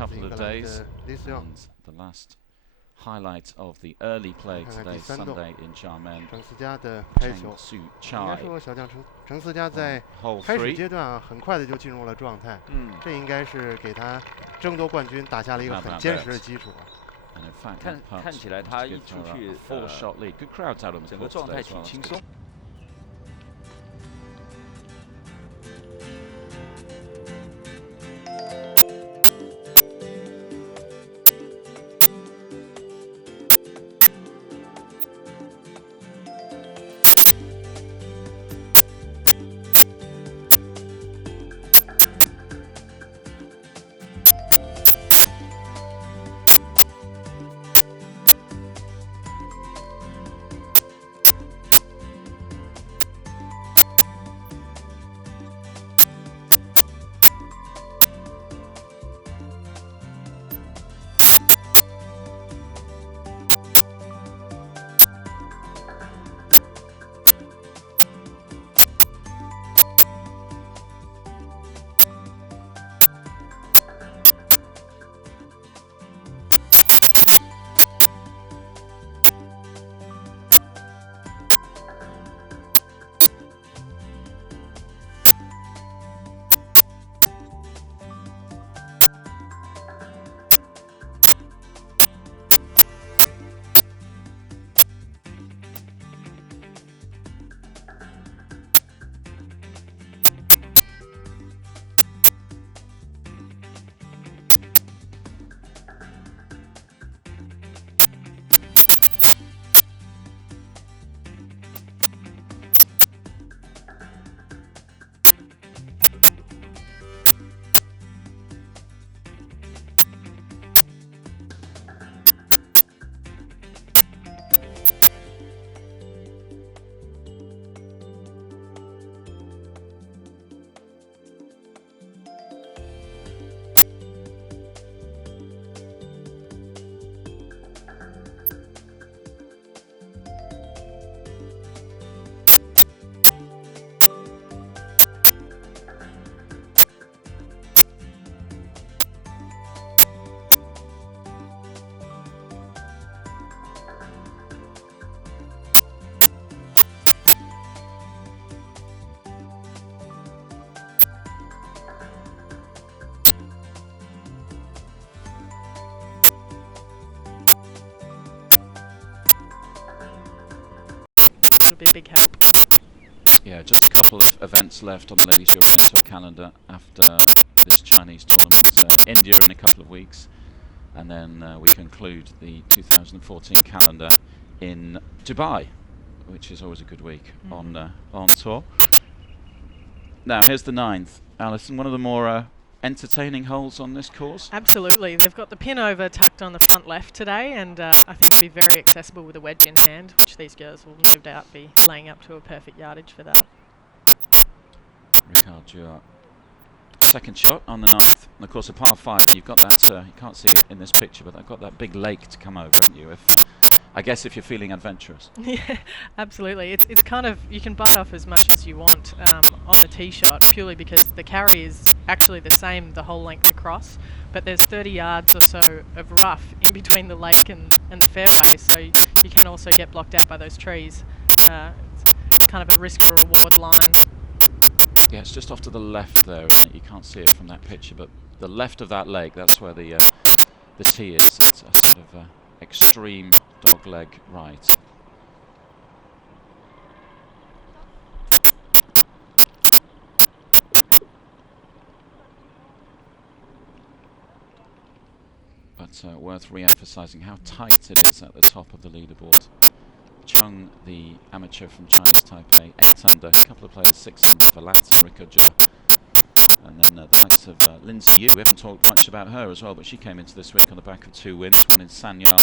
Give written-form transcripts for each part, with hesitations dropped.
couple of days, and the last highlight of the early play today, Sunday in Xiamen. 程思佳的 Cheng 拍球， Su 应该 Chai 说小将程思佳在 hole 开始 3. 阶段啊，很快的就进入了状态。这应该是给他争夺冠军打下了一个很坚实的基础啊。 And in fact, 看起来他一出去， 4-shot lead. Good crowds out on the 整个 court 状态 today as 挺 well. 轻松。 It'll be a big help. Yeah, just a couple of events left on the Ladies European Tour calendar after this Chinese tournament. India in a couple of weeks, and then we conclude the 2014 calendar in Dubai, which is always a good week on tour. Now here's the 9th. Alison, one of the more entertaining holes on this course. Absolutely. They've got the pin over tucked on the front left today, and I think it'll be very accessible with a wedge in hand, which these girls will no doubt be laying up to a perfect yardage for that. Ricard Dewar, second shot on the 9th. And of course a par 5, and you've got that, you can't see it in this picture, but I've got that big lake to come over, haven't you? I guess if you're feeling adventurous. Yeah, absolutely. It's kind of, you can bite off as much as you want on the tee shot, purely because the carry is actually the same the whole length across, but there's 30 yards or so of rough in between the lake and the fairway, so you can also get blocked out by those trees. It's kind of a risk or reward line. Yeah, it's just off to the left there, isn't it? You can't see it from that picture, but the left of that lake, that's where the tee is. It's a sort of extreme dog leg right. But worth re-emphasising how tight it is at the top of the leaderboard. Chung, the amateur from Chinese Taipei, 8 under, a couple of players 6 under for Latin, Ricard Dewar. And then the likes of Lindsay Yu, we haven't talked much about her as well, but she came into this week on the back of 2 wins, one in Sanyard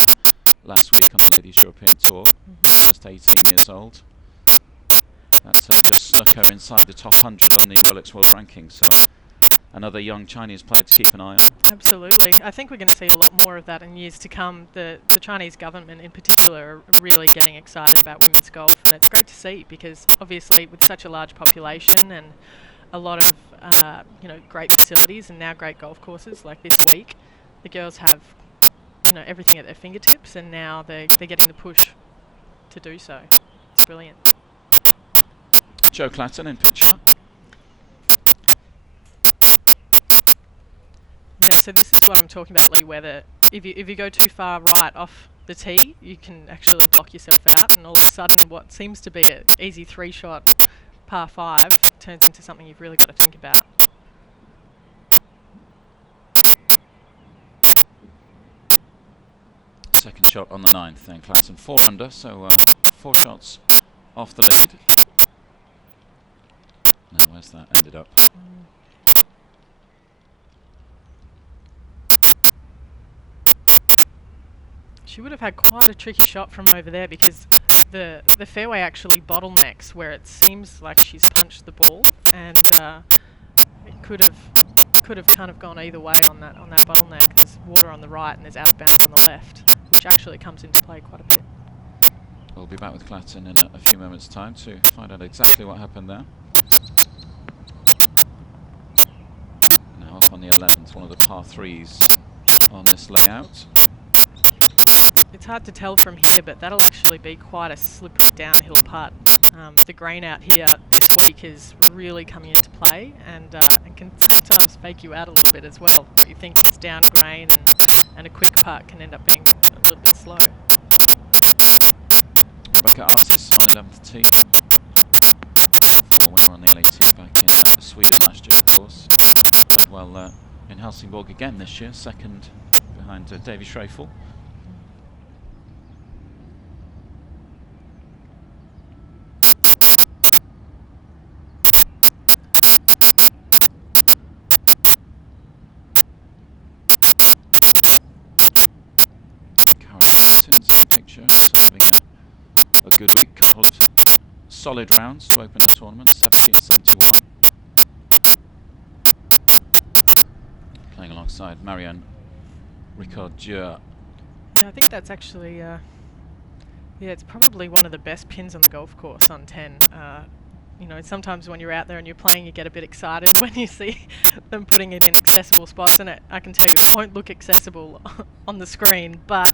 last week on the Ladies European Tour, just 18 years old. That just snuck her inside the top 100 on the Rolex World Ranking, so another young Chinese player to keep an eye on. Absolutely. I think we're going to see a lot more of that in years to come. The Chinese government in particular are really getting excited about women's golf, and it's great to see because obviously with such a large population and a lot of great facilities and now great golf courses like this week, the girls have, you know, everything at their fingertips, and now they're getting the push to do so. It's brilliant. Joe Clatton in picture. Yeah, so this is what I'm talking about, Lee, where if you go too far right off the tee, you can actually block yourself out, and all of a sudden what seems to be an easy 3-shot par 5 turns into something you've really got to think about. Second shot on the 9th then, Clatton 4 under, so 4 shots off the lead. Now where's that ended up? She would have had quite a tricky shot from over there, because the fairway actually bottlenecks where it seems like she's punched the ball, and it could have kind of gone either way on that bottleneck. There's water on the right and there's out of bounds on the left, which actually comes into play quite a bit. We'll be back with Clatton in a few moments' time to find out exactly what happened there. Now off on the 11th, one of the par 3s on this layout. It's hard to tell from here, but that'll actually be quite a slippery downhill putt. The grain out here this week is really coming into play, and can sometimes fake you out a little bit as well. You think it's down grain, and a quick putt can end up being a little bit slow. Rebecca Artis on 11th tee. Former winner on the LAT back in Sweden last year, of course. As well in Helsingborg again this year, second behind Davy Schreifel. Having a good week, couple of solid rounds to open the tournament, 70 and 71. Playing alongside Marianne Ricordieu. Yeah, I think that's actually, yeah, it's probably one of the best pins on the golf course on 10. You know, sometimes when you're out there and you're playing, you get a bit excited when you see them putting it in accessible spots, and I can tell you it won't look accessible on the screen, but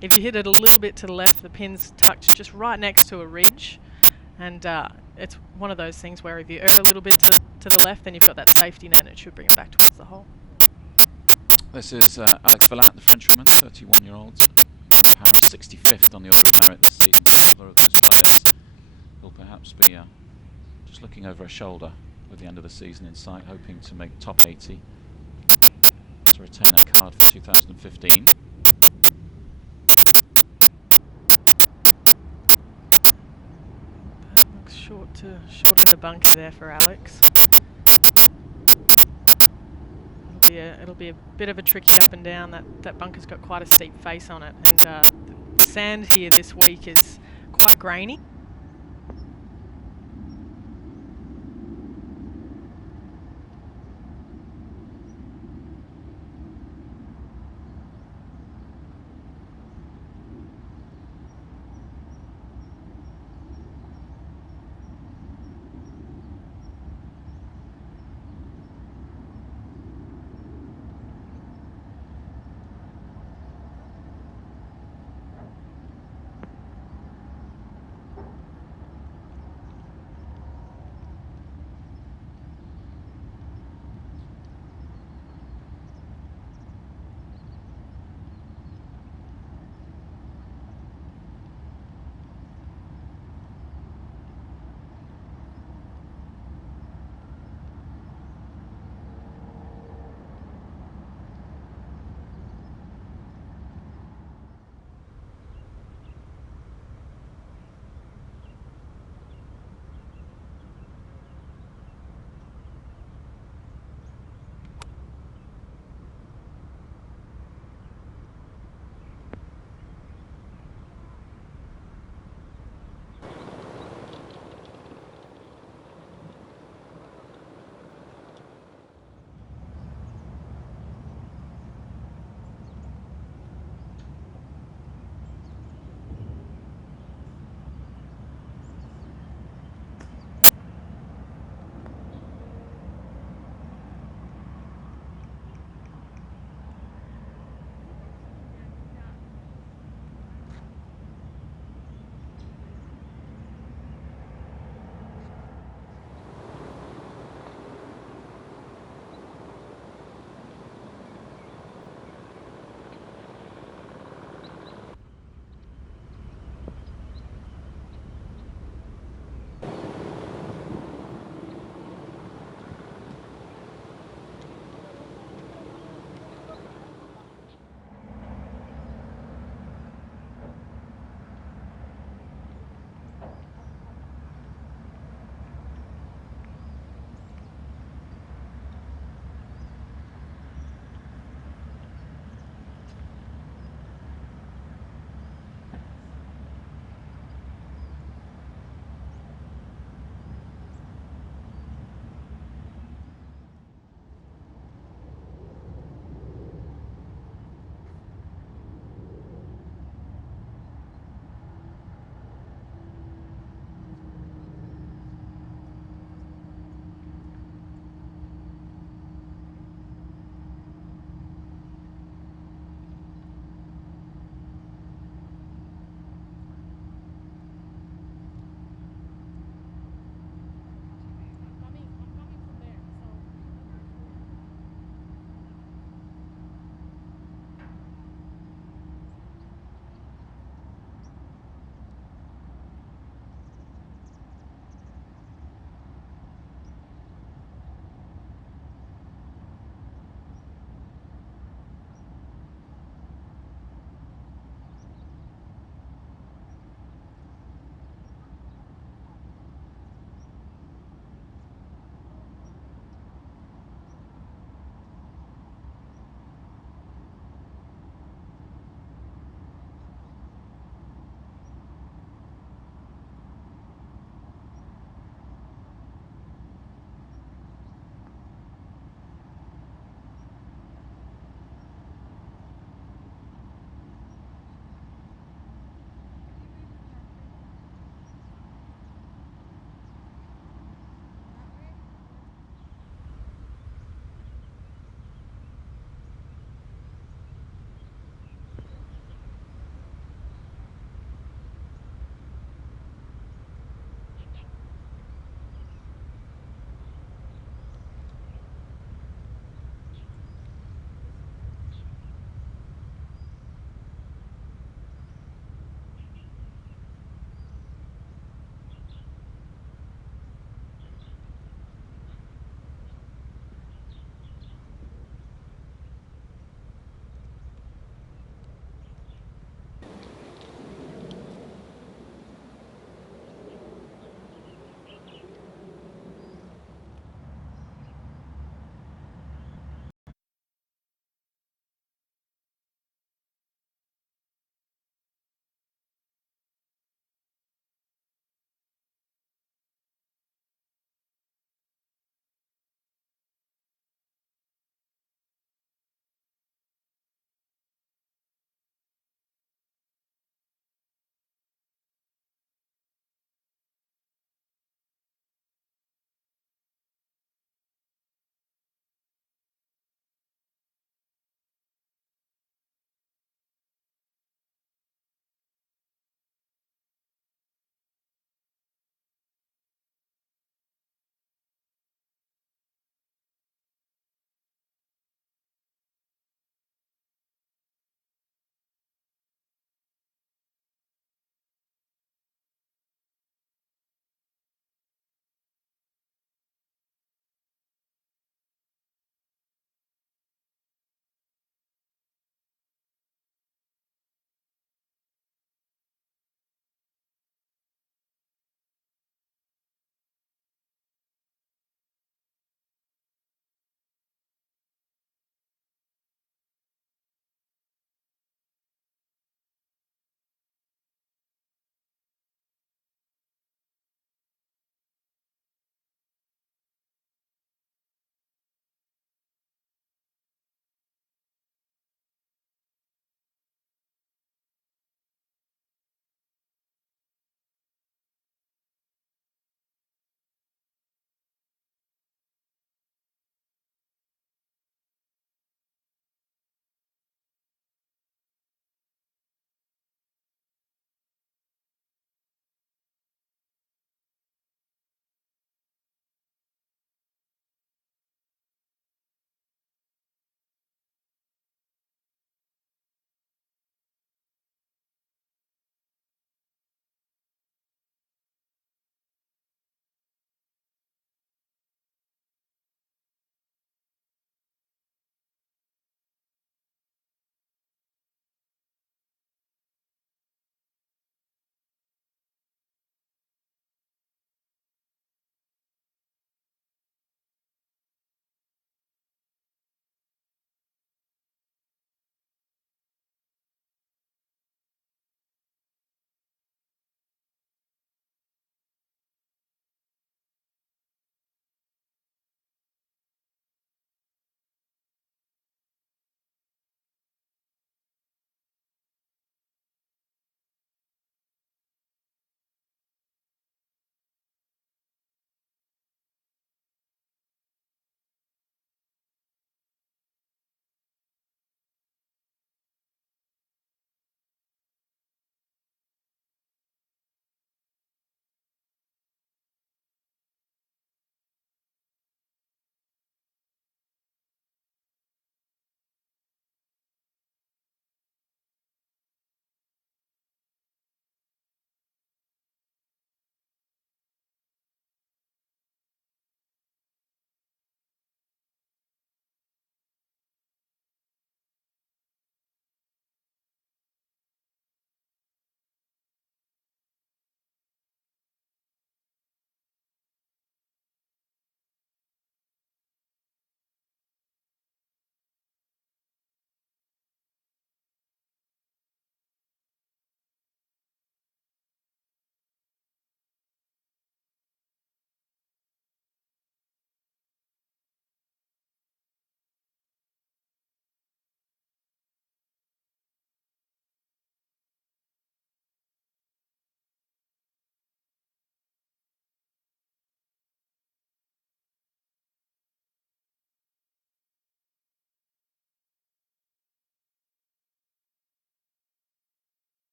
if you hit it a little bit to the left, the pin's tucked just right next to a ridge, and it's one of those things where if you err a little bit to the left, then you've got that safety net and it should bring it back towards the hole. This is Alex Vallat, the Frenchwoman, 31-year-old, Paris 65th on the order of merit this season. Another of those players will perhaps be just looking over her shoulder with the end of the season in sight, hoping to make top 80 to retain her card for 2015. That looks short in the bunker there for Alex. It'll be a bit of a tricky up and down. That bunker's got quite a steep face on it, and the sand here this week is quite grainy.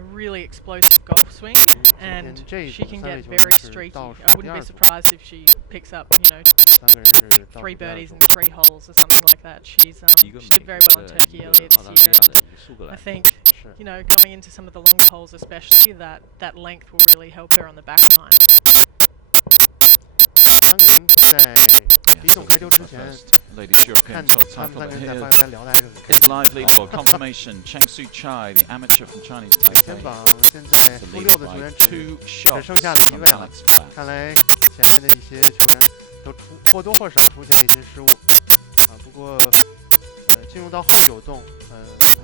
a really explosive golf swing, and she can get very streaky. I wouldn't be surprised if she picks up, 3 birdies in 3 holes or something like that. She did very well in Turkey earlier this year. And I think, going into some of the longer holes especially, that length will really help her on the back line. 3个人在李总开球之前， Ladies European top title here. It's live leaderboard confirmation. Cheng Su Chai, the amateur from Chinese 肩 Taipei. 膀现在负6的球员只剩下了1位了。看来前面的一些球员都或多或少出现了一些失误不过进入到后9洞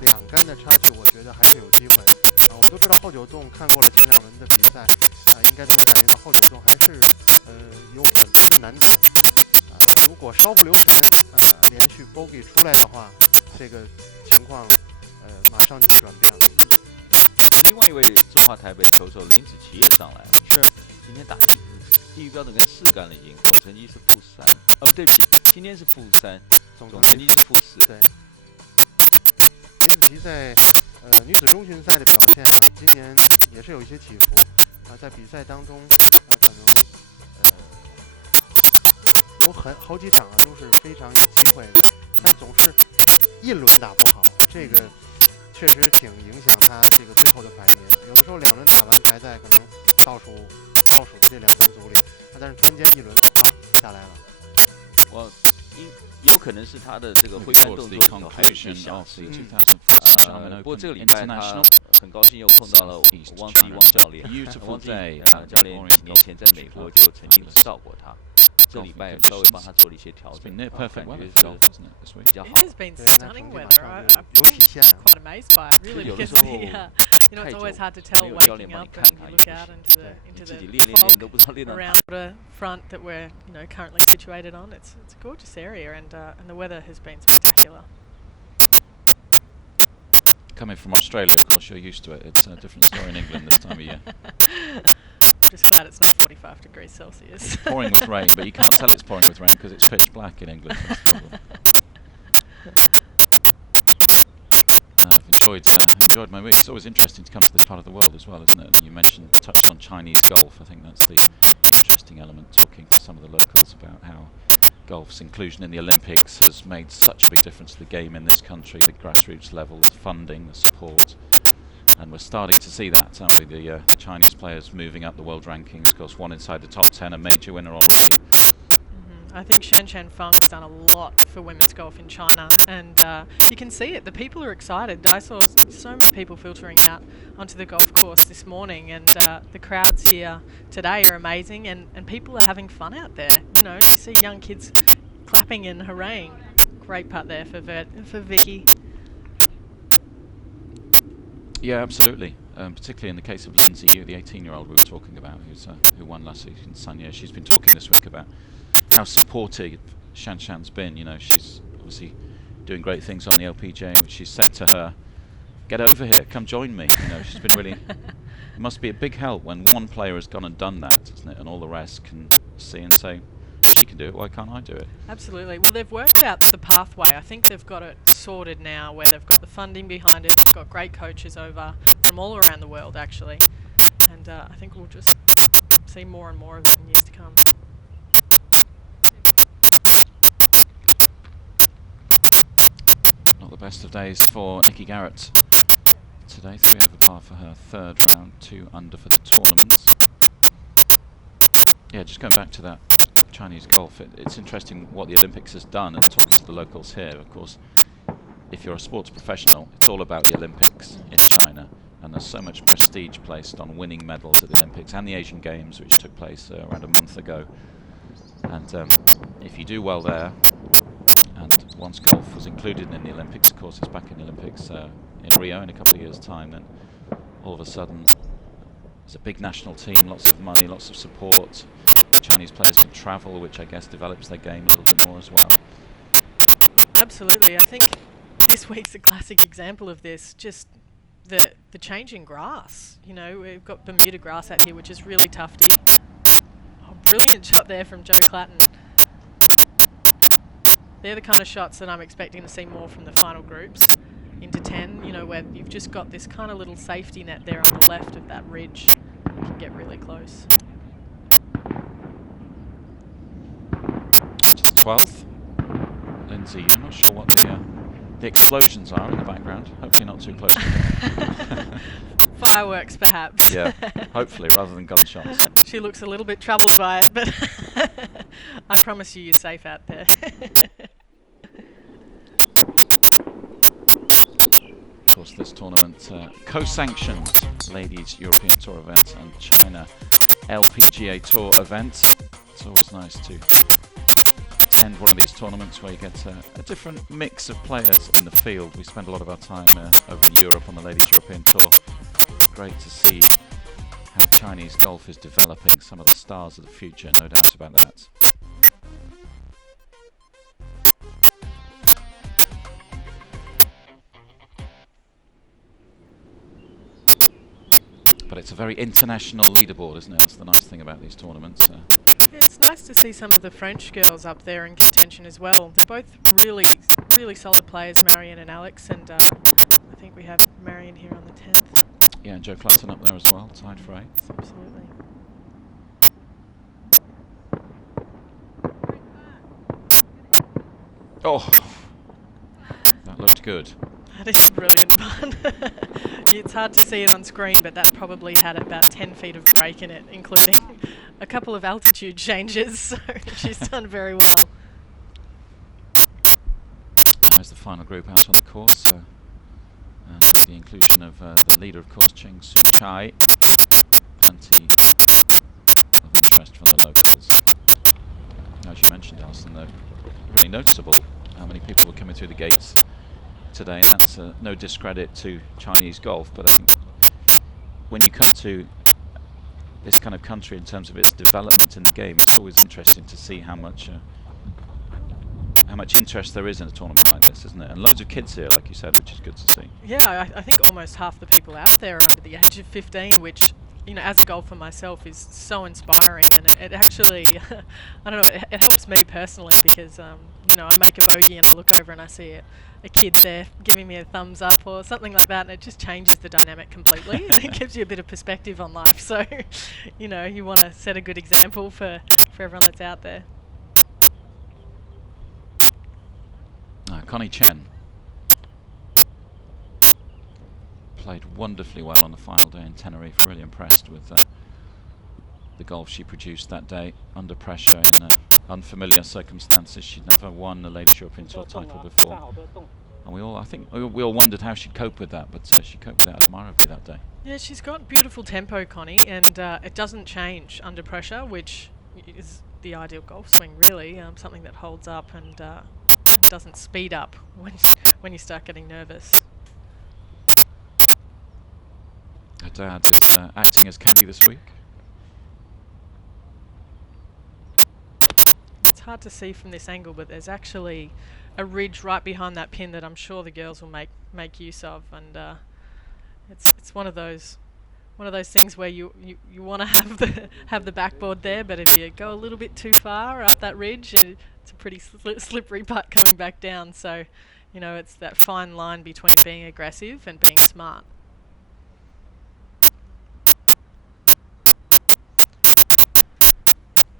2杆的差距，我觉得还是有机会我们都知道后9洞看过了前2轮的比赛应该都会感觉到后9洞还是有很多的难度如果稍不留神连续 bogey 出来的话，这个情况马上就会转变了。另外一位中华台北球手林子琪也上来了，是今天打地狱标准跟4杆了已经，总成绩是-3不对不起，今天是-3，总成绩是-4。对，林子琪在女子中巡赛的表现今年也是有一些起伏在比赛当中可能有好几场都是非常有机会的，但总是一轮打不好，这个确实挺影响他这个最后的排名。有的时候2轮打完排在可能倒数的这2分组里但是突然间一轮下来了。我有可能是他的这个挥杆动作里头还有一些瑕疵。不过这个礼拜他很高兴又碰到了汪教练。汪教练几年前在美国就曾经指导过他。这礼拜稍微帮他做了一些调整，感觉是比较好。It has been stunning weather. I'm quite amazed by it, really, because it's always hard to tell waking up and you look out into the fog around the front that we're currently situated on. It's a gorgeous area, and the weather has been spectacular. Coming from Australia, of course, you're used to it. It's a different story in England this time of year. Just glad it's not 45 degrees Celsius. It's pouring with rain, but you can't tell it's pouring with rain because it's pitch black in England. I've enjoyed my week. It's always interesting to come to this part of the world as well, isn't it? You touched on Chinese golf. I think that's the interesting element, talking to some of the locals about how golf's inclusion in the Olympics has made such a big difference to the game in this country, the grassroots level, the funding, the support. And we're starting to see that, aren't we? The Chinese players moving up the world rankings. Of course, one inside the top 10, a major winner already. I think Shan Feng's done a lot for women's golf in China, and you can see it. The people are excited. I saw so many people filtering out onto the golf course this morning, and the crowds here today are amazing, and people are having fun out there. You see young kids clapping and hooraying. Great putt there for Vicky. Yeah, absolutely. Particularly in the case of Lindsay Yu, the 18-year-old we were talking about, who won last season. Sanya, she's been talking this week about how supportive Shan's been. She's obviously doing great things on the LPGA, which she's said to her, "Get over here, come join me." She's been really. It must be a big help when one player has gone and done that, isn't it? And all the rest can see and say, "She can do it. Why can't I do it?" Absolutely. Well, they've worked out the pathway. I think they've got it sorted now, where they've got the funding behind it. They've got great coaches over from all around the world, actually, and I think we'll just see more and more of it in years to come. Not the best of days for Nikki Garrett today. 3 over par for her 3rd round, 2 under for the tournament. Yeah, just going back to that Chinese golf, it's interesting what the Olympics has done, and talking to the locals here, of course, if you're a sports professional, it's all about the Olympics in China, and there's so much prestige placed on winning medals at the Olympics and the Asian Games, which took place around a month ago. And if you do well there, and once golf was included in the Olympics, of course it's back in the Olympics in Rio in a couple of years' time, then all of a sudden there's a big national team, lots of money, lots of support. Chinese players can travel, which I guess develops their game a little bit more as well. Absolutely. I think this week's a classic example of this, just the changing grass. We've got Bermuda grass out here, which is really tufty. Oh, brilliant shot there from Joe Clatton. They're the kind of shots that I'm expecting to see more from the final groups. into 10, you know, where you've just got this kind of little safety net there on the left of that ridge. You can get really close. 12th. Lindsay, I'm not sure what the explosions are in the background. Hopefully not too close to them. Fireworks, perhaps. Yeah, hopefully, rather than gunshots. She looks a little bit troubled by it, but I promise you, you're safe out there. Of course, this tournament co-sanctioned Ladies European Tour event and China LPGA Tour event. It's always nice to attend one of these tournaments where you get a different mix of players in the field. We spend a lot of our time over in Europe on the Ladies European Tour. Great to see how Chinese golf is developing, some of the stars of the future, no doubt about that. But it's a very international leaderboard, isn't it? That's the nice thing about these tournaments. It's nice to see some of the French girls up there in contention as well. They're both really, really solid players, Marion and Alex, and I think we have Marion here on the 10th. Yeah, and Joe Clutton up there as well, tied for 8th. Absolutely. Oh, that looked good. That is brilliant fun. It's hard to see it on screen, but that probably had about 10 feet of break in it, including a couple of altitude changes, so she's done very well. There's the final group out on the course, and with the inclusion of the leader, of course, Cheng Su Chai. Plenty of interest from the locals. As you mentioned, Alison, they're really noticeable how many people were coming through the gates today, and that's no discredit to Chinese golf, but I think when you come to this kind of country in terms of its development in the game, it's always interesting to see how much interest there is in a tournament like this, isn't it? And loads of kids here, like you said, which is good to see. Yeah, I think almost half the people out there are under the age of 15, which, you know, as a golfer myself, is so inspiring, and it actually, I don't know, it helps me personally because, you know, I make a bogey and I look over and I see a kid there giving me a thumbs up or something like that, and it just changes the dynamic completely. It gives you a bit of perspective on life, so, you know, you want to set a good example for everyone that's out there. Connie Chen played wonderfully well on the final day in Tenerife. Really impressed with the golf she produced that day under pressure in unfamiliar circumstances. She'd never won the Ladies European Tour title before, and I think we all wondered how she'd cope with that, but she coped with that admirably that day. Yeah, she's got beautiful tempo, Connie, and it doesn't change under pressure, which is the ideal golf swing, really. Something that holds up and doesn't speed up when you start getting nervous. Her dad is acting as caddy this week. It's hard to see from this angle, but there's actually a ridge right behind that pin that I'm sure the girls will make use of, and it's one of those things where you want to have the backboard there, but if you go a little bit too far up that ridge, it's a pretty slippery putt coming back down. So, you know, it's that fine line between being aggressive and being smart.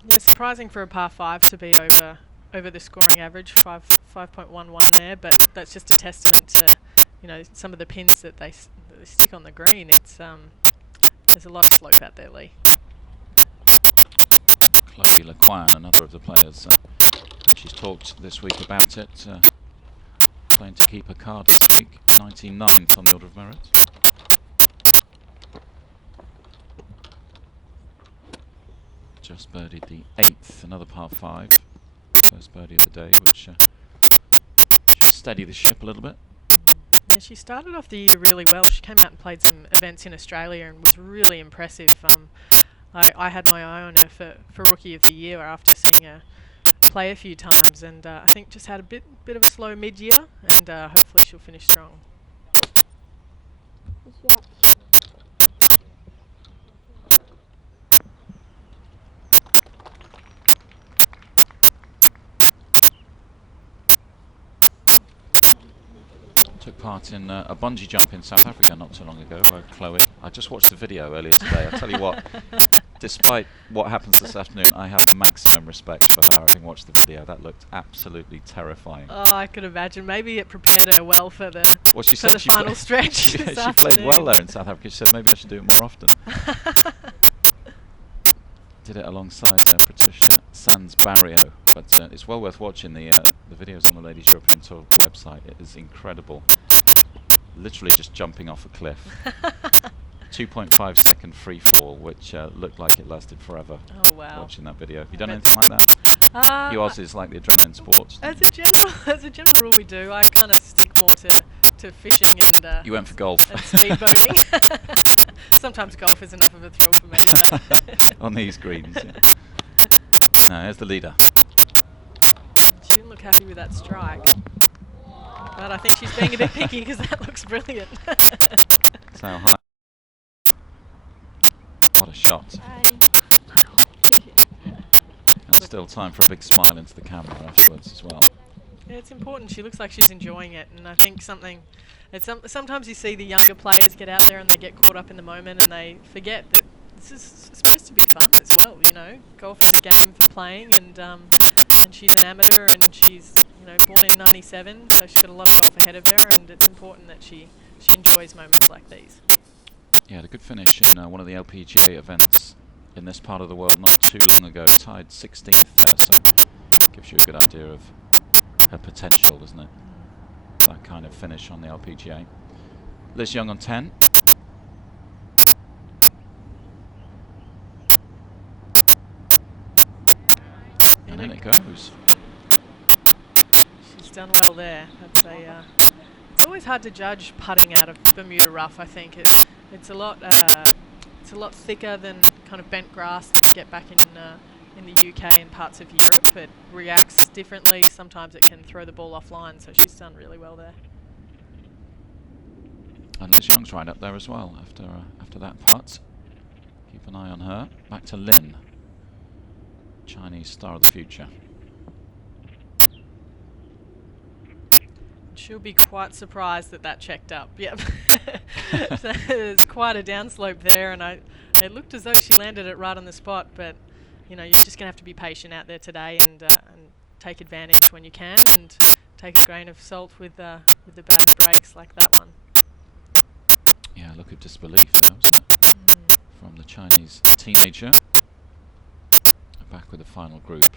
Yeah, surprising for a par 5 to be over the scoring average, 5.11 there, but that's just a testament to, you know, some of the pins that they stick on the green. It's there's a lot of slope out there, Lee. Chloe Lequan, another of the players, she's talked this week about it, playing to keep a card this week, 99th on the order of merit. Just birdied the 8th, another par 5, first birdie of the day, which should steady the ship a little bit. Yeah, she started off the year really well. She came out and played some events in Australia and was really impressive. I had my eye on her for Rookie of the Year after seeing her play a few times, and I think just had a bit of a slow mid-year, and hopefully she'll finish strong. took part in a bungee jump in South Africa not too long ago. Chloe, I just watched the video earlier today. I tell you what, despite what happens this afternoon, I have maximum respect for her, having watched the video. That looked absolutely terrifying. Oh, I could imagine. Maybe it prepared her well for the, well, she for said the final stretch. She played well there in South Africa. She said maybe I should do it more often. Did it alongside Patricia Sands-Barrio, but it's well worth watching. The videos on the Ladies European Tour website. It is incredible. Literally just jumping off a cliff. 2.5 second free fall, which looked like it lasted forever. Oh wow! Watching that video, have you done anything like that? You Aussies like the adrenaline sports. As a general rule, we do. I kind of stick more to fishing and. You went for golf. And speedboating. Sometimes golf is enough of a thrill for me. But on these greens. Yeah. Now here's the leader. She didn't look happy with that strike, but I think she's being a bit picky because that looks brilliant. So high. What a shot. And still time for a big smile into the camera afterwards as well. Yeah, it's important. She looks like she's enjoying it, and I think sometimes you see the younger players get out there and they get caught up in the moment and they forget that this is supposed to be fun as well. You know, golf is a game for playing, and she's an amateur, and she's born in '97, so she's got a lot of golf ahead of her, and it's important that she enjoys moments like these. Yeah, had a good finish in one of the LPGA events in this part of the world not too long ago. Tied 16th there, so gives you a good idea of her potential, doesn't it? That kind of finish on the LPGA. Liz Young on 10. And in it goes. She's done well there. It's always hard to judge putting out of Bermuda rough. I think it's a lot thicker than kind of bent grass that you get back in the UK and parts of Europe. It reacts differently. Sometimes it can throw the ball offline, so she's done really well there. And Liz Young's right up there as well after that putt. Keep an eye on her. Back to Lin, Chinese star of the future. She'll be quite surprised that checked up. Yep. So there's quite a downslope there, and it looked as though she landed it right on the spot, but you're just going to have to be patient out there today and take advantage when you can, and take a grain of salt with the bad breaks like that one. Yeah, look of disbelief there, wasn't it? From the Chinese teenager. Back with the final group.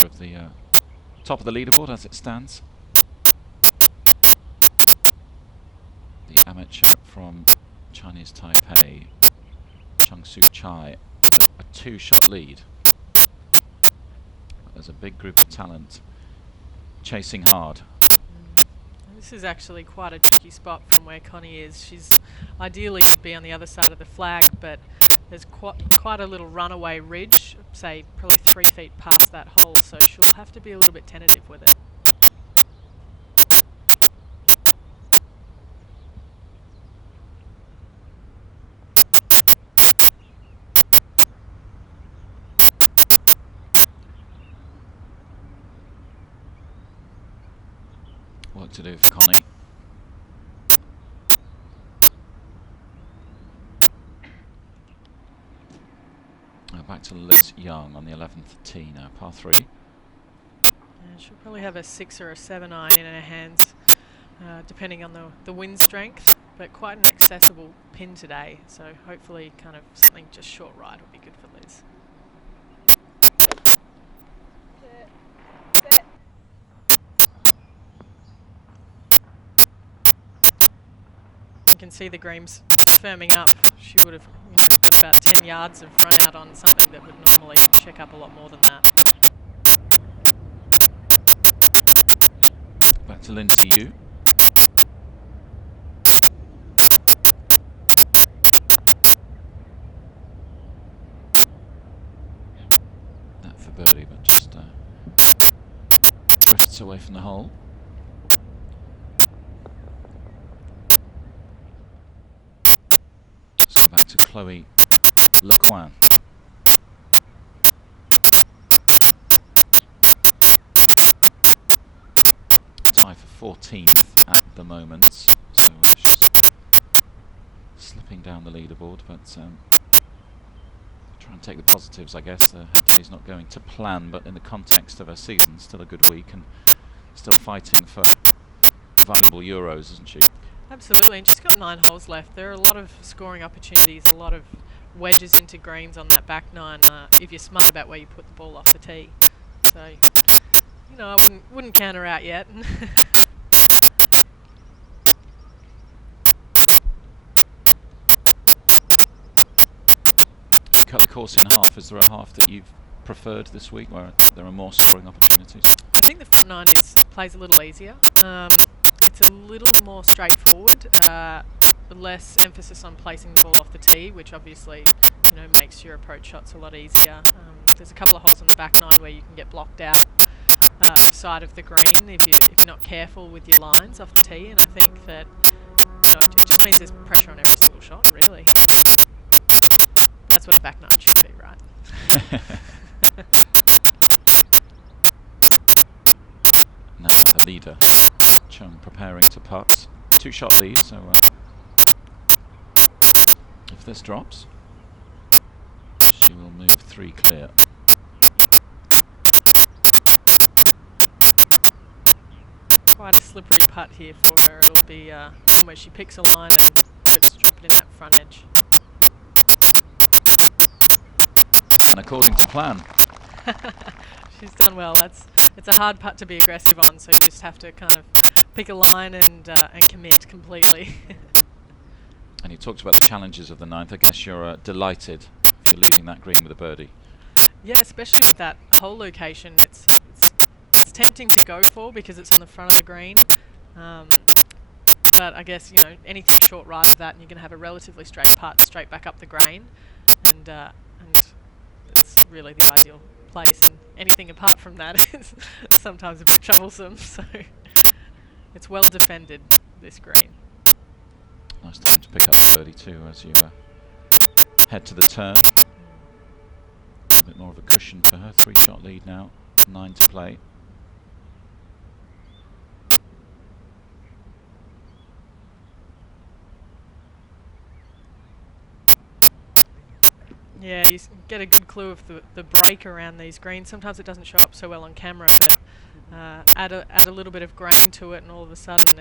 Of the top of the leaderboard as it stands. The amateur from Chinese Taipei, Chung Soo Chai, with a two-shot lead. But there's a big group of talent chasing hard. This is actually quite a tricky spot from where Connie is. She's ideally to be on the other side of the flag, but there's quite a little runaway ridge, say probably 3 feet past that hole, so she'll have to be a little bit tentative with it. Work to do for Connie. Back to Liz Young on the 11th tee now, par 3. She'll probably have a 6 or a 7 iron in her hands, depending on the wind strength, but quite an accessible pin today, so hopefully kind of something just short right will be good for Liz. You can see the greens firming up. She would have got about 10 yards of run out on something that would normally check up a lot more than that. Back to Lindsay Yu. That for birdie, but just drifts away from the hole. Chloe Lecoin. Tie for 14th at the moment, so she's slipping down the leaderboard, but try and take the positives, I guess. Her day's not going to plan, but in the context of her season, still a good week and still fighting for valuable Euros, isn't she? Absolutely, and she's got 9 holes left. There are a lot of scoring opportunities, a lot of wedges into greens on that back 9 if you're smart about where you put the ball off the tee. So, you know, I wouldn't count her out yet. Cut the course in half. Is there a half that you've preferred this week where there are more scoring opportunities? I think the front 9 plays a little easier. It's a little more straightforward, less emphasis on placing the ball off the tee, which obviously, you know, makes your approach shots a lot easier. There's a couple of holes on the back 9 where you can get blocked out side of the green if you're not careful with your lines off the tee, and I think that, you know, it just means there's pressure on every single shot, really. That's what a back 9 should be, right? Now the leader, Chung, preparing to putt. 2-shot lead, so if this drops, she will move 3 clear. Quite a slippery putt here for her. It'll be one where she picks a line and let's drop it in that front edge. And according to plan. She's done well. It's a hard putt to be aggressive on, so you just have to kind of pick a line and commit completely. And you talked about the challenges of the 9th. I guess you're delighted if you're leaving that green with a birdie. Yeah, especially with that hole location. It's tempting to go for because it's on the front of the green. But I guess, you know, anything short right of that and you're going to have a relatively straight putt straight back up the green, and it's really the ideal place, and anything apart from that is sometimes a bit troublesome, so it's well defended, this green. Nice time to pick up the birdie too as you head to the turn. A bit more of a cushion for her. 3-shot lead now, 9 to play. Yeah, you get a good clue of the break around these greens. Sometimes it doesn't show up so well on camera, but add a little bit of grain to it, and all of a sudden,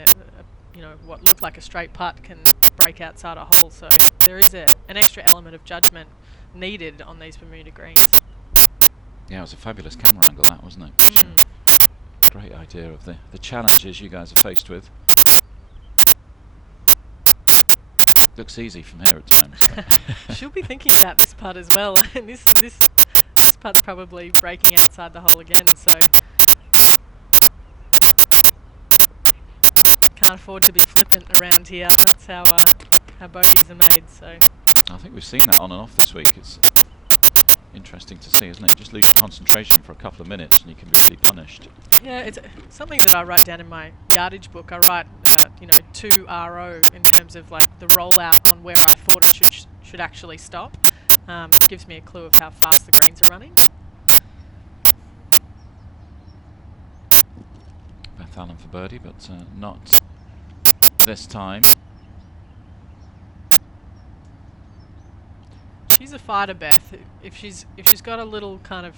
you know, what looked like a straight putt can break outside a hole. So there is an extra element of judgment needed on these Bermuda greens. Yeah, it was a fabulous camera angle, that, wasn't it? Great idea of the challenges you guys are faced with. Looks easy from here at times. She'll be thinking about this putt as well, and this putt's probably breaking outside the hole again, so can't afford to be flippant around here. That's how bogeys are made. So I think we've seen that on and off this week. It's interesting to see, isn't it? Just lose your concentration for a couple of minutes and you can be really punished. Yeah, it's something that I write down in my yardage book. I write, 2 RO in terms of like the rollout on where I thought it should actually stop. Gives me a clue of how fast the greens are running. Beth Allen for birdie, but not this time. She's a fighter, Beth. If she's got a little kind of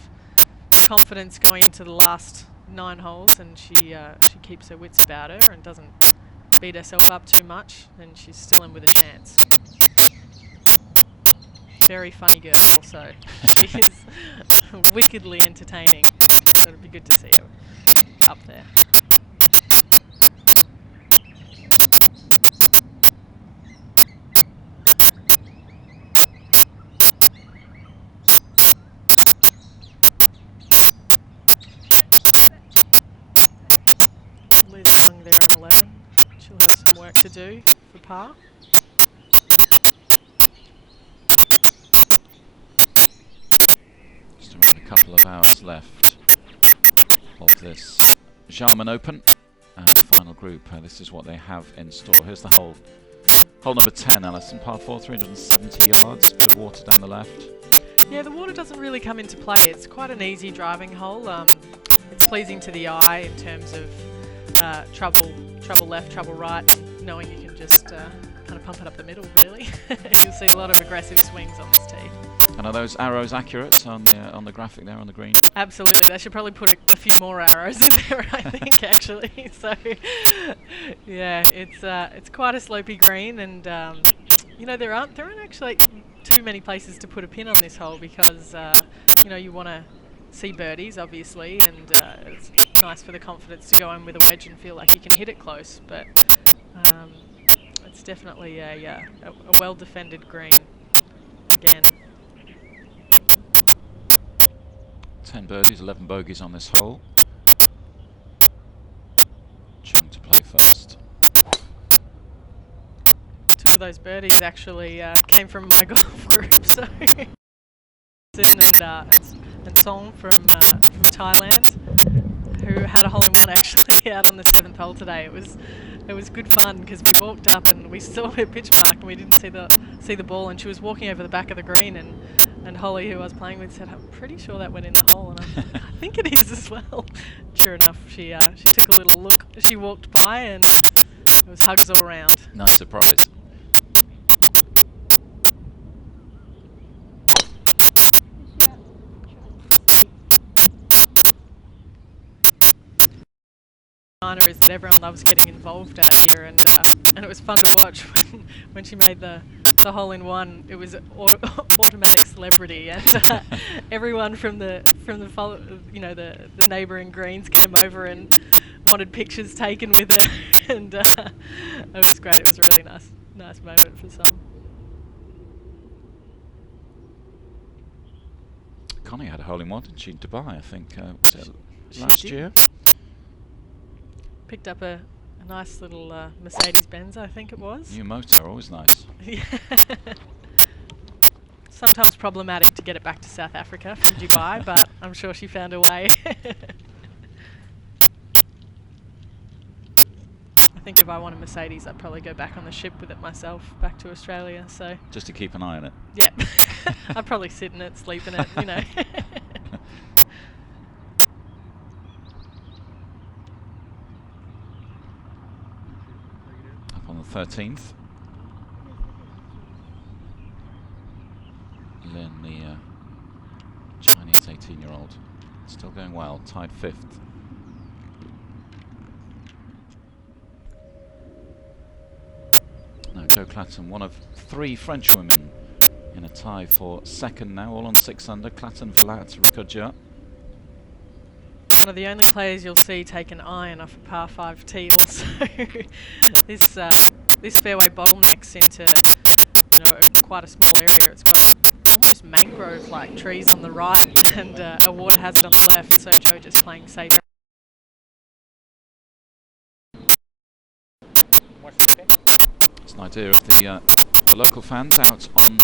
confidence going into the last 9 holes, and she keeps her wits about her and doesn't beat herself up too much, then she's still in with a chance. Very funny girl, also. She is wickedly entertaining, so it'd be good to see her up there. Liz Young there on 11. She'll have some work to do for par. Just around a couple of hours left of this Xiamen Open. And the final group, this is what they have in store. Here's the whole Hole number 10, Alison, par 4, 370 yards, bit of water down the left. Yeah, the water doesn't really come into play. It's quite an easy driving hole. It's pleasing to the eye in terms of trouble left, trouble right, and knowing you can just kind of pump it up the middle, really. You'll see a lot of aggressive swings on this tee. And are those arrows accurate on the graphic there on the green? Absolutely. They should probably put a few more arrows in there, I think, actually. So, yeah, it's quite a slopey green, and you know, there aren't actually too many places to put a pin on this hole because you know, you want to see birdies, obviously, and it's nice for the confidence to go in with a wedge and feel like you can hit it close. But it's definitely a well-defended green again. 10 birdies, 11 bogeys on this hole. Chung to play first. Two of those birdies actually came from my golf group, so and Song from Thailand, who had a hole-in-one actually out on the 7th hole today. It was good fun because we walked up and we saw her pitch mark and we didn't see the ball, and she was walking over the back of the green, and Holly, who I was playing with, said, "I'm pretty sure that went in the hole," and I'm like, "I think it is as well." Sure enough, she took a little look. She walked by and it was hugs all around. Nice surprise. Is that everyone loves getting involved out here, and it was fun to watch when she made the hole-in-one. It was automatic celebrity, and everyone from the you know, the neighbouring greens came over and wanted pictures taken with her, and it was great. It was a really nice moment for some. Connie had a hole-in-one, didn't she, in Dubai, I think, was it last year? Picked up a nice little Mercedes-Benz, I think it was. New motor, always nice. Yeah. Sometimes problematic to get it back to South Africa from Dubai, but I'm sure she found a way. I think if I want a Mercedes, I'd probably go back on the ship with it myself, back to Australia. So just to keep an eye on it. Yep. I'd probably sit in it, sleep in it, you know. Up on the 13th. Lin, the Chinese 18-year-old, still going well, tied 5th. Now Jo Clatton, one of 3 French women in a tie for 2nd now, all on 6 under. Clatton, Velat, Ricochet. One of the only players you'll see take an iron off a par 5 tee also. This fairway bottlenecks into, you know, quite a small area. It's got almost mangrove-like trees on the right and a water hazard on the left, so Jo just playing safe. It's an idea of the local fans out on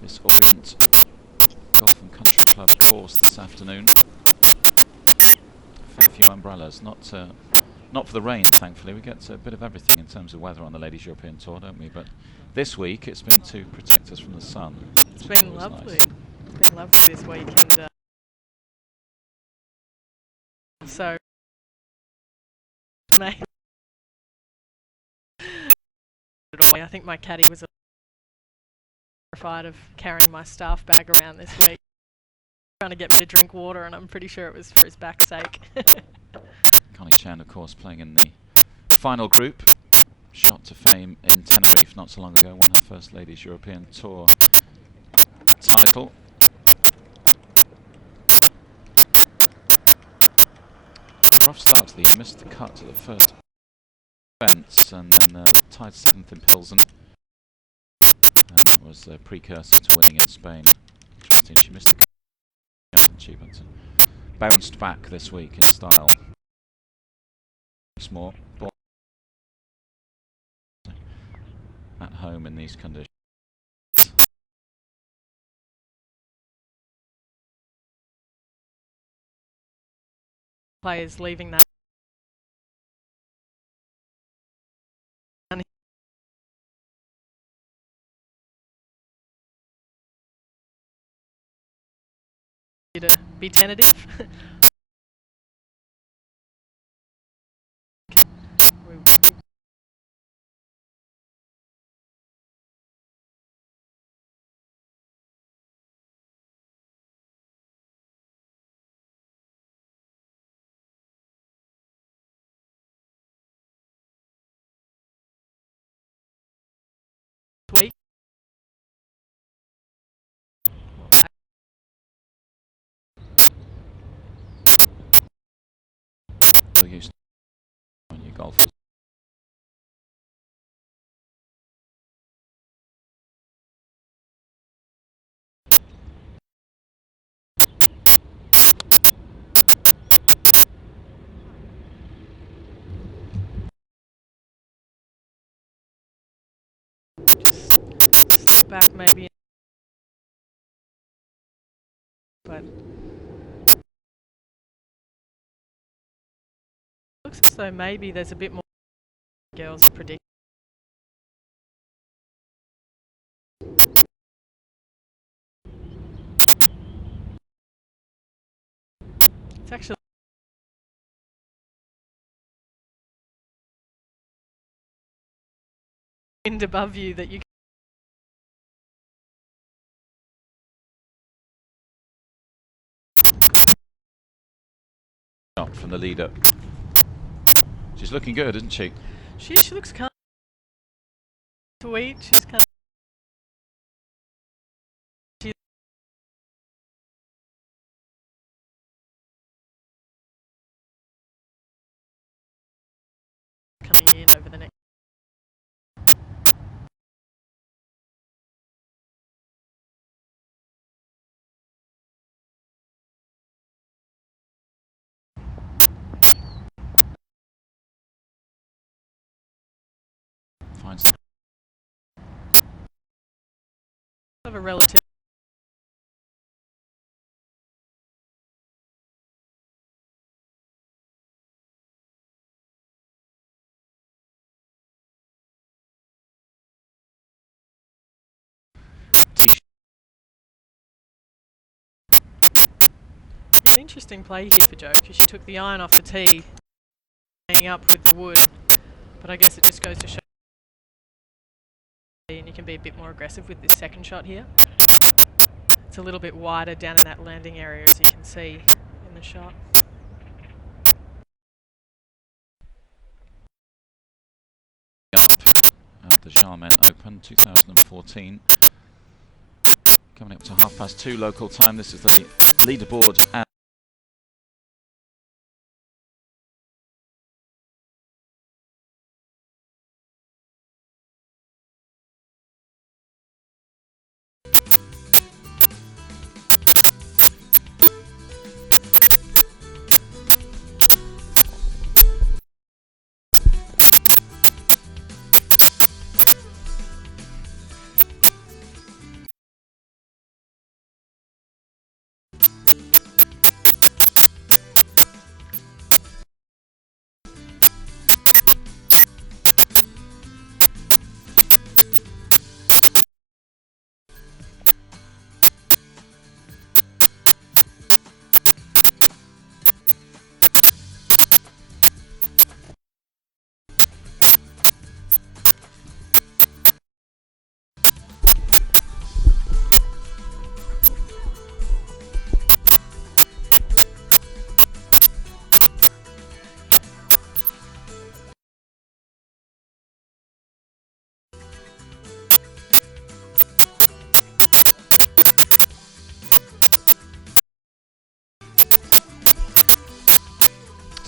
this Orient Golf and Country Club course this afternoon. A fair few umbrellas, not for the rain, thankfully. We get a bit of everything in terms of weather on the Ladies European Tour, don't we? But this week it's been to protect us from the sun. It's been lovely. Nice. It's been lovely this week, and so maybe I think my caddy was terrified of carrying my staff bag around this week, trying to get me to drink water, and I'm pretty sure it was for his back's sake. Connie Chen, of course, playing in the final group. Shot to fame in Tenerife not so long ago, won her first Ladies European Tour title. Rough start to the year, missed the cut to the first fence, and then tied 7th in Pilsen. And that was a precursor to winning in Spain. Interesting, she missed the cut, didn't she? But bounced back this week in style. More at home in these conditions. Players leaving that to be tentative. Week. So used on your golfers. Step back maybe, but looks as though maybe there's a bit more girls predict. It's actually wind above you that you Shot from the leader. She's looking good, isn't she? She looks kind of sweet. She's kind of coming in over the next. Finds Of a relative. It's an interesting play here for Jo, because she took the iron off the tee, hanging up with the wood, but I guess it just goes to show. And you can be a bit more aggressive with this second shot here. It's a little bit wider down in that landing area, as you can see in the shot. Up at the Xiamen Open 2014. Coming up to 2:30 local time. This is the leaderboard and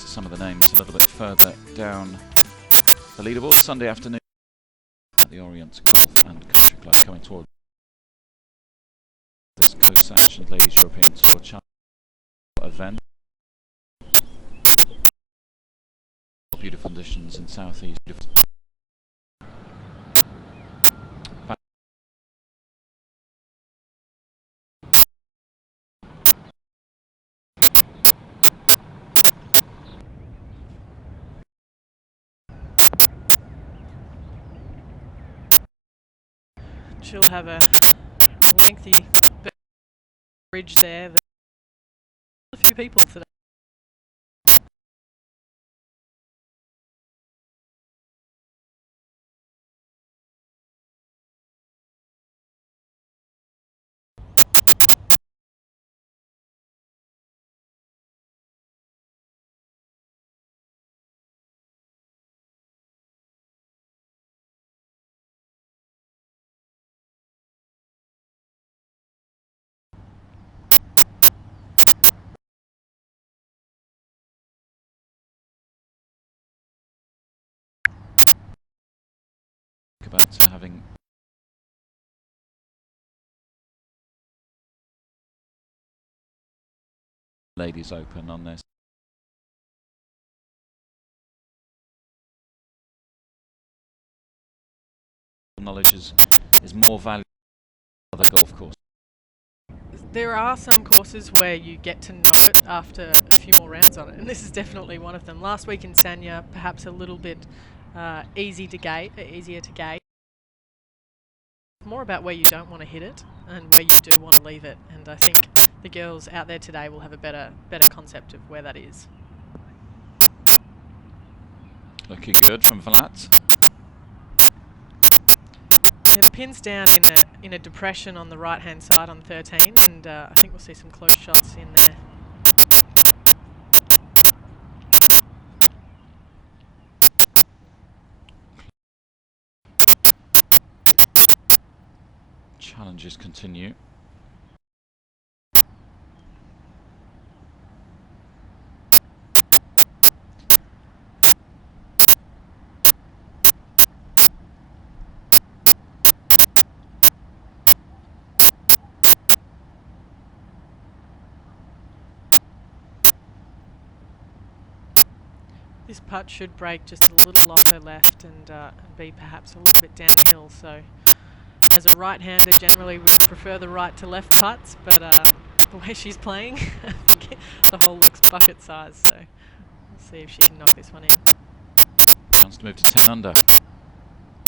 some of the names a little bit further down the leaderboard. Sunday afternoon at the Orient Golf and Country Club, coming toward this co-sanctioned Ladies European Tour China event. Beautiful conditions in southeast. She'll have a lengthy bridge there. few people today. About having ladies open on this. Knowledge is more valuable than other golf courses. There are some courses where you get to know it after a few more rounds on it, and this is definitely one of them. Last week in Sanya, perhaps a little bit easier to gauge. More about where you don't want to hit it and where you do want to leave it, and I think the girls out there today will have a better concept of where that is. Looking good from Vlad. Yeah, the pin's down in a depression on the right hand side on 13, and I think we'll see some close shots in there. Challenges continue. This putt should break just a little off her left and be perhaps a little bit downhill, so as a right-hander, generally we prefer the right to left putts, but the way she's playing, I think the hole looks bucket size, so we'll see if she can knock this one in. Chance to move to 10 under.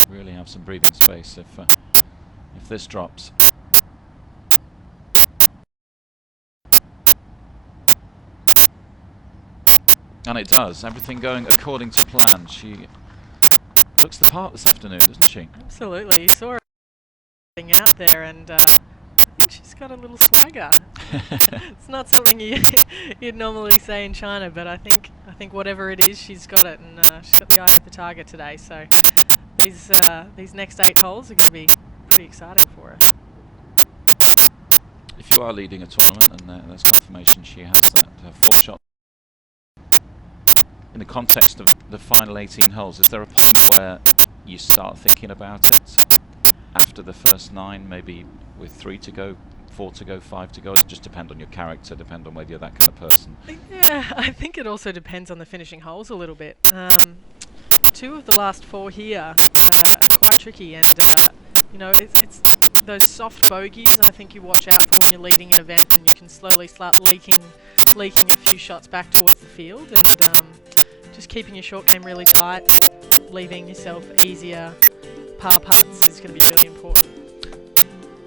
Really have some breathing space if this drops. And it does. Everything going according to plan. She looks the part this afternoon, doesn't she? Absolutely. You saw her out there, and I think she's got a little swagger. It's not something you'd normally say in China, but I think whatever it is, she's got it, and she's got the eye for the target today. So these next 8 holes are going to be pretty exciting for her. If you are leading a tournament, and there's confirmation she has that 4 shot. In the context of the final 18 holes, is there a point where you start thinking about it after the first 9, maybe with 3 to go, 4 to go, 5 to go? Does it just depend on your character, depend on whether you're that kind of person? Yeah, I think it also depends on the finishing holes a little bit. 2 of the last 4 here are quite tricky, and you know, it's those soft bogeys I think you watch out for when you're leading an event, and you can slowly start leaking a few shots back towards the field, and just keeping your short game really tight, leaving yourself easier par putts is going to be really important.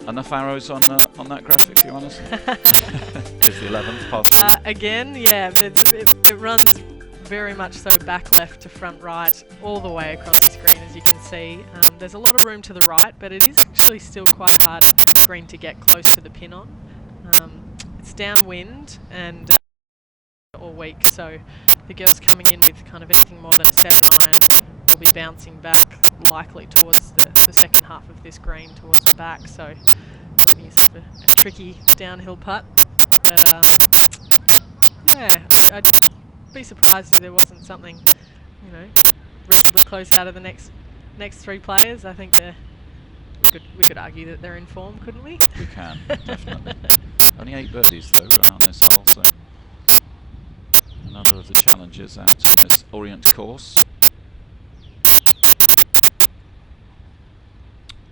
Enough arrows on that graphic, to be honest? Is the 11th par 3? Again, yeah, it runs very much so back left to front right, all the way across this green, as you can see. There's a lot of room to the right, but it is actually still quite hard green to get close to the pin on. It's downwind and all week, so the girls coming in with kind of anything more than a 7 iron will be bouncing back likely towards the second half of this green, towards the back, so giving yourself a tricky downhill putt. But yeah, I'd be surprised if there wasn't something, you know, reasonably close out of the next 3 players. I think we could argue that they're in form, couldn't we? We can, definitely. Only 8 birdies though on this hole, so another of the challenges out on this Orient course.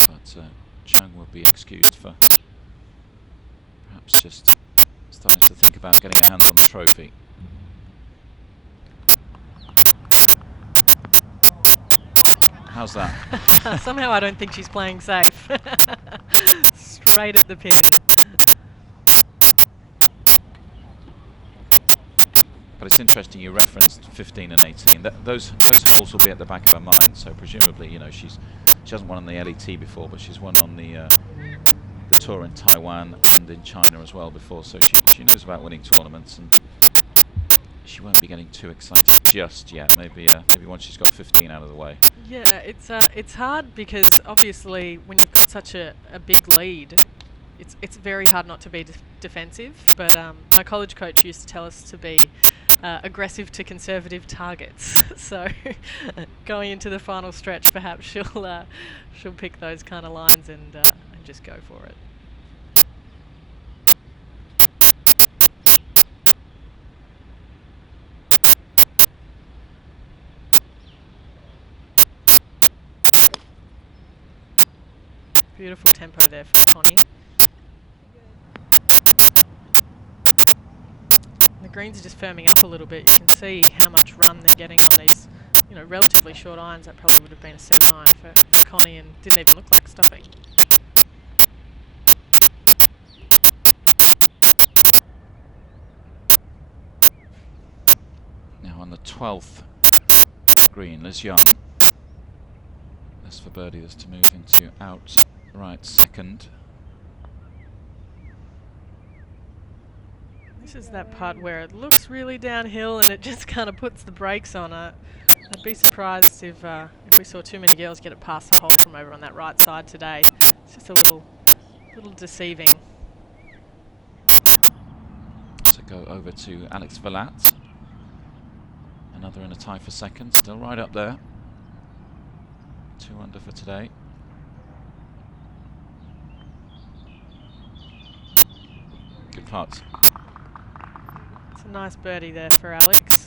But Chung will be excused for perhaps just starting to think about getting a hand on the trophy. How's that? Somehow I don't think she's playing safe. Straight at the pin. But it's interesting you referenced 15 and 18. Those holes will be at the back of her mind. So presumably, you know, she hasn't won on the LET before, but she's won on the tour in Taiwan and in China as well before. So she knows about winning tournaments, and she won't be getting too excited just yet. Maybe once she's got 15 out of the way. Yeah, it's hard because obviously when you've got such a big lead, it's very hard not to be defensive. But my college coach used to tell us to be aggressive to conservative targets. So going into the final stretch, perhaps she'll pick those kind of lines and just go for it. Beautiful tempo there for Connie. The greens are just firming up a little bit. You can see how much run they're getting on these, you know, relatively short irons. That probably would have been a C9 for Connie and didn't even look like stuffing. Now on the 12th green, Liz Young. That's for birdie. That's to move into outright second. This is that part where it looks really downhill and it just kind of puts the brakes on it. I'd be surprised if we saw too many girls get it past the hole from over on that right side today. It's just a little deceiving. So go over to Alex Vilat. Another in a tie for second, still right up there. 2 under for today. Good putt. It's a nice birdie there for Alex.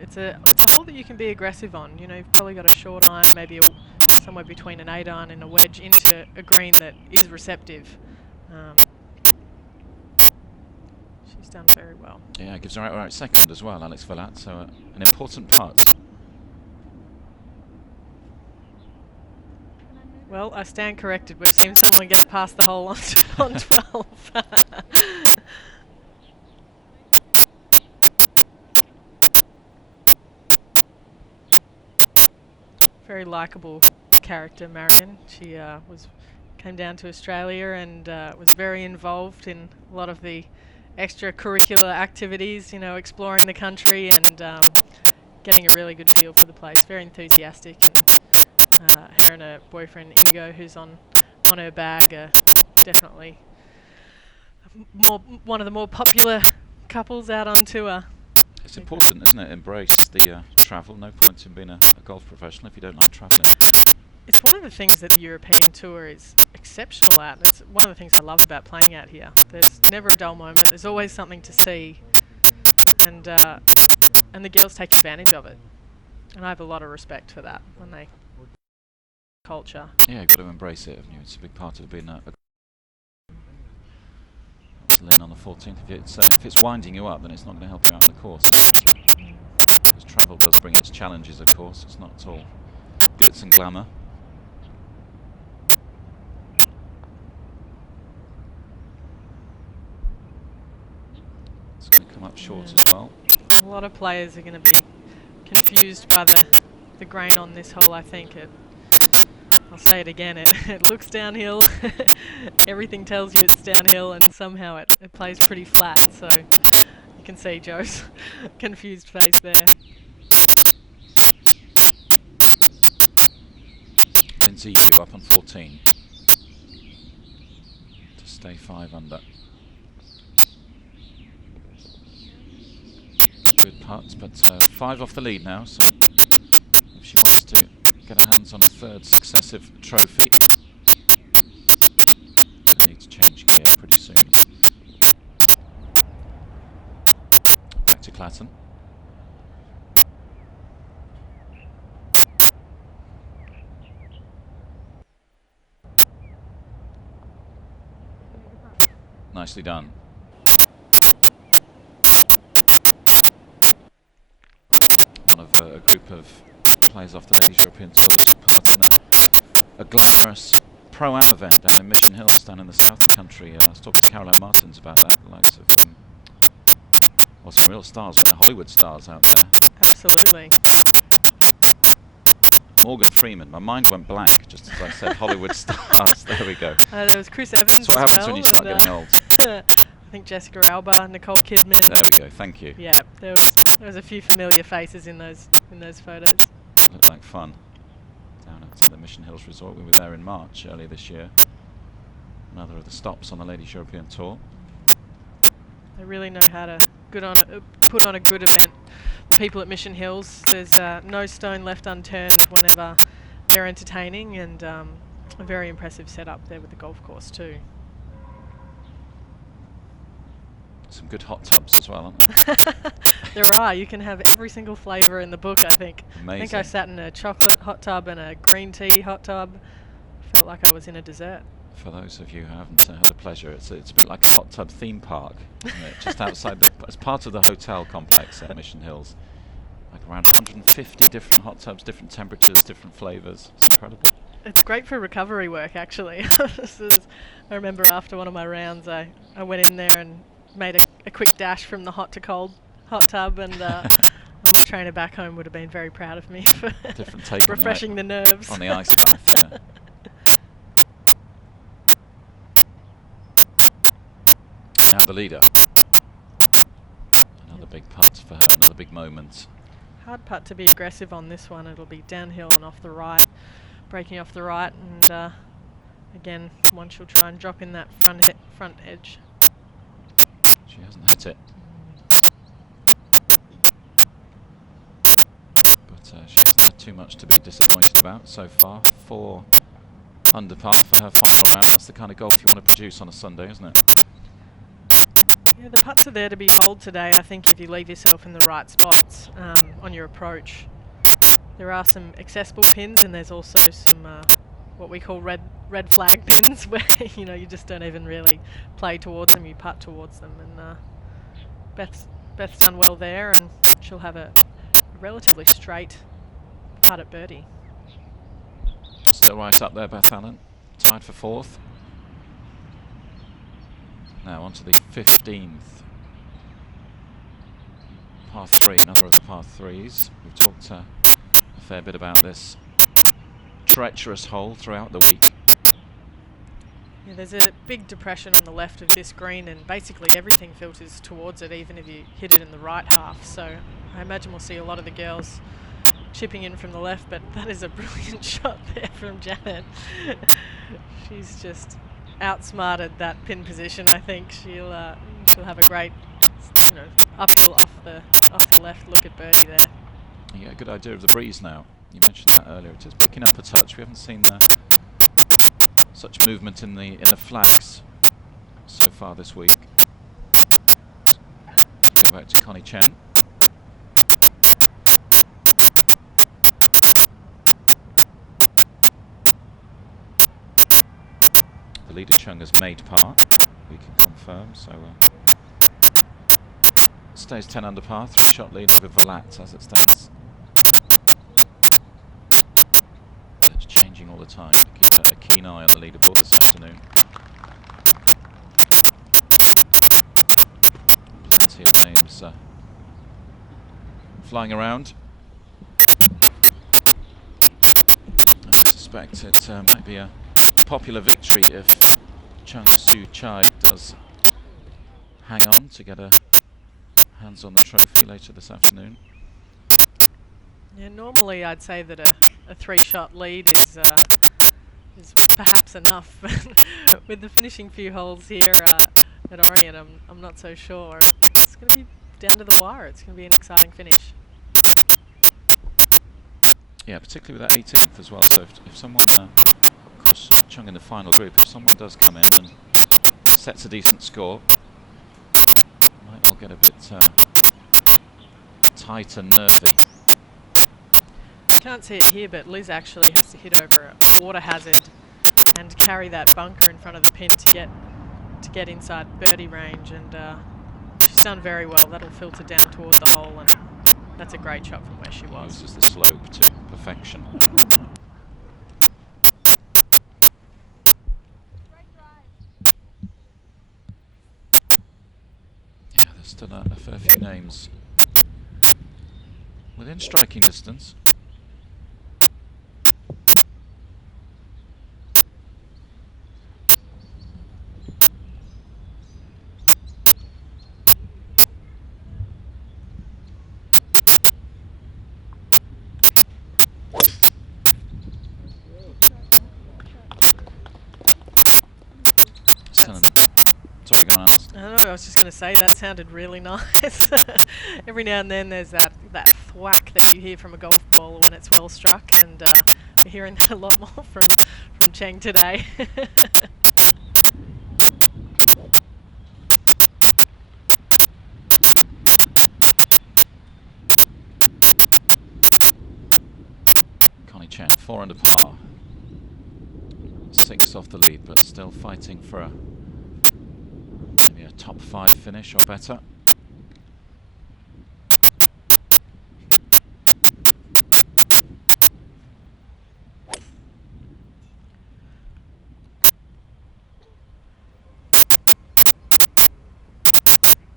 It's a hole that you can be aggressive on. You know, you've probably got a short iron, maybe somewhere between an 8 iron and a wedge into a green that is receptive. She's done very well. Yeah, gives her outright second as well, Alex Vilat. So an important putt. Well, I stand corrected. We've seen someone get it past the hole on 12. Very likeable character, Marion. She came down to Australia and was very involved in a lot of the extracurricular activities, you know, exploring the country and getting a really good feel for the place. Very enthusiastic. And her and her boyfriend Indigo, who's on her bag, are definitely one of the more popular couples out on tour. It's important, isn't it? Embrace the travel. No point in being a golf professional if you don't like travelling. It's one of the things that the European Tour is exceptional at. It's one of the things I love about playing out here. There's never a dull moment. There's always something to see, and the girls take advantage of it. And I have a lot of respect for that when they culture. Yeah, you've got to embrace it, haven't you? It's a big part of being a Lynn on the 14th. If it's winding you up, then it's not going to help you out on the course. Because travel does bring its challenges, of course. It's not all glitz and glamour. It's going to come up short as well. A lot of players are going to be confused by the grain on this hole, I think. I'll say it again, it looks downhill. Everything tells you it's downhill, and somehow it plays pretty flat, so you can see Joe's confused face there. Lindsay Yu up on 14 to stay 5 under. Good putts, but 5 off the lead now, so if she wants to get her hands on a 3rd successive trophy, they need to change gear pretty soon. Back to Clatton. Nicely done. One of a group of players off the Ladies European Tour that took part in a glamorous Pro-Am event down in Mission Hills, down in the south of the country. I was talking to Caroline Martins about that, the likes of Well, some real stars, Hollywood stars out there. Absolutely. Morgan Freeman. My mind went blank just as I said Hollywood stars. There we go. There was Chris Evans. That's what happens when you start getting old. I think Jessica Alba, Nicole Kidman. There we go. Thank you. Yeah, there was a few familiar faces in those photos. Looked like fun. Down at the Mission Hills Resort. We were there in March earlier this year. Another of the stops on the Ladies European Tour. They really know how to put on a good event. The people at Mission Hills, there's no stone left unturned whenever they're entertaining, and a very impressive setup there with the golf course too. Some good hot tubs as well, aren't there? There are. You can have every single flavour in the book, I think. Amazing. I think I sat in a chocolate hot tub and a green tea hot tub. Felt like I was in a dessert. For those of you who haven't had the pleasure, it's a bit like a hot tub theme park, isn't it? Just outside, as part of the hotel complex at Mission Hills. Like around 150 different hot tubs, different temperatures, different flavours. It's incredible. It's great for recovery work, actually. I remember after one of my rounds, I went in there and made a quick dash from the hot to cold hot tub, and my trainer back home would have been very proud of me for different take refreshing the nerves. On the ice bath, yeah. Now the leader. Another big putt for her, another big moment. Hard putt to be aggressive on this one. It'll be downhill and off the right, breaking off the right, and again, one she'll try and drop in that front edge. She hasn't hit it. But she hasn't had too much to be disappointed about so far. 4 under par for her final round. That's the kind of golf you want to produce on a Sunday, isn't it? Yeah, the putts are there to be holed today, I think, if you leave yourself in the right spots on your approach. There are some accessible pins, and there's also some what we call red flag pins, where you just don't even really play towards them, you putt towards them. And Beth's done well there, and she'll have a relatively straight putt at birdie. Still right up there, Beth Allen, tied for 4th. Now on to the 15th. Par 3, another of the par 3s. We've talked a fair bit about this treacherous hole throughout the week. Yeah, there's a big depression on the left of this green, and basically everything filters towards it, even if you hit it in the right half. So I imagine we'll see a lot of the girls chipping in from the left, but that is a brilliant shot there from Janet. She's just outsmarted that pin position. I think she'll have a great, uphill off the left look at birdie there. You get a good idea of the breeze now. You mentioned that earlier. It's just picking up a touch. We haven't seen such movement in the flags so far this week. Go back to Connie Chen. The leader Chung has made par, we can confirm, so stays 10 under par, 3-shot lead over Verlat as it stands. It's changing all the time. Keep a keen eye on the leaderboard this afternoon. Plenty of names flying around. I suspect it might be a popular victory if Chung Soo Chai does hang on to get her hands on the trophy later this afternoon. Yeah, normally I'd say that a 3-shot lead is perhaps enough, but with the finishing few holes here at Orient, I'm not so sure. It's going to be down to the wire. It's going to be an exciting finish. Yeah, particularly with that 18th as well. So if someone, of course, Chung in the final group, if someone does come in and sets a decent score, might all get a bit tight and nervy. Can't see it here, but Liz actually has to hit over a water hazard and carry that bunker in front of the pin to get inside birdie range, and she's done very well. That'll filter down towards the hole, and that's a great shot from where she was. Uses the slope to perfection. Yeah, there's Still a fair few names within striking distance. Sorry, go on, Alice. I don't know, I was just going to say that sounded really nice. Every now and then there's that thwack that you hear from a golf ball when it's well struck, and we're hearing that a lot more from Chen today. Connie Chen, 4 under par. 6 off the lead, but still fighting for a top 5 finish or better.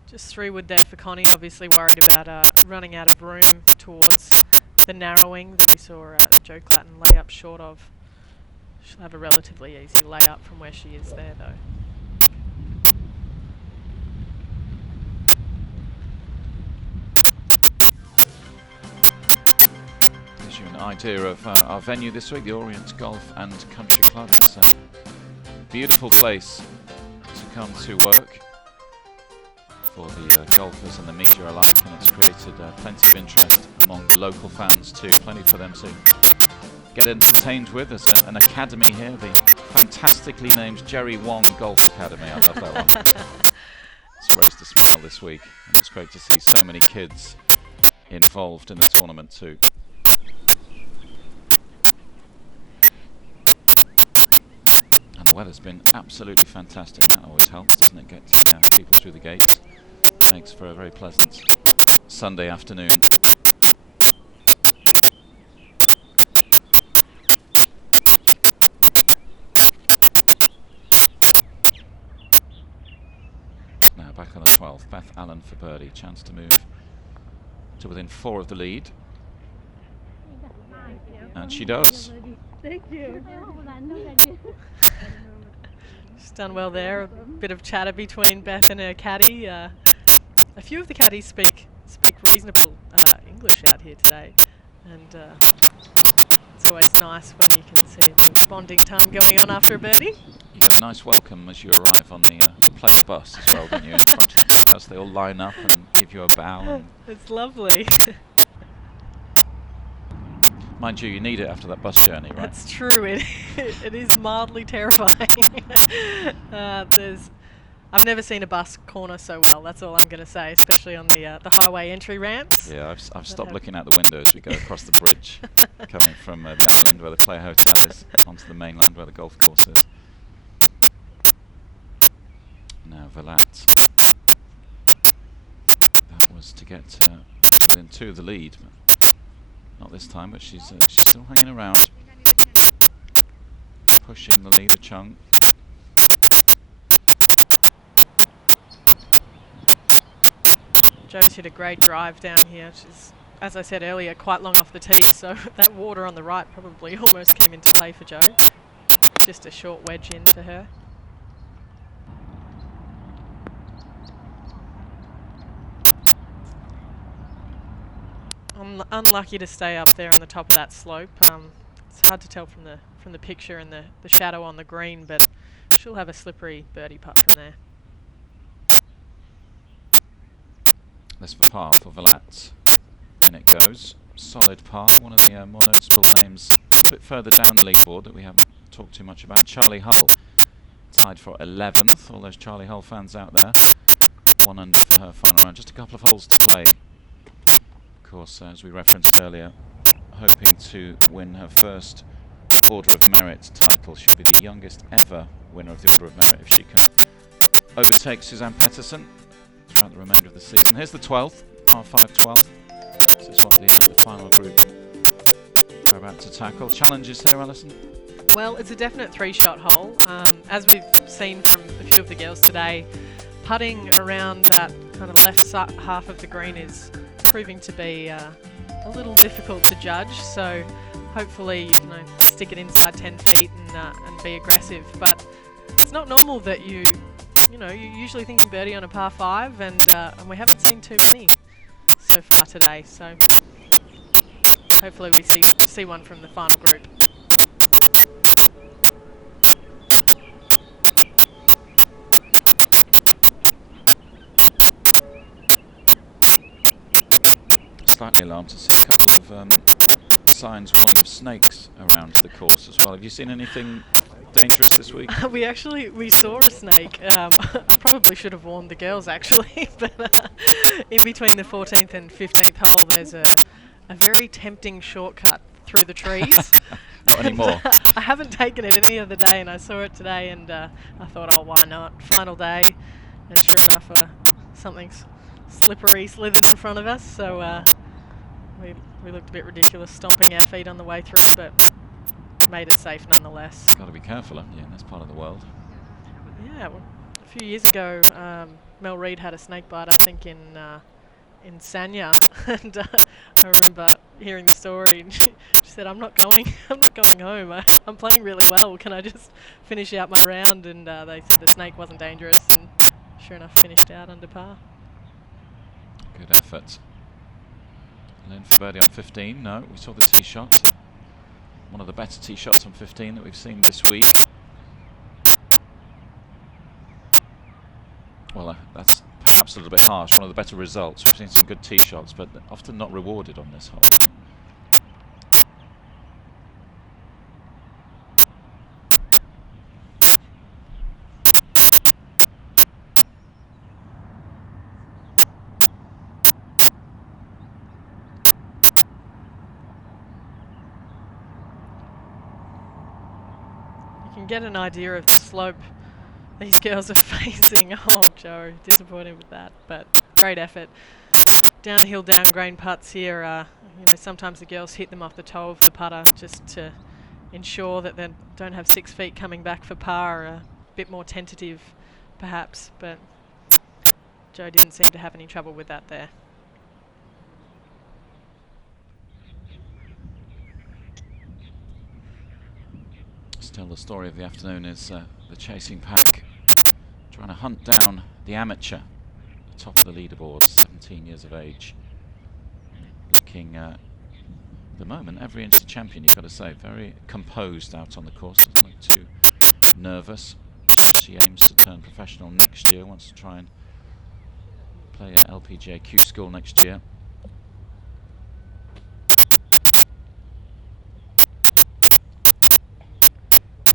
Just 3 wood there for Connie, obviously worried about running out of room towards the narrowing that we saw Joe Clatton lay up short of. She'll have a relatively easy layup from where she is there though. Gives you an idea of our venue this week, the Orient Golf and Country Club. It's a beautiful place to come to work for the golfers and the media alike, and it's created plenty of interest among the local fans too. Plenty for them to get entertained with. There's an academy here, the fantastically named Jerry Wong Golf Academy. I love that one. It's raised a smile this week, and it's great to see so many kids involved in the tournament too. And the weather's been absolutely fantastic. That always helps, doesn't it? Getting people through the gates. Makes for a very pleasant Sunday afternoon. Now back on the 12th, Beth Allen for birdie. Chance to move to within 4 of the lead. And she does. Thank you. She's done well there. A bit of chatter between Beth and her caddy. A few of the caddies speak reasonable English out here today, and it's always nice when you can see a bit of bonding time going on after a birdie. You get a nice welcome as you arrive on the plate bus as well, don't you? In front, as they all line up and give you a bow. It's lovely. Mind you, you need it after that bus journey, right? That's true. It is mildly terrifying. I've never seen a bus corner so well. That's all I'm going to say, especially on the highway entry ramps. Yeah, I've stopped looking out the window as we go across the bridge, coming from the island where the player hotel is, onto the mainland where the golf course is. Now Velat. That was to get to within 2 of the lead. Not this time, but she's still hanging around, pushing the leader, Chung. Joe's hit a great drive down here. She's, as I said earlier, quite long off the tee, so that water on the right probably almost came into play for Joe. Just a short wedge in for her. Unlucky to stay up there on the top of that slope. It's hard to tell from the picture and the shadow on the green, but she'll have a slippery birdie putt from there. This for par for Velat. And it goes. Solid par. One of the more noticeable names a bit further down the leaderboard that we haven't talked too much about. Charlie Hull. Tied for 11th. All those Charlie Hull fans out there. 1 under for her final round. Just a couple of holes to play. Of course, as we referenced earlier, hoping to win her first Order of Merit title. She'll be the youngest ever winner of the Order of Merit if she can overtake Suzanne Pettersson throughout the remainder of the season. Here's the 12th, par 5 12th. This is what the final group are about to tackle. Challenges here, Alison? Well, it's a definite 3-shot hole. As we've seen from a few of the girls today, putting around that kind of left half of the green is proving to be a little difficult to judge. So hopefully, you know, stick it inside 10 feet and be aggressive. But it's not normal that you're usually thinking birdie on a par 5, and we haven't seen too many so far today. So hopefully we see one from the final group. Slightly alarmed to see a couple of signs warning of snakes around the course as well. Have you seen anything dangerous this week? We saw a snake. I probably should have warned the girls actually, but in between the 14th and 15th hole there's a very tempting shortcut through the trees. Not anymore. I haven't taken it any other day, and I saw it today, and I thought, oh, why not? Final day, and sure enough, something slippery slithered in front of us, so we looked a bit ridiculous stomping our feet on the way through, but made it safe nonetheless. Got to be careful, haven't you, in this part of the world? Yeah, well, a few years ago, Mel Reid had a snake bite, I think, in Sanya, and I remember hearing the story, and she said, I'm not going home. I'm playing really well. Can I just finish out my round? And they said the snake wasn't dangerous, and sure enough, finished out under par. Good effort. Lynn for birdie on 15. No, we saw the tee shot. One of the better tee shots on 15 that we've seen this week. Well, that's perhaps a little bit harsh. One of the better results. We've seen some good tee shots, but often not rewarded on this hole. You can get an idea of the slope these girls are facing. Oh, Joe, disappointed with that, but great effort. Downhill, down grain putts here. Sometimes the girls hit them off the toe of the putter just to ensure that they don't have 6 feet coming back for par. A bit more tentative, perhaps, but Joe didn't seem to have any trouble with that there. Still, the story of the afternoon is the chasing pack trying to hunt down the amateur at the top of the leaderboard, 17 years of age. Looking, at the moment, every inch the champion, you've got to say. Very composed out on the course, doesn't look too nervous. She aims to turn professional next year, wants to try and play at LPGA Q School next year.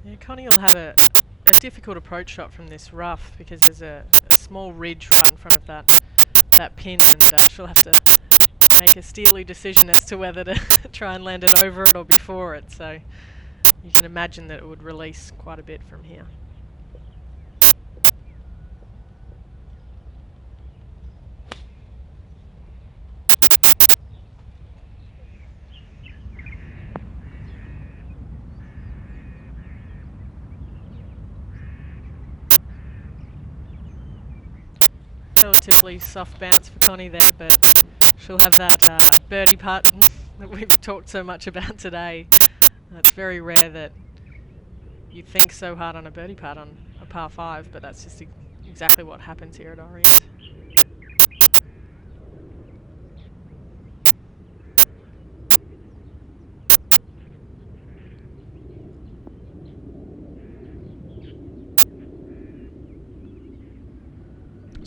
Yeah, Connie will have a difficult approach shot from this rough because there's a small ridge right in front of that pin, and she'll have to make a steely decision as to whether to try and land it over it or before it. So you can imagine that it would release quite a bit from here. Relatively soft bounce for Connie there, but she'll have that birdie putt that we've talked so much about today. It's very rare that you think so hard on a birdie putt on a par 5, but that's just exactly what happens here at Orient.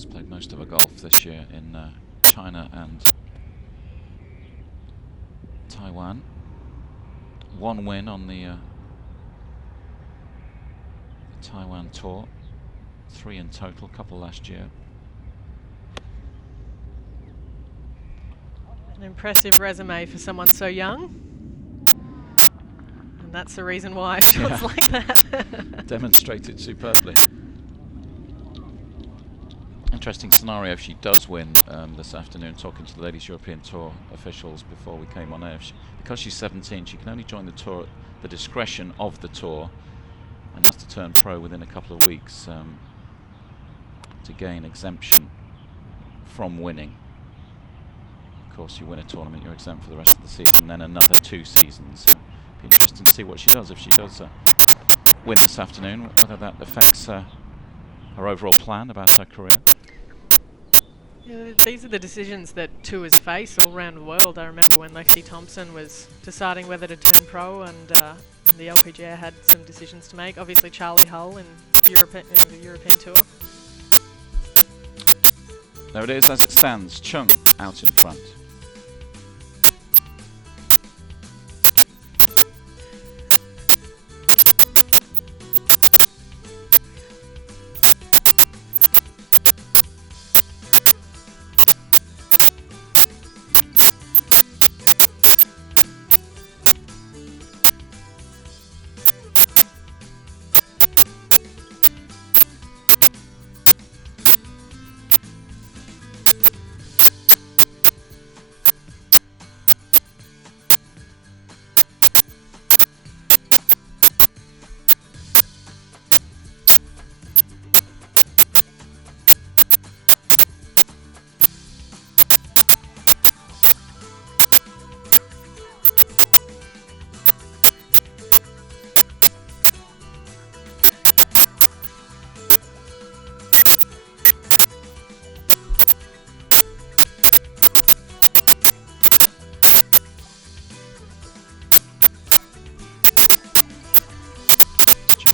Played most of her golf this year in China and Taiwan. 1 win on the Taiwan tour, 3 in total, couple last year. An impressive resume for someone so young, and that's the reason why shots like that. Demonstrated superbly. Interesting scenario if she does win this afternoon. Talking to the Ladies European Tour officials before we came on air, because she's 17, she can only join the tour at the discretion of the tour, and has to turn pro within a couple of weeks to to gain exemption from winning. Of course, you win a tournament, you're exempt for the rest of the season, then another 2 seasons. Be interesting to see what she does if she does win this afternoon, whether that affects her overall plan about her career. Yeah, these are the decisions that tours face all around the world. I remember when Lexi Thompson was deciding whether to turn pro, and the LPGA had some decisions to make. Obviously, Charlie Hull in the European Tour. There it is as it stands. Chung out in front.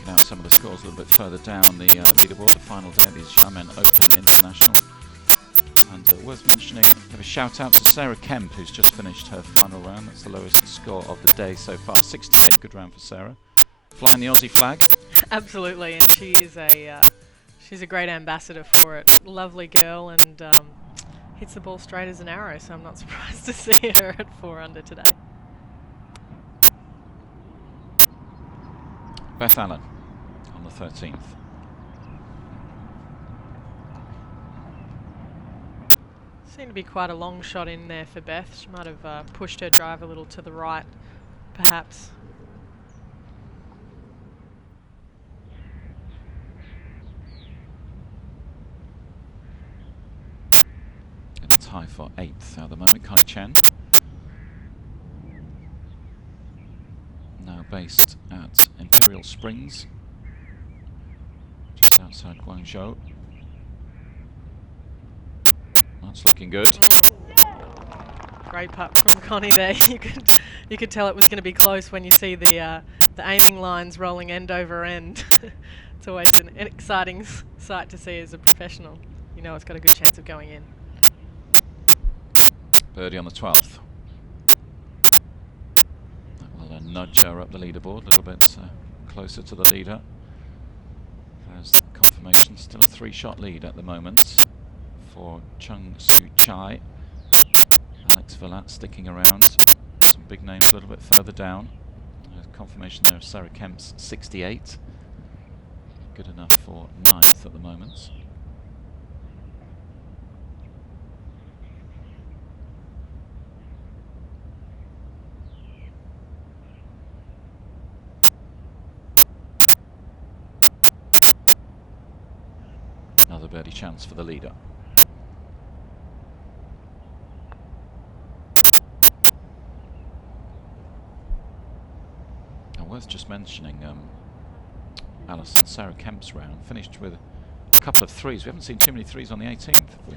Out some of the scores a little bit further down the leaderboard, the final day of the Xiamen Open International. And worth mentioning, give a shout out to Sarah Kemp, who's just finished her final round. That's the lowest score of the day so far, 68. Good round for Sarah. Flying the Aussie flag. Absolutely, and she is she's a great ambassador for it. Lovely girl, and hits the ball straight as an arrow, so I'm not surprised to see her at 4 under today. Beth Allen on the 13th. Seemed to be quite a long shot in there for Beth. She might have pushed her drive a little to the right, perhaps. And a tie for 8th at the moment, Connie Chen. Now based at Imperial Springs, just outside Guangzhou. That's looking good. Great putt from Connie there. You could tell it was going to be close when you see the aiming lines rolling end over end. It's always an exciting sight to see as a professional. You know it's got a good chance of going in. Birdie on the 12th. Nudge her up the leaderboard a little bit closer to the leader. There's the confirmation. Still a 3-shot lead at the moment for Chung Soo Chai. Alex Vilat sticking around. Some big names a little bit further down. There's confirmation there of Sarah Kemp's 68. Good enough for 9th at the moment. Another birdie chance for the leader. Now worth just mentioning Alison, Sarah Kemp's round finished with a couple of 3s. We haven't seen too many 3s on the 18th, have we?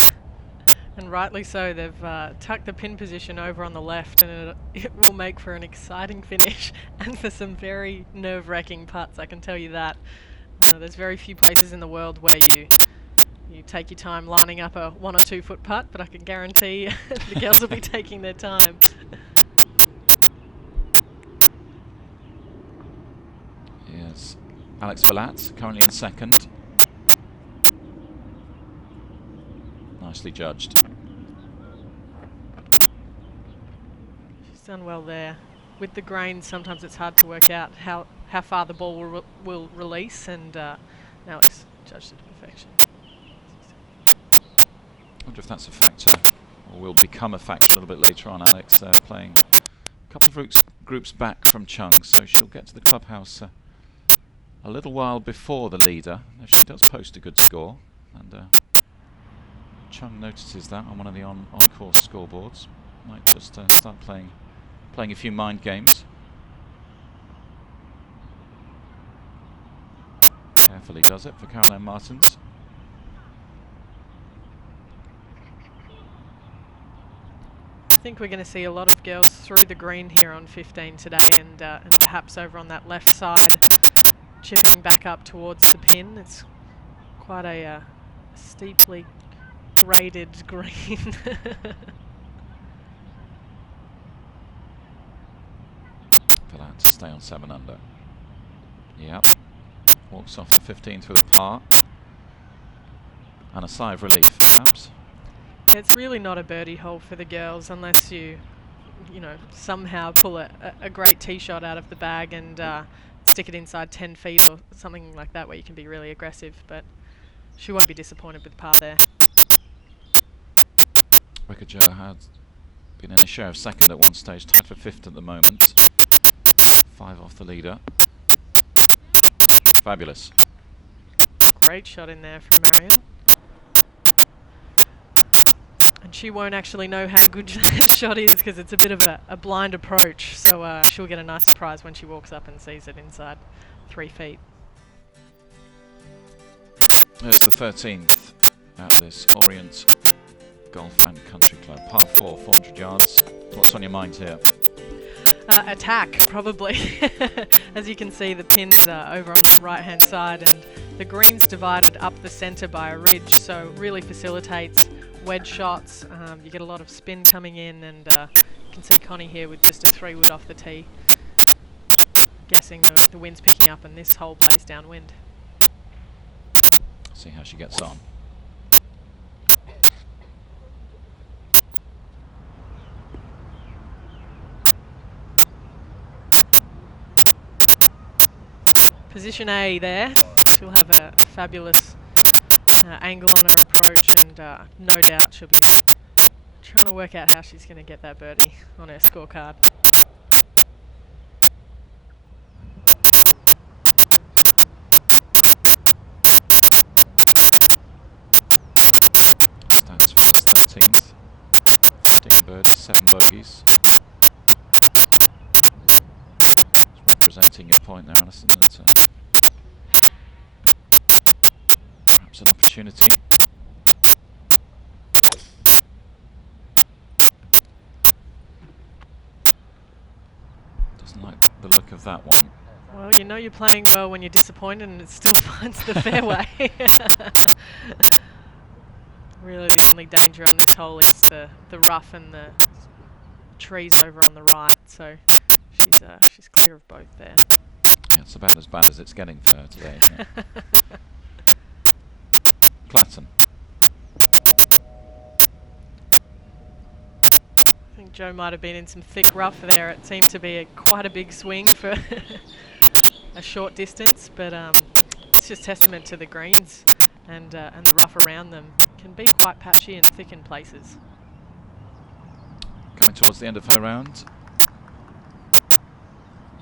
And rightly so. They've tucked the pin position over on the left, and it will make for an exciting finish and for some very nerve-wracking putts, I can tell you that. There's very few places in the world where you take your time lining up a 1 or 2 foot putt, but I can guarantee the girls will be taking their time. Yes, Alex Vilat currently in 2nd. Nicely judged. She's done well there. With the grain, sometimes it's hard to work out how far the ball will release, and Alex judged it to perfection. I wonder if that's a factor, or will become a factor a little bit later on. Alex playing a couple of groups back from Chung, so she'll get to the clubhouse a little while before the leader. If she does post a good score, and Chung notices that on one of the on-course scoreboards. Might just start playing a few mind games. Carefully does it for Caroline Martins. I think we're going to see a lot of girls through the green here on 15 today, and perhaps over on that left side, chipping back up towards the pin. It's quite a steeply graded green. For that to stay on 7 under. Yep. Walks off the 15th with a par. And a sigh of relief, perhaps. It's really not a birdie hole for the girls unless you somehow pull a great tee shot out of the bag and stick it inside 10 feet or something like that, where you can be really aggressive. But she won't be disappointed with par there. Rickager had been in a share of second at one stage, tied for 5th at the moment. 5 off the leader. Fabulous. Great shot in there from Marion. And she won't actually know how good that shot is because it's a bit of a blind approach. So she'll get a nice surprise when she walks up and sees it inside 3 feet. There's the 13th at this Orient Golf and Country Club. Par 4, 400 yards. What's on your mind here? Attack, probably. As you can see, the pin's over on the right-hand side, and the green's divided up the centre by a ridge, so really facilitates wedge shots. You get a lot of spin coming in, and you can see Connie here with just a 3-wood off the tee. Guessing the wind's picking up, and this hole plays downwind. See how she gets on. Position A there. She'll have a fabulous angle on her approach, and no doubt she'll be trying to work out how she's going to get that birdie on her scorecard. Stats for this 13th. 15 birdies, 7 bogeys. Representing your point there, Alison, that perhaps an opportunity. Doesn't like the look of that one. Well, you know you're playing well when you're disappointed and it still finds the fairway. Really the only danger on this hole is the rough and the trees over on the right, so she's clear of both there. Yeah, it's about as bad as it's getting for her today, isn't it? Clatton. I think Joe might have been in some thick rough there. It seemed to be quite a big swing for a short distance, but it's just testament to the greens and the rough around them. Can be quite patchy and thick in places. Coming towards the end of her round.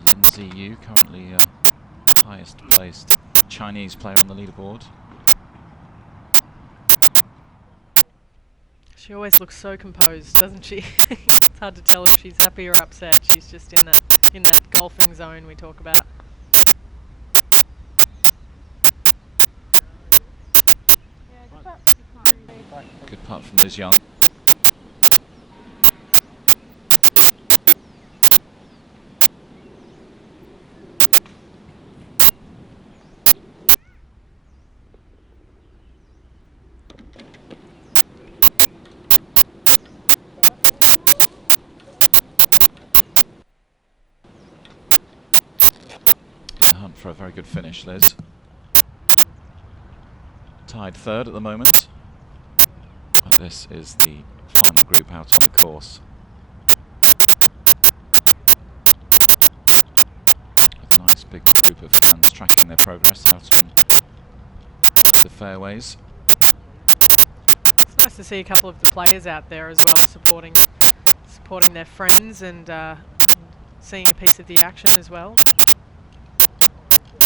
Lindsay Yu, currently highest placed Chinese player on the leaderboard. She always looks so composed, doesn't she? It's hard to tell if she's happy or upset. She's just in that golfing zone we talk about. Good putt from Liz Young. For a very good finish, Liz. Tied 3rd at the moment. And this is the final group out on the course. A nice big group of fans tracking their progress out on the fairways. It's nice to see a couple of the players out there as well, supporting their friends and seeing a piece of the action as well.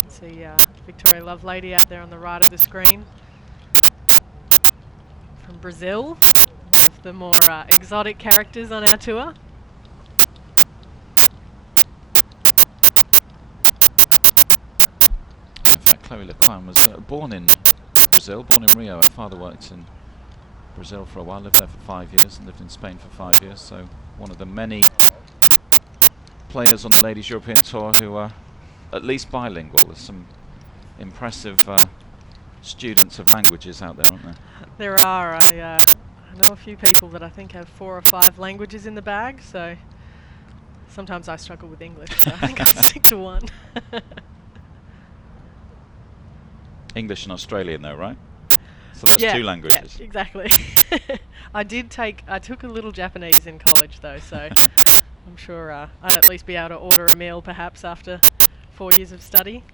See Victoria Lovelady out there on the right of the screen. From Brazil, one of the more exotic characters on our tour. In fact, Chloe Lequan was born in Brazil, born in Rio. Her father worked in Brazil for a while, lived there for 5 years, and lived in Spain for 5 years. So one of the many players on the Ladies European Tour who are at least bilingual. There's some impressive students of languages out there, aren't there? There are. I know a few people that I think have 4 or 5 languages in the bag, so sometimes I struggle with English, so I think I'll stick to one. English and Australian though, right? So that's 2 languages. Yeah, exactly. I took a little Japanese in college though, so I'm sure I'd at least be able to order a meal perhaps after 4 years of study.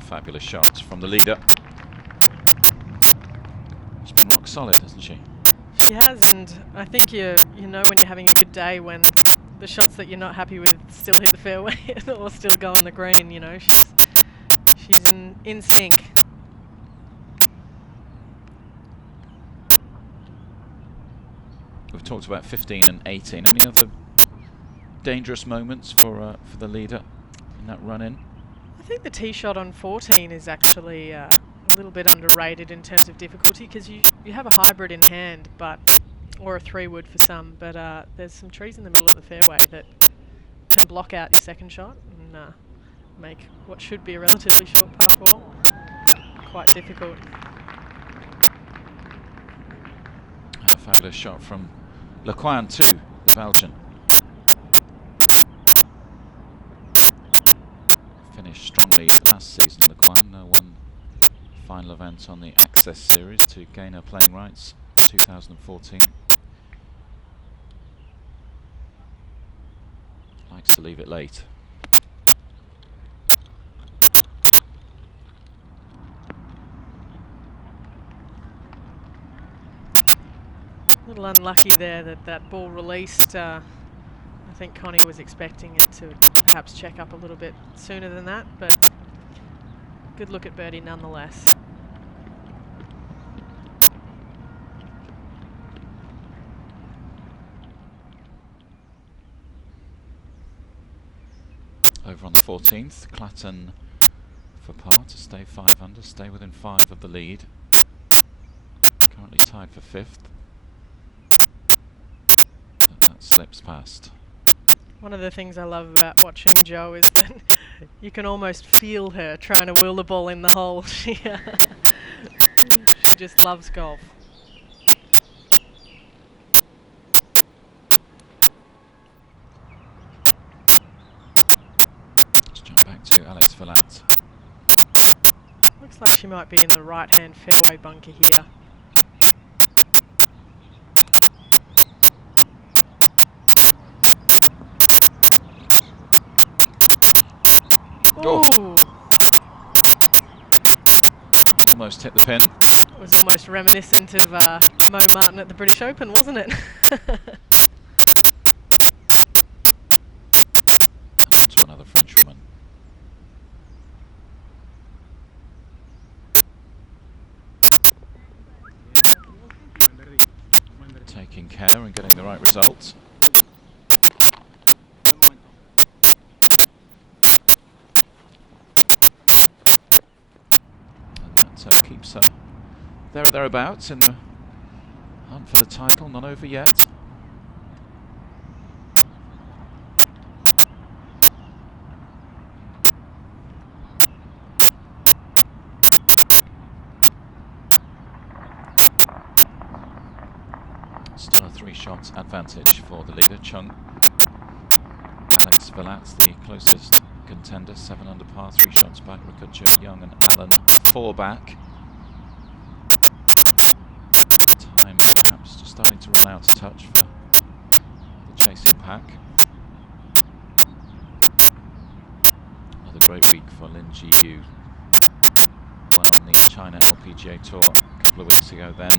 Fabulous shots from the leader. She's been rock solid, hasn't she? She has, and I think you know when you're having a good day when the shots that you're not happy with still hit the fairway or still go on the green. You know, she's in sync. We've talked about 15 and 18. Any other dangerous moments for the leader in that run-in? I think the tee shot on 14 is actually a little bit underrated in terms of difficulty because you have a hybrid in hand, or a 3-wood for some, but there's some trees in the middle of the fairway that can block out your second shot and make what should be a relatively short par 4 quite difficult. A fabulous shot from Lequan too, the Belgian. Finished strongly last season, Lequan won final event on the Access Series to gain her playing rights 2014. Likes to leave it late. A little unlucky there that ball released. I think Connie was expecting it to perhaps check up a little bit sooner than that, but good look at birdie nonetheless. Over on the 14th, Clatton for par to stay 5 under, stay within 5 of the lead. Currently tied for 5th. That slips past. One of the things I love about watching Jo is that you can almost feel her trying to wheel the ball in the hole. She just loves golf. Let's jump back to Alex Villatte. Looks like she might be in the right-hand fairway bunker here. Oh! Almost hit the pin. It was almost reminiscent of Mo Martin at the British Open, wasn't it? To another Frenchwoman. Taking care and getting the right result. Keeps her there or thereabouts in the hunt for the title, not over yet. Still a 3-shot advantage for the leader, Chung. Alex Villatte, the closest contender, 7 under par, 3 shots back. Ricard Young and Allen 4 back. Time perhaps to starting to run out of touch for the chasing pack. Another great week for Lin Jiyu. Won on the China LPGA Tour a couple of weeks ago, then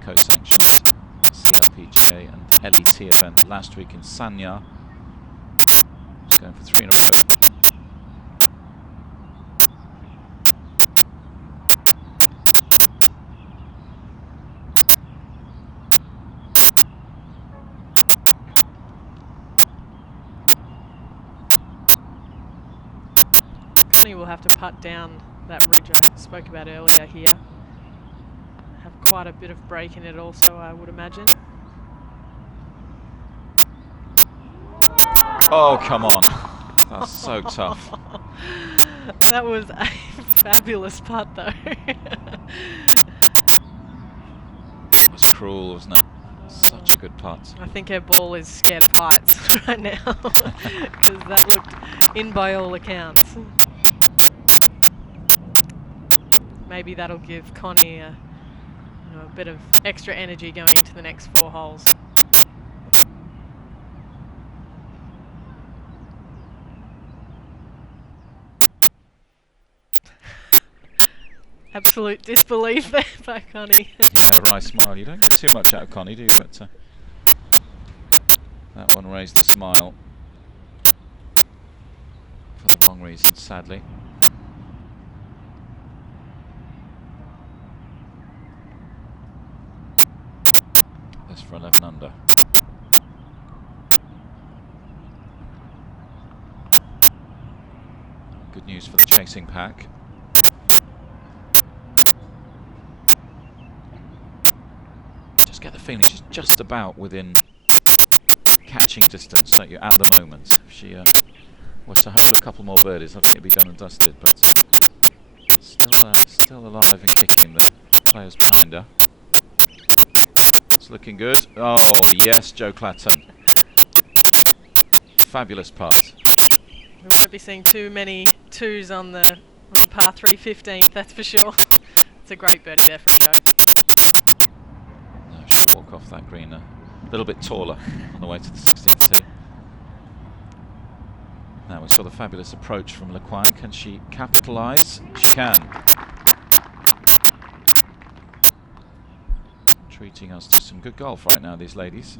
co-sanctioned CLPGA and LET event last week in Sanya. He's going for 3 in a row. Connie will have to putt down that ridge I spoke about earlier here. Have quite a bit of break in it also, I would imagine. Oh, come on. That's so tough. That was a fabulous putt, though. It was cruel, wasn't it? Such a good putt. I think her ball is scared of heights right now, because that looked in by all accounts. Maybe that'll give Connie a bit of extra energy going into the next 4 holes. Absolute disbelief there by Connie. Yeah, right smile. You don't get too much out of Connie, do you? But that one raised the smile. For the wrong reason, sadly. This for 11 under. Good news for the chasing pack. Just get the feeling she's just about within catching distance, don't you, at the moment. If she were to hold a couple more birdies, I think it'd be done and dusted, but still alive and kicking, the players behind her. It's looking good. Oh, yes, Joe Clatton. Fabulous putt. We won't be seeing too many twos on the par 3 15th, that's for sure. It's a great birdie there from Joe. No, she'll walk off that green a little bit taller on the way to the 16th tee. Now we saw the fabulous approach from Le Quang. Can she capitalise? She can. Treating us to some good golf right now, these ladies.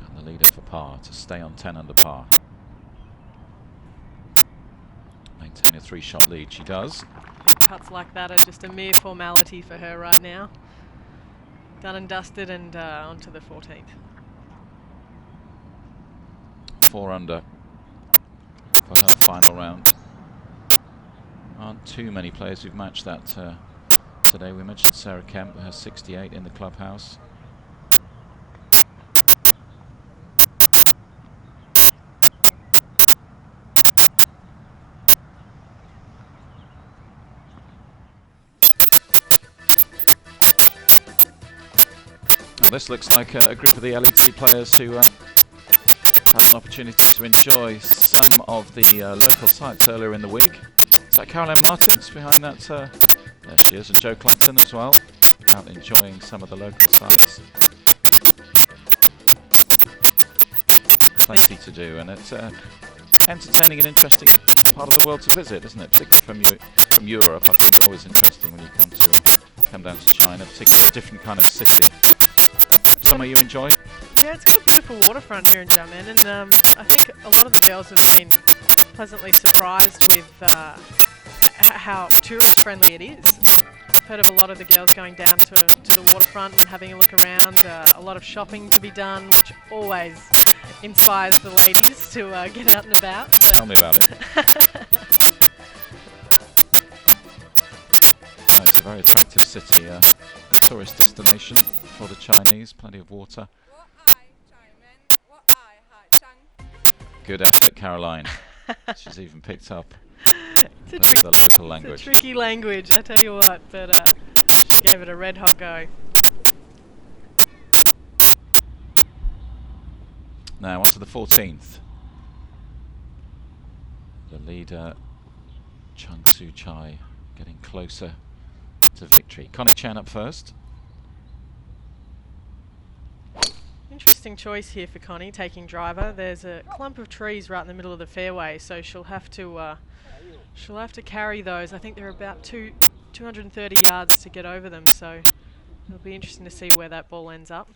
And the leader for par to stay on 10 under par. Maintain a 3-shot lead, she does. Putts like that are just a mere formality for her right now. Done and dusted, and on to the 14th. 4 under for her final round. Aren't too many players who've matched that today. We mentioned Sarah Kemp, her 68 in the clubhouse. Now this looks like a group of the LET players who had an opportunity to enjoy some of the local sites earlier in the week. Is that Caroline Martins behind that? There she is, and Joe Clatton as well, out enjoying some of the local sites. Plenty to do, and it's entertaining and interesting part of the world to visit, isn't it? Particularly from Europe. I find it always interesting when you come down to China, particularly a different kind of city. Somewhere you enjoy? Yeah, it's got a beautiful waterfront here in Xiamen, and I think a lot of the girls have been pleasantly surprised with how tourist-friendly it is. I've heard of a lot of the girls going down to the waterfront and having a look around, a lot of shopping to be done, which always inspires the ladies to get out and about. So. Tell me about it. Oh, it's a very attractive city, a tourist destination for the Chinese, plenty of water. Good effort, Caroline. She's even picked up the local language. It's a tricky language, I tell you what, but she gave it a red hot go. Now on to the 14th. The leader, Chung Soo Chai, getting closer to victory. Connie Chen up first. Interesting choice here for Connie, taking driver. There's a clump of trees right in the middle of the fairway, so she'll have to carry those. I think they're about 230 yards to get over them, so it'll be interesting to see where that ball ends up.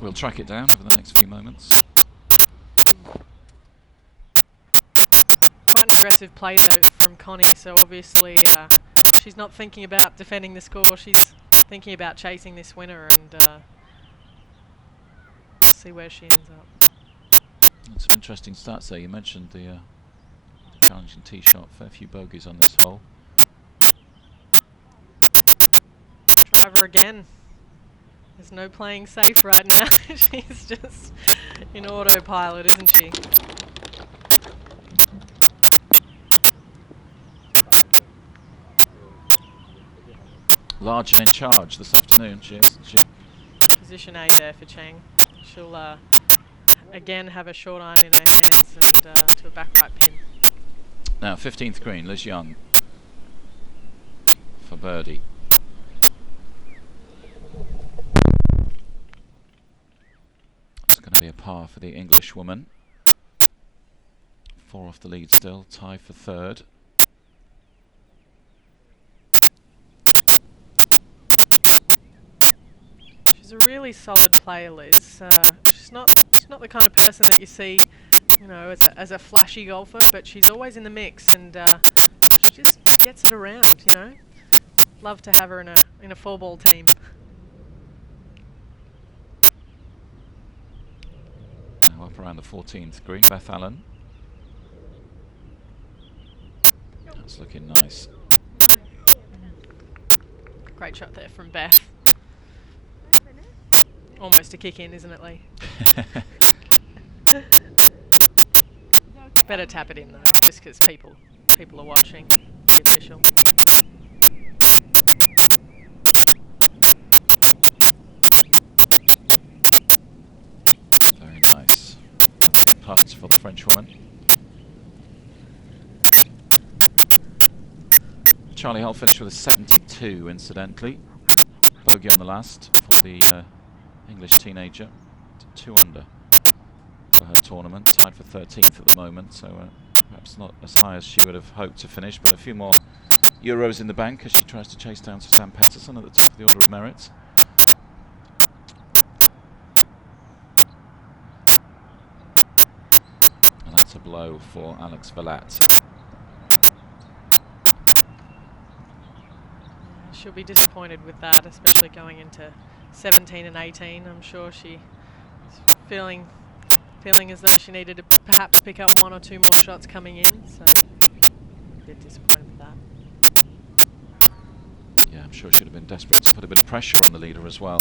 We'll track it down over the next few moments. Quite an aggressive play though from Connie, so obviously she's not thinking about defending the score, she's thinking about chasing this winner, and see where she ends up. That's an interesting start there. You mentioned the challenging tee shot, fair few bogeys on this hole. Driver again. There's no playing safe right now. She's just in autopilot, isn't she? Large and in charge this afternoon, she is, isn't she? Position A there for Cheng. She'll again have a short iron in her hands and to a back right pin. Now 15th green, Liz Young for birdie. It's going to be a par for the English woman. 4 off the lead still, tie for third. She's a really solid player, Liz. She's not the kind of person that you see, you know, as a flashy golfer, but she's always in the mix, and she just gets it around, you know. Love to have her in a 4-ball team. Now up around the 14th green, Beth Allen. That's looking nice. Great shot there from Beth. Almost a kick in, isn't it, Lee? Better tap it in though, just because people are watching. The official. Very nice. Big putts for the French woman. Charlie Hull finished with a 72, incidentally. Bogey on the last for the English teenager. 2 under for her tournament. Tied for 13th at the moment, so perhaps not as high as she would have hoped to finish, but a few more euros in the bank as she tries to chase down Susanne Pettersson at the top of the order of merit. And that's a blow for Alex Velat. She'll be disappointed with that, especially going into 17 and 18. I'm sure she's feeling as though she needed to perhaps pick up 1 or 2 more shots coming in, so a bit disappointed with that. Yeah, I'm sure she'd have been desperate to put a bit of pressure on the leader as well.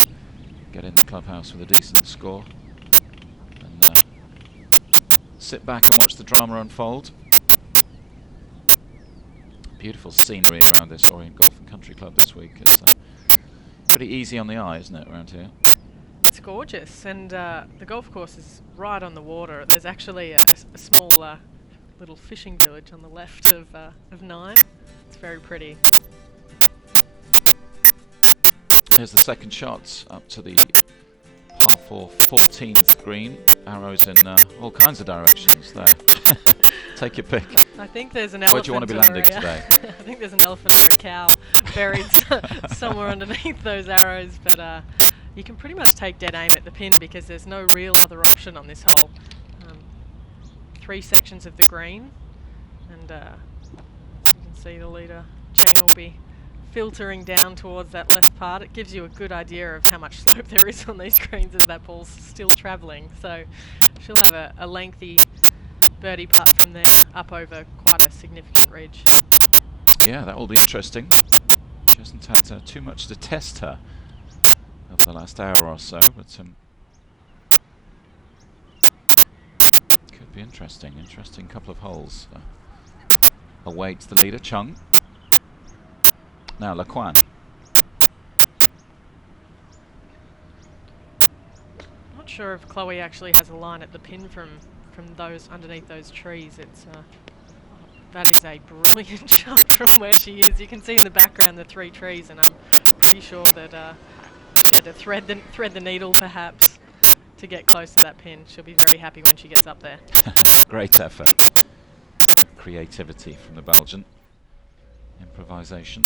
Get in the clubhouse with a decent score and sit back and watch the drama unfold. Beautiful scenery around this Orient Golf and Country Club this week. It's pretty easy on the eye, isn't it, around here? It's gorgeous, and the golf course is right on the water. There's actually a small little fishing village on the left of 9. It's very pretty. Here's the second shot up to the par 4 14th green. Arrows in all kinds of directions there. Take your pick. I think there's an elephant. Where do you want to be landing today? I think there's an elephant or a cow buried somewhere underneath those arrows, but you can pretty much take dead aim at the pin because there's no real other option on this hole. 3 sections of the green, and as you can see, the leader, Cheng, will be filtering down towards that left part. It gives you a good idea of how much slope there is on these greens as that ball's still travelling. So she'll have a lengthy birdie putt from there up over quite a significant ridge. Yeah, that will be interesting. She hasn't had too much to test her over the last hour or so, but could be interesting. Interesting couple of holes. Awaits the leader, Chung. Now Laquan. Not sure if Chloe actually has a line at the pin from those underneath those trees. It's that is a brilliant shot from where she is. You can see in the background the 3 trees, and I'm pretty sure that she had to thread the needle perhaps to get close to that pin. She'll be very happy when she gets up there. Great effort. Creativity from the Belgian. Improvisation.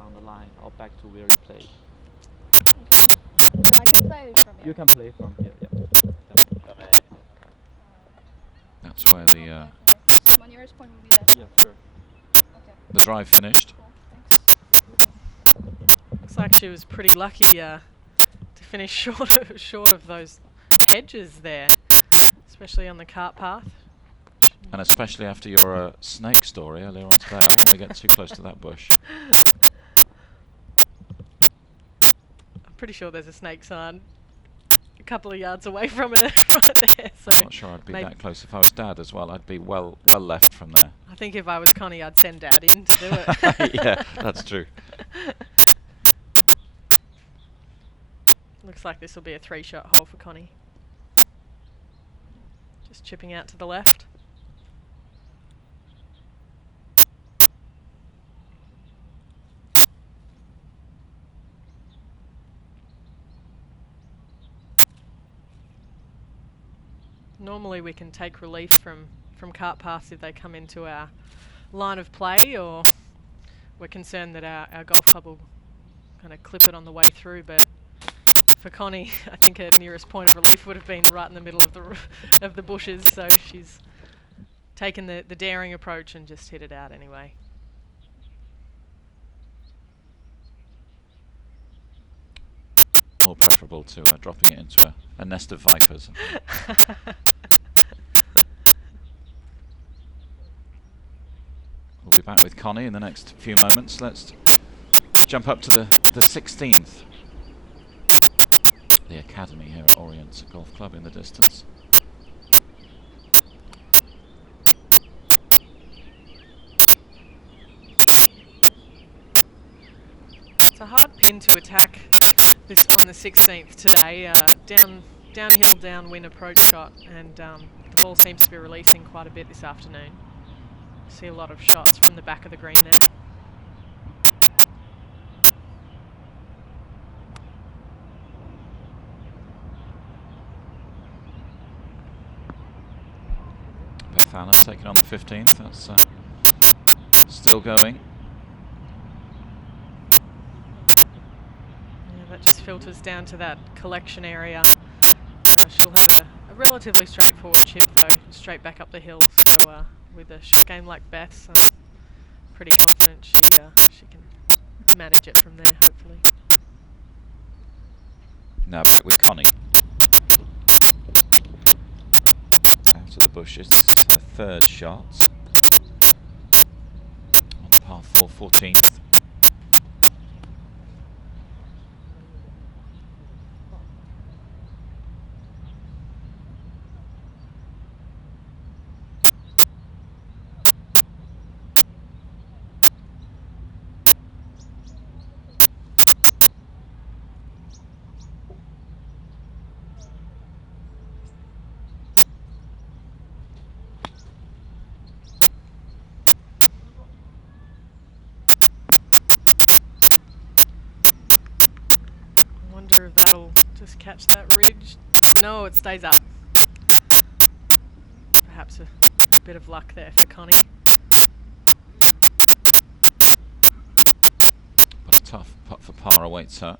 On the line or back to where you play. So I can play from here. You can play from here, yeah. That's where the My nearest point would be that. Yeah, sure. Okay. the drive finished. Cool. Thanks. Looks like she was pretty lucky to finish short of those hedges there, especially on the cart path. And especially after your snake story earlier on today, I wouldn't want to get too close to that bush. I'm pretty sure there's a snake sign a couple of yards away from it right there. So I'm not sure I'd be that close. If I was Dad as well, I'd be well left from there. I think if I was Connie, I'd send Dad in to do it. Yeah, that's true. Looks like this will be a 3-shot hole for Connie. Just chipping out to the left. Normally we can take relief from cart paths if they come into our line of play, or we're concerned that our golf club will kind of clip it on the way through, but for Connie, I think her nearest point of relief would have been right in the middle of the bushes, so she's taken the daring approach and just hit it out anyway. More preferable to dropping it into a nest of vipers. We'll be back with Connie in the next few moments. Let's jump up to the 16th. The academy here at Orient Golf Club in the distance. It's a hard pin to attack this on the 16th today. Downhill, downwind approach shot, and the ball seems to be releasing quite a bit this afternoon. See a lot of shots from the back of the green there. Bethana taking on the 15th. That's still going. Yeah, that just filters down to that collection area. She'll have a relatively straightforward chip though, straight back up the hill. So with a shot game like Beth's, I'm pretty confident she can manage it from there, hopefully. Now back with Connie. Out of the bushes. This is her 3rd shot on the par 4 14th. If that'll just catch that ridge. No, it stays up. Perhaps a bit of luck there for Connie. But a tough putt for par awaits her.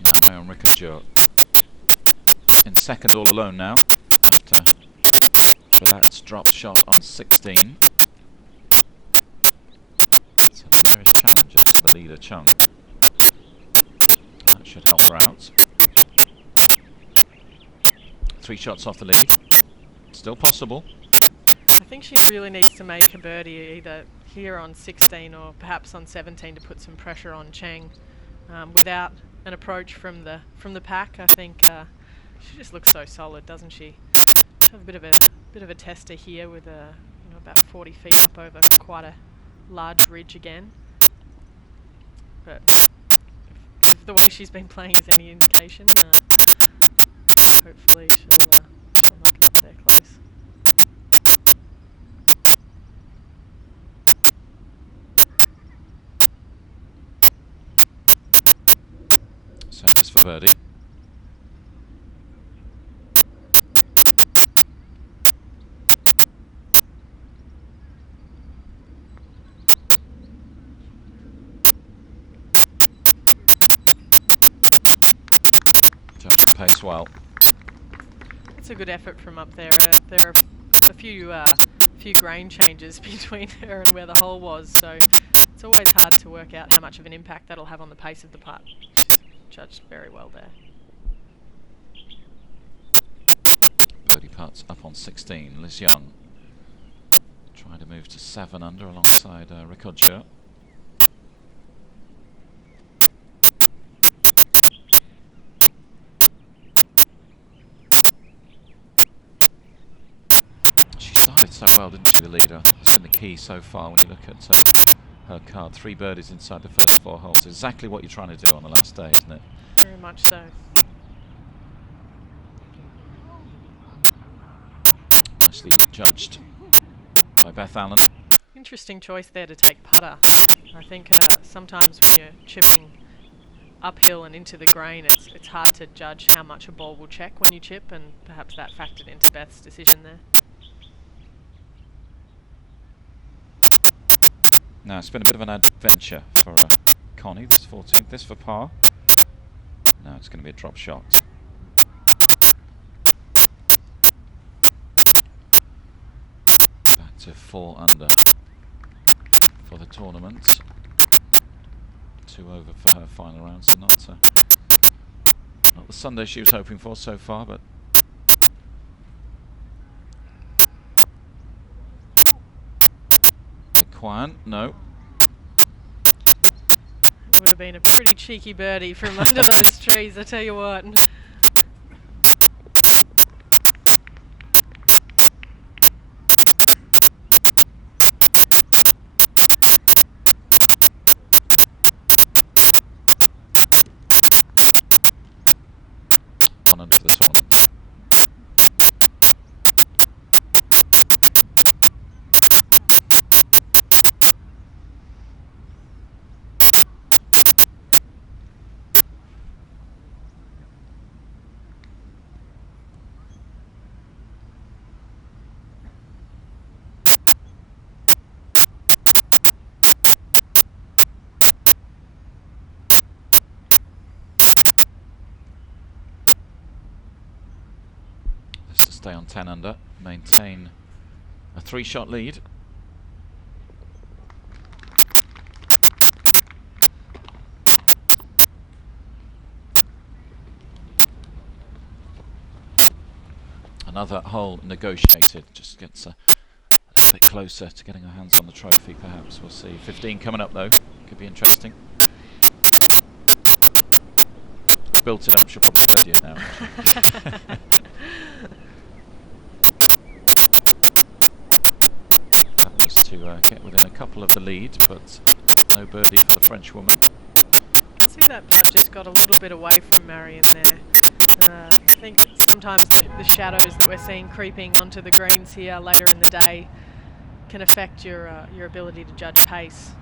Now Marion Ricard in 2nd all alone now, after Brad's drop shot on 16. So the nearest challenger to the leader, Chung. That should help her out. 3 shots off the lead. Still possible. I think she really needs to make a birdie either here on 16 or perhaps on 17 to put some pressure on Cheng. Without an approach from the pack, I think she just looks so solid, doesn't she? She'll have a bit of a tester here with a about 40 feet up over quite a large ridge again. But if the way she's been playing is any indication, hopefully she'll knock it up there close. So this for birdie. Judged the pace well. It's a good effort from up there. There are a few grain changes between her and where the hole was, so it's always hard to work out how much of an impact that'll have on the pace of the putt. She's judged very well there. Birdie putts up on 16. Liz Young trying to move to 7 under alongside Ricochet. She started so well, didn't she, the leader? It's been the key so far when you look at her card. 3 birdies inside the first 4 holes. Exactly what you're trying to do on the last day, isn't it? Very much so. Nicely judged by Beth Allen. Interesting choice there to take putter. I think sometimes when you're chipping uphill and into the grain, it's hard to judge how much a ball will check when you chip, and perhaps that factored into Beth's decision there. Now it's been a bit of an adventure for Connie. This 14th, this for par. Now it's going to be a drop shot. Back to 4 under for the tournament. 2 over for her final round, so not the Sunday she was hoping for so far, but Kwan, no. Would have been a pretty cheeky birdie from under those trees, I tell you what. One under for the tournament. Stay on 10 under, maintain a 3-shot lead. Another hole negotiated, just gets a little bit closer to getting our hands on the trophy perhaps. We'll see. 15 coming up though, could be interesting. I built it up, she'll probably heard you now. To get within a couple of the lead, but no birdie for the French woman. I see that putt just got a little bit away from Marion there. I think sometimes the shadows that we're seeing creeping onto the greens here later in the day can affect your ability to judge pace.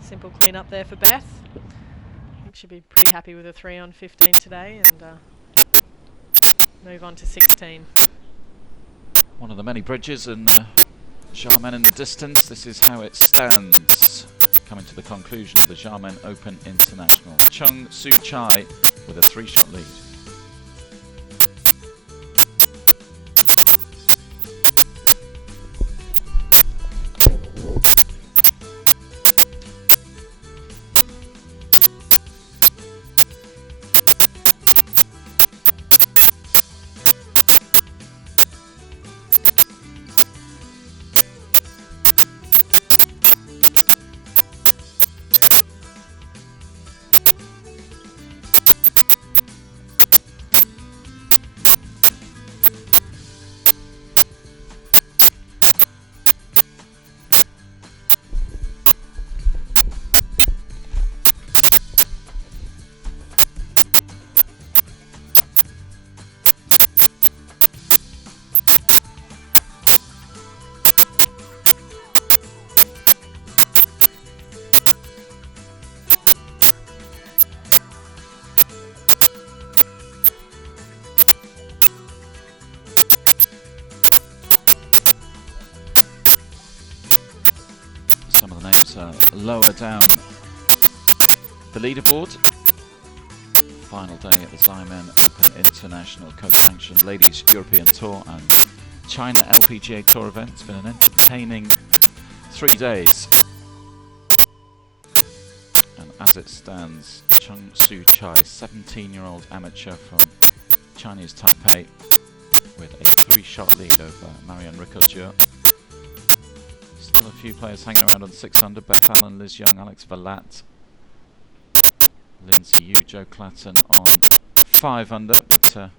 Simple clean up there for Beth. I think she'll be pretty happy with a 3 on 15 today, and move on to 16. One of the many bridges, and Xiamen in the distance. This is how it stands. Coming to the conclusion of the Xiamen Open International. Chung Soo Chai with a 3-shot lead. lower down the leaderboard. Final day at the Xiamen Open International co-sanctioned Ladies European Tour and China LPGA Tour event. It's been an entertaining 3 days. And as it stands, Chung Soo Chai, 17-year-old amateur from Chinese Taipei, with a 3-shot lead over Marianne Ricaudieu. Still a few players hanging around on 6 under. Beth Allen, Liz Young, Alex Verlat, Lindsay Yu, Jo Clatton on 5 under. But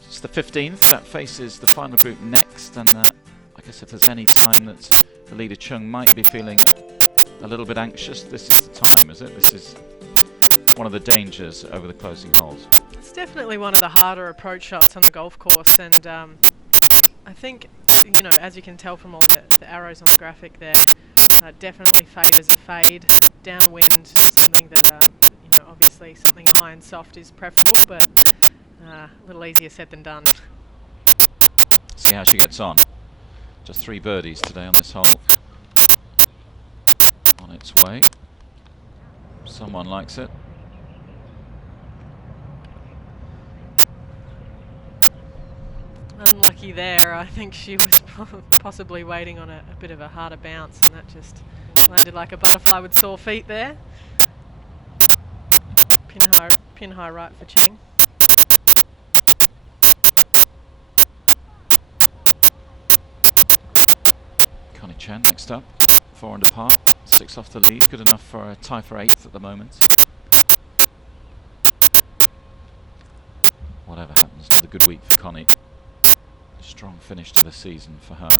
it's the 15th that faces the final group next, and I guess if there's any time that the leader Chung might be feeling a little bit anxious, this is the time, is it? This is one of the dangers over the closing holes. It's definitely one of the harder approach shots on the golf course, and I think, you know, as you can tell from all the arrows on the graphic there, definitely favours a fade. Downwind, something that, you know, obviously something high and soft is preferable, but a little easier said than done. See how she gets on. Just 3 birdies today on this hole. On its way. Someone likes it. Unlucky there. I think she was possibly waiting on a bit of a harder bounce, and that just landed like a butterfly with sore feet there. Pin high right for Cheng. Connie Chen next up, 4 under par, 6 off the lead, good enough for a tie for 8th at the moment. Whatever happens, another good week for Connie. Strong finish to the season for her.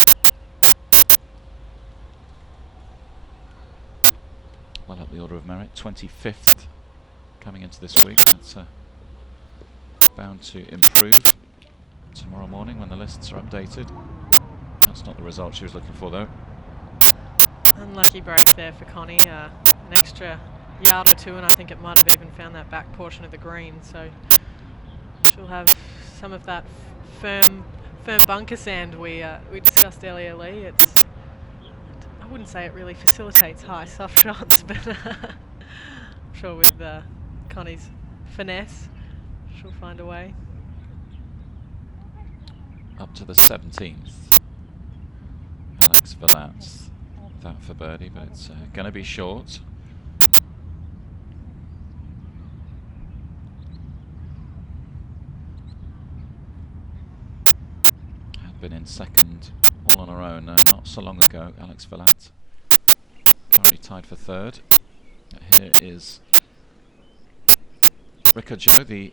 Well up the order of merit, 25th coming into this week. That's bound to improve tomorrow morning when the lists are updated. That's not the result she was looking for, though. Unlucky break there for Connie. An extra yard or 2, and I think it might have even found that back portion of the green. So she'll have some of that firm bunker sand we discussed earlier, Lee. I wouldn't say it really facilitates high soft shots, but I'm sure with Connie's finesse, she'll find a way. Up to the 17th. Alex Verlat, that for birdie, but it's going to be short. Had been in second all on her own not so long ago, Alex Verlat. Currently tied for 3rd. Here is Ricaudieu, the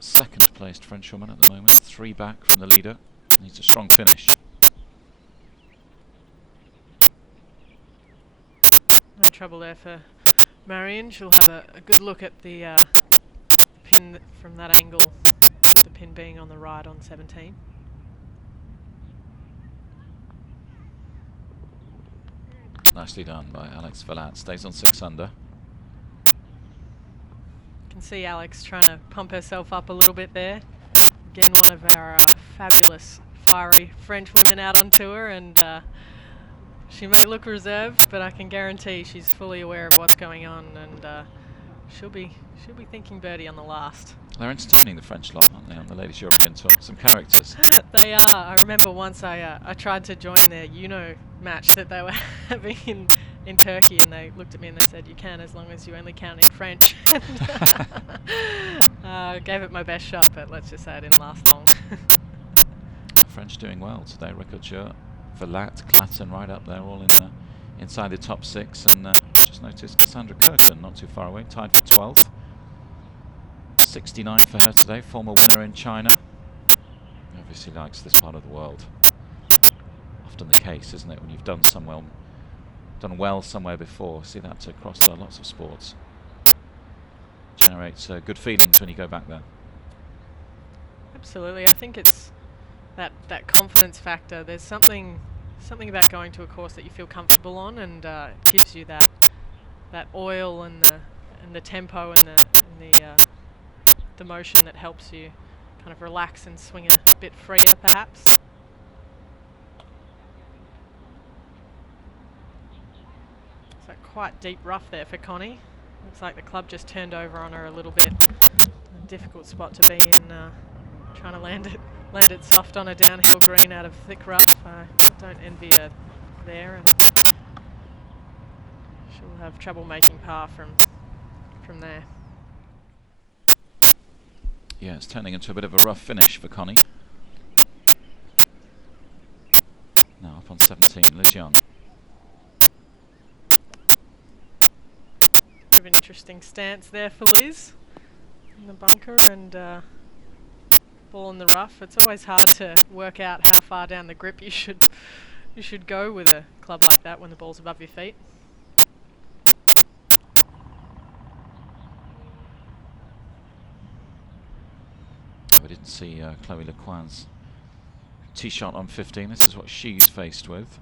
2nd placed Frenchwoman at the moment, 3 back from the leader. Needs a strong finish. No trouble there for Marianne. She'll have a good look at the pin from that angle, with the pin being on the right on 17. Nicely done by Alex Verlat. Stays on 6 under. You can see Alex trying to pump herself up a little bit there. Again, one of our fabulous, fiery French women out on tour, and she may look reserved, but I can guarantee she's fully aware of what's going on, and she'll be thinking birdie on the last. They're entertaining, the French lot, aren't they, on the Ladies European Tour? Some characters. They are. I remember once I tried to join their match that they were having in Turkey, and they looked at me and they said, "You can, as long as you only count in French." Gave it my best shot, but let's just say it didn't last long. French doing well today. Ricaudieu, Verlat, Clatton right up there, all in inside the top 6, and just noticed Cassandra Curtin not too far away, tied for 12th. 69 for her today, former winner in China. Obviously likes this part of the world. Often the case, isn't it, when you've done well somewhere before. See that across lots of sports. Generates good feelings when you go back there. Absolutely. I think it's that confidence factor. There's something about going to a course that you feel comfortable on, and it gives you that oil and the tempo and the motion that helps you kind of relax and swing a bit freer, perhaps. So quite deep rough there for Connie. Looks like the club just turned over on her a little bit. A difficult spot to be in, trying to land it soft on a downhill green out of thick rough. I don't envy her there, and she'll have trouble making par from there. Yeah, it's turning into a bit of a rough finish for Connie. Now up on 17, Lijiang. Bit of an interesting stance there for Liz in the bunker, and ball in the rough. It's always hard to work out how far down the grip you should go with a club like that when the ball's above your feet. We didn't see Chloe Lequin's tee shot on 15. This is what she's faced with.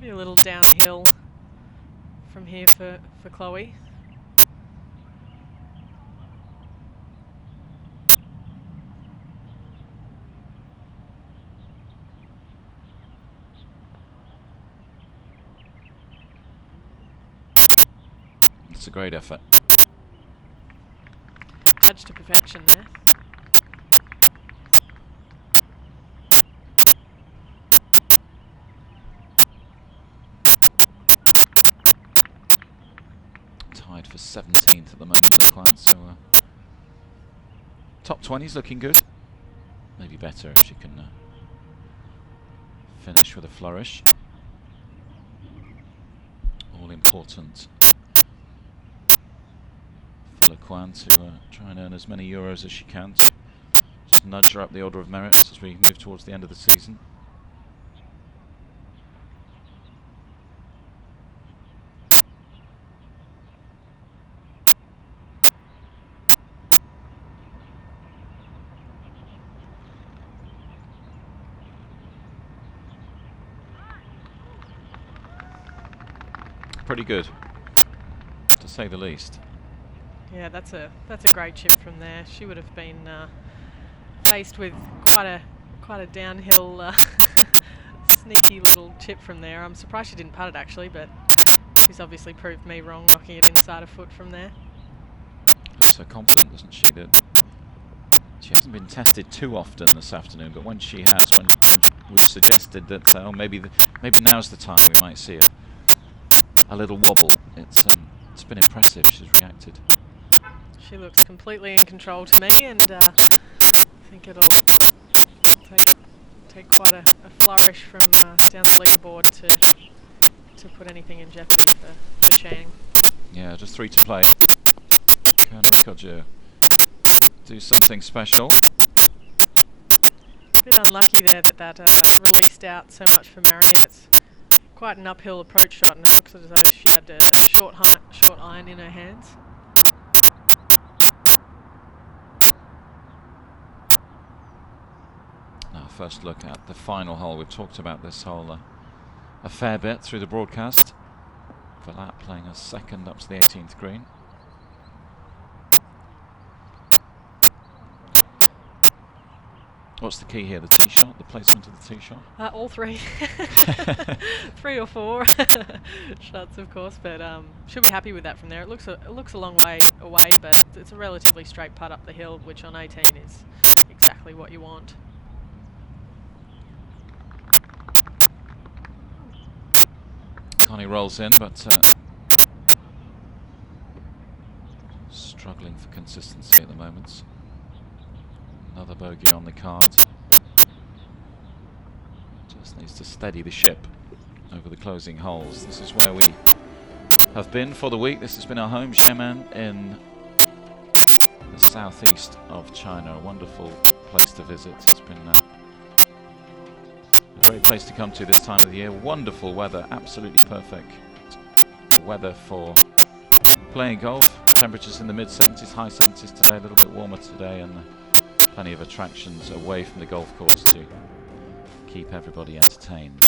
Be a little downhill from here for Chloe. It's a great effort. Judged to perfection there. Tied for 17th at the moment, Lequin, so top 20's looking good. Maybe better if she can finish with a flourish. All important for Lequin to try and earn as many euros as she can to just nudge her up the order of merits as we move towards the end of the season. Pretty good, to say the least. Yeah, that's a great chip from there. She would have been faced with quite a downhill, sneaky little chip from there. I'm surprised she didn't putt it actually, but she's obviously proved me wrong, knocking it inside a foot from there. Looks so confident, doesn't she? That she hasn't been tested too often this afternoon, but when she has, when we've suggested that maybe now's the time we might see a little wobble. It's been impressive. She's reacted. She looks completely in control to me, and I think it'll take quite a flourish from down the leaderboard to put anything in jeopardy for Chang. Yeah, just 3 to play. Can Rickoger do something special? A bit unlucky there that released out so much for Marion. It's quite an uphill approach shot, and it looks as though she had a short iron in her hands. Now, first look at the final hole. We've talked about this hole a fair bit through the broadcast. Verlat playing a second up to the 18th green. What's the key here? The tee shot, the placement of the tee shot? All three. 3 or 4 shots, of course, but she'll be happy with that from there. It looks a long way away, but it's a relatively straight putt up the hill, which on 18 is exactly what you want. Connie rolls in, but struggling for consistency at the moment. Another bogey on the card. Just needs to steady the ship over the closing holes. This is where we have been for the week. This has been our home, Xiamen, in the southeast of China. A wonderful place to visit. It's been a great place to come to this time of the year. Wonderful weather, absolutely perfect weather for playing golf. Temperatures in the mid-70s, high 70s today, a little bit warmer today, and plenty of attractions away from the golf course to keep everybody entertained.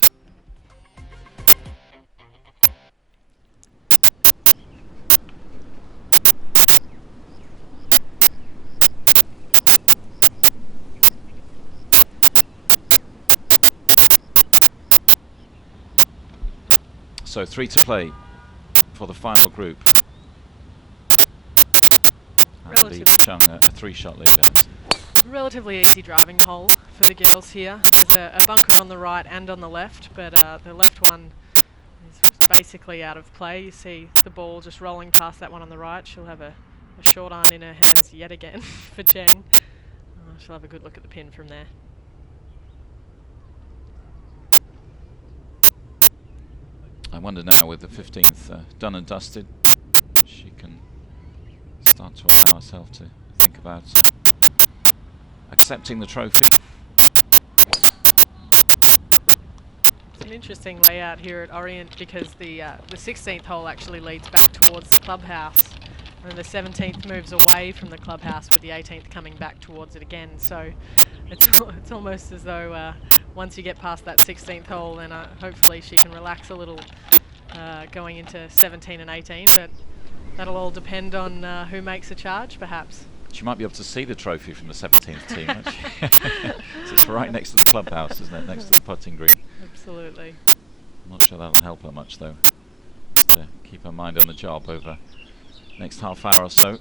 So 3 to play for the final group. I believe Chung a 3-shot lead ahead. Relatively easy driving hole for the girls here. There's a bunker on the right and on the left, but the left one is basically out of play. You see the ball just rolling past that one on the right. She'll have a short iron in her hands yet again for Cheng. She'll have a good look at the pin from there. I wonder now, with the 15th done and dusted, she can start to allow herself to think about accepting the trophy. It's an interesting layout here at Orient because the 16th hole actually leads back towards the clubhouse, and the 17th moves away from the clubhouse, with the 18th coming back towards it again. So it's almost as though once you get past that 16th hole, then hopefully she can relax a little going into 17 and 18, but that'll all depend on who makes a charge, perhaps. She might be able to see the trophy from the 17th team. So it's right next to the clubhouse, isn't it? Next to the putting green. Absolutely. I'm not sure that'll help her much, though. To keep her mind on the job over next half hour or so.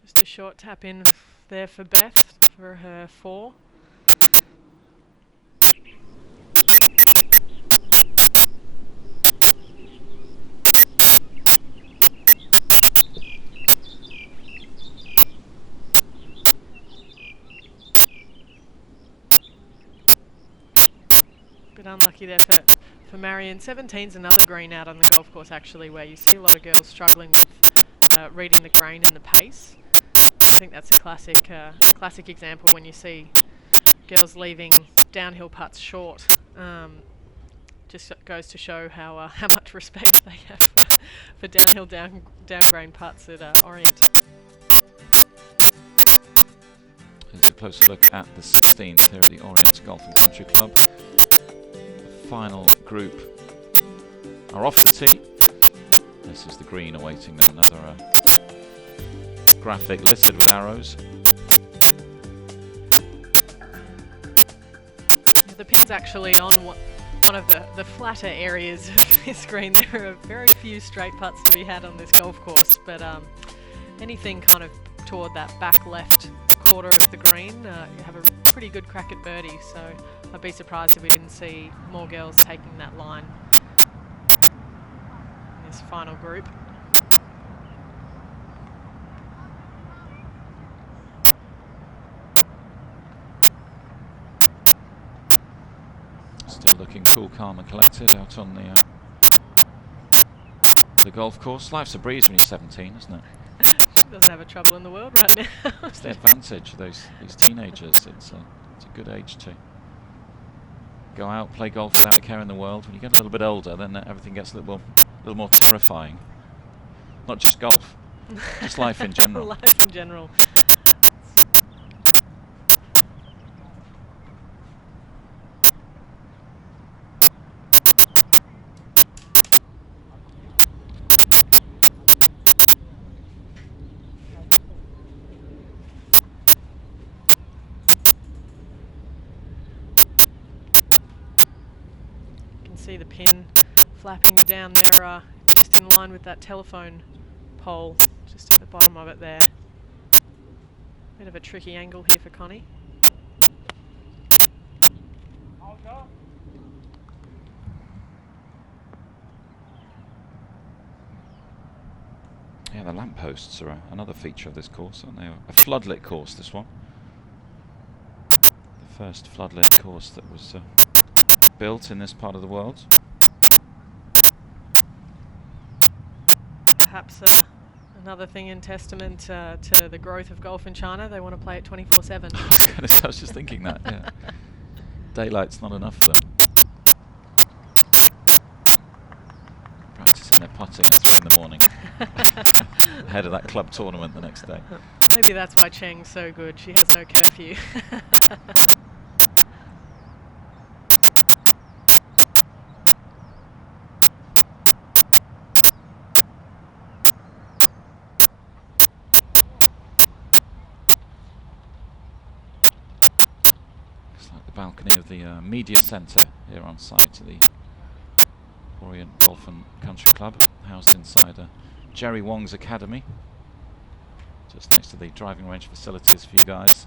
Just a short tap in there for Beth for her 4. Bit unlucky there for Marion. 17's another green out on the golf course, actually, where you see a lot of girls struggling with reading the grain and the pace. I think that's a classic example when you see girls leaving downhill putts short. Just goes to show how much respect they have for downhill down grain putts at Orient. Here's a closer look at the 16th here at the Orient Golf and Country Club. The final group are off the tee. This is the green awaiting them. Another graphic listed with arrows. The pin's actually on one of the flatter areas of this green. There are very few straight putts to be had on this golf course, but anything kind of toward that back left quarter of the green, you have a pretty good crack at birdie, so I'd be surprised if we didn't see more girls taking that line in this final group. Still looking cool, calm and collected out on the golf course. Life's a breeze when you're 17, isn't it? She doesn't have a trouble in the world right now. It's the advantage of these teenagers. It's a good age to go out, play golf without a care in the world. When you get a little bit older, then everything gets a little more terrifying. Not just golf, just life in general. Life in general. See the pin flapping down there, just in line with that telephone pole, just at the bottom of it there. Bit of a tricky angle here for Connie. Yeah, the lampposts are another feature of this course, aren't they? A floodlit course, this one. The first floodlit course that was built in this part of the world. Perhaps another thing in testament to the growth of golf in China. They want to play it 24/7. I was just thinking that, yeah. Daylight's not enough for them. Practicing and they're putting at 3 in the morning ahead of that club tournament the next day. Maybe that's why Cheng's so good. She has no curfew. It's like the balcony of the media centre here on site to the Orient Golf and Country Club, housed inside Jerry Wong's academy, just next to the driving range facilities for you guys.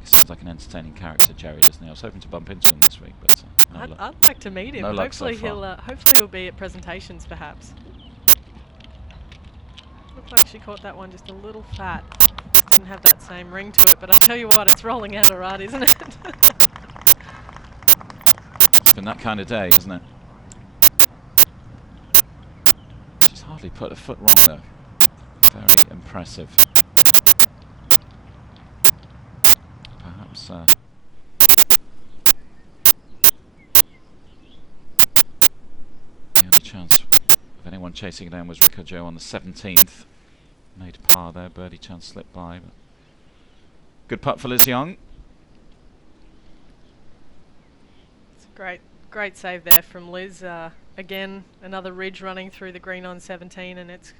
He seems like an entertaining character, Jerry, doesn't he? I was hoping to bump into him this week, but no luck. I'd like to meet him. No luck so Hopefully he'll be at presentations, perhaps. Looks like she caught that one just a little fat. Didn't have that same ring to it, but I tell you what, it's rolling out alright, isn't it? It's been that kind of day, isn't it? She's hardly put a foot wrong though. Very impressive. Perhaps the only chance of anyone chasing it down was Rico Joe on the 17th. Made par there, birdie chance slipped by. But good putt for Liz Young. It's a great save there from Liz. Again, another ridge running through the green on 17, and it's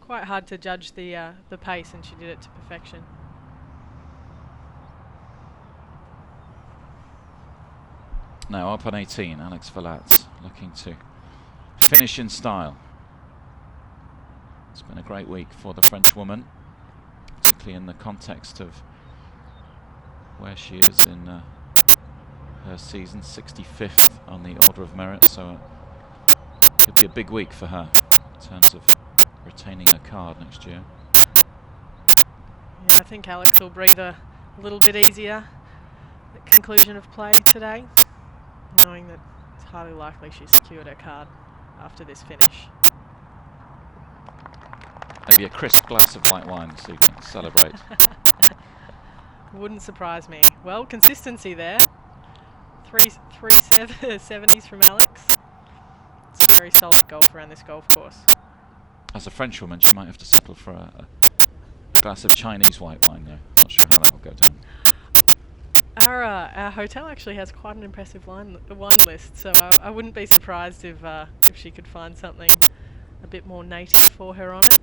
quite hard to judge the pace, and she did it to perfection. Now up on 18, Alex Verlat looking to finish in style. It's been a great week for the French woman, particularly in the context of where she is in her season, 65th on the Order of Merit, so it could be a big week for her in terms of retaining her card next year. Yeah, I think Alex will breathe a little bit easier at conclusion of play today, knowing that it's highly likely she secured her card after this finish. Maybe a crisp glass of white wine this evening to celebrate. Wouldn't surprise me. Well, consistency there. Three 70s from Alex. It's a very solid golfer on this golf course. As a French woman, she might have to settle for a glass of Chinese white wine though. Not sure how that will go down. Our hotel actually has quite an impressive wine list, so I wouldn't be surprised if she could find something a bit more native for her on it.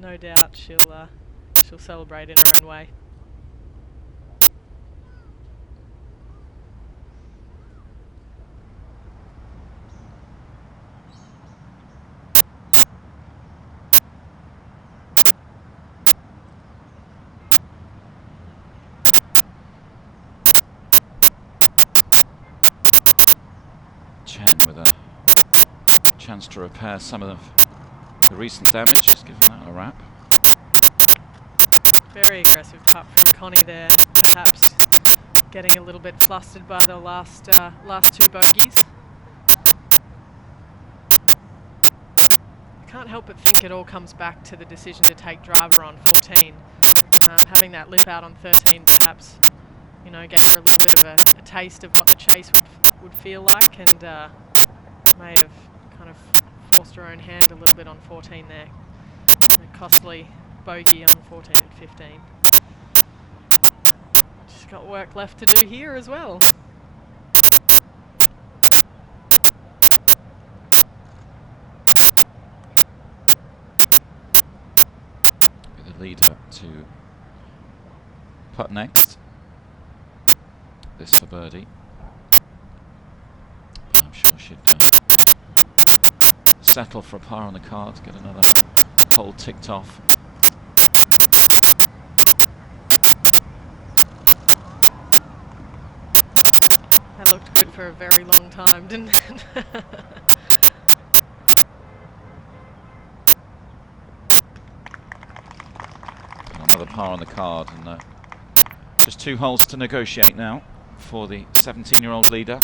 No doubt she'll celebrate in her own way. Chen with a chance to repair some of the recent damage, just giving that a wrap. Very aggressive putt from Connie there, perhaps getting a little bit flustered by the last two bogeys. I can't help but think it all comes back to the decision to take driver on 14. Having that lip out on 13 perhaps, you know, gave her a little bit of a taste of what the chase would feel like, and may have kind of forced her own hand a little bit on 14 there. A costly bogey on 14 and 15. She's got work left to do here as well. The leader to putt next. This for birdie. But I'm sure she'd settle for a par on the card, get another hole ticked off. That looked good for a very long time, didn't it? Another par on the card, and just 2 holes to negotiate now for the 17-year-old leader.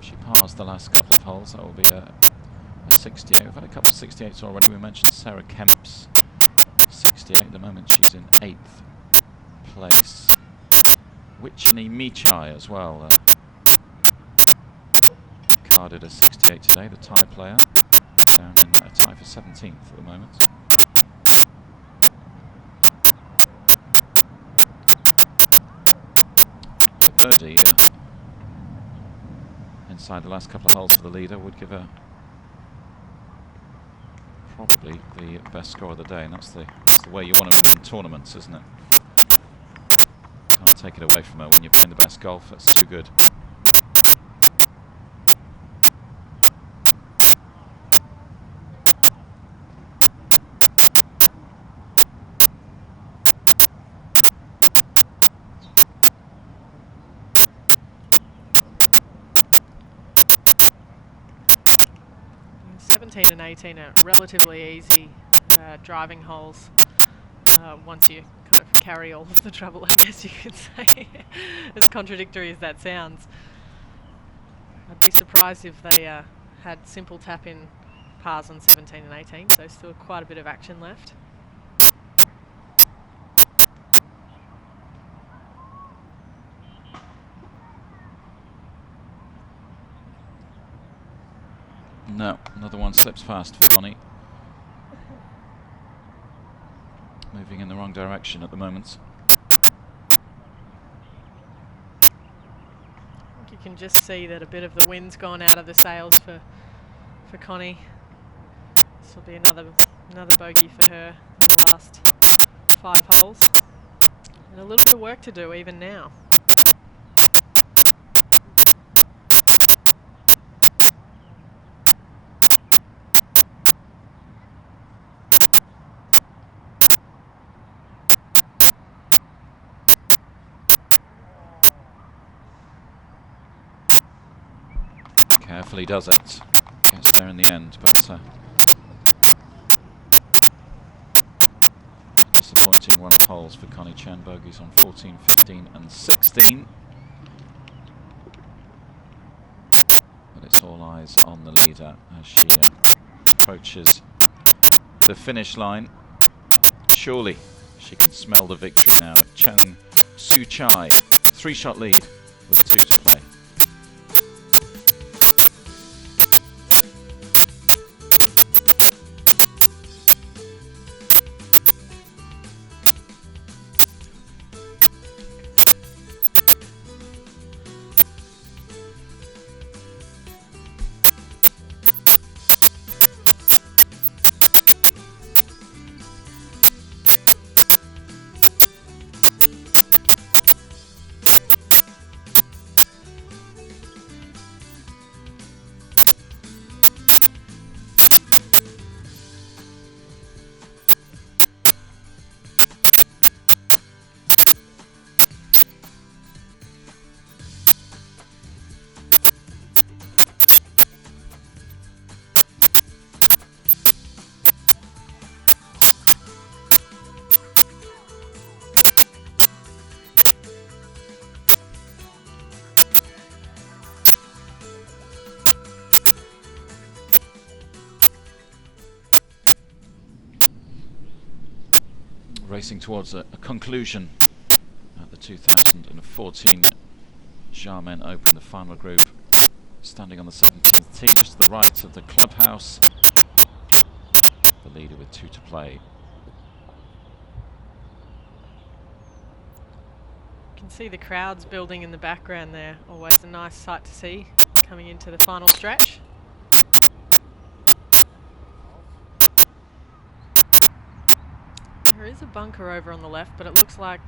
She pars the last couple of holes. That will be a 68. We've had a couple of 68s already. We mentioned Sarah Kemp's 68 at the moment. She's in 8th place. Wichini Michai as well. Carded a 68 today, the Thai player. Down in a tie for 17th at the moment. A birdie inside the last couple of holes for the leader would give her probably the best score of the day, and that's the way you want to win tournaments, isn't it? Can't take it away from her when you're playing the best golf. That's too good. And 18 are relatively easy driving holes once you kind of carry all of the trouble, I guess you could say, as contradictory as that sounds. I'd be surprised if they had simple tap-in pars on 17 and 18, so still quite a bit of action left. No, another one slips past for Connie. Moving in the wrong direction at the moment. I think you can just see that a bit of the wind's gone out of the sails for Connie. This will be another bogey for her in the last 5 holes. And a little bit of work to do even now. Carefully does it. Gets there in the end, but a disappointing run of holes for Connie Chen. Bogeys on 14, 15 and 16. But it's all eyes on the leader as she approaches the finish line. Surely she can smell the victory now. Chen Su Chai, 3-shot lead with 2 to play. Racing towards a conclusion at the 2014 Xiamen Open, the final group, standing on the 17th tee, just to the right of the clubhouse. The leader with 2 to play. You can see the crowds building in the background there. Always a nice sight to see coming into the final stretch. There is a bunker over on the left, but it looks like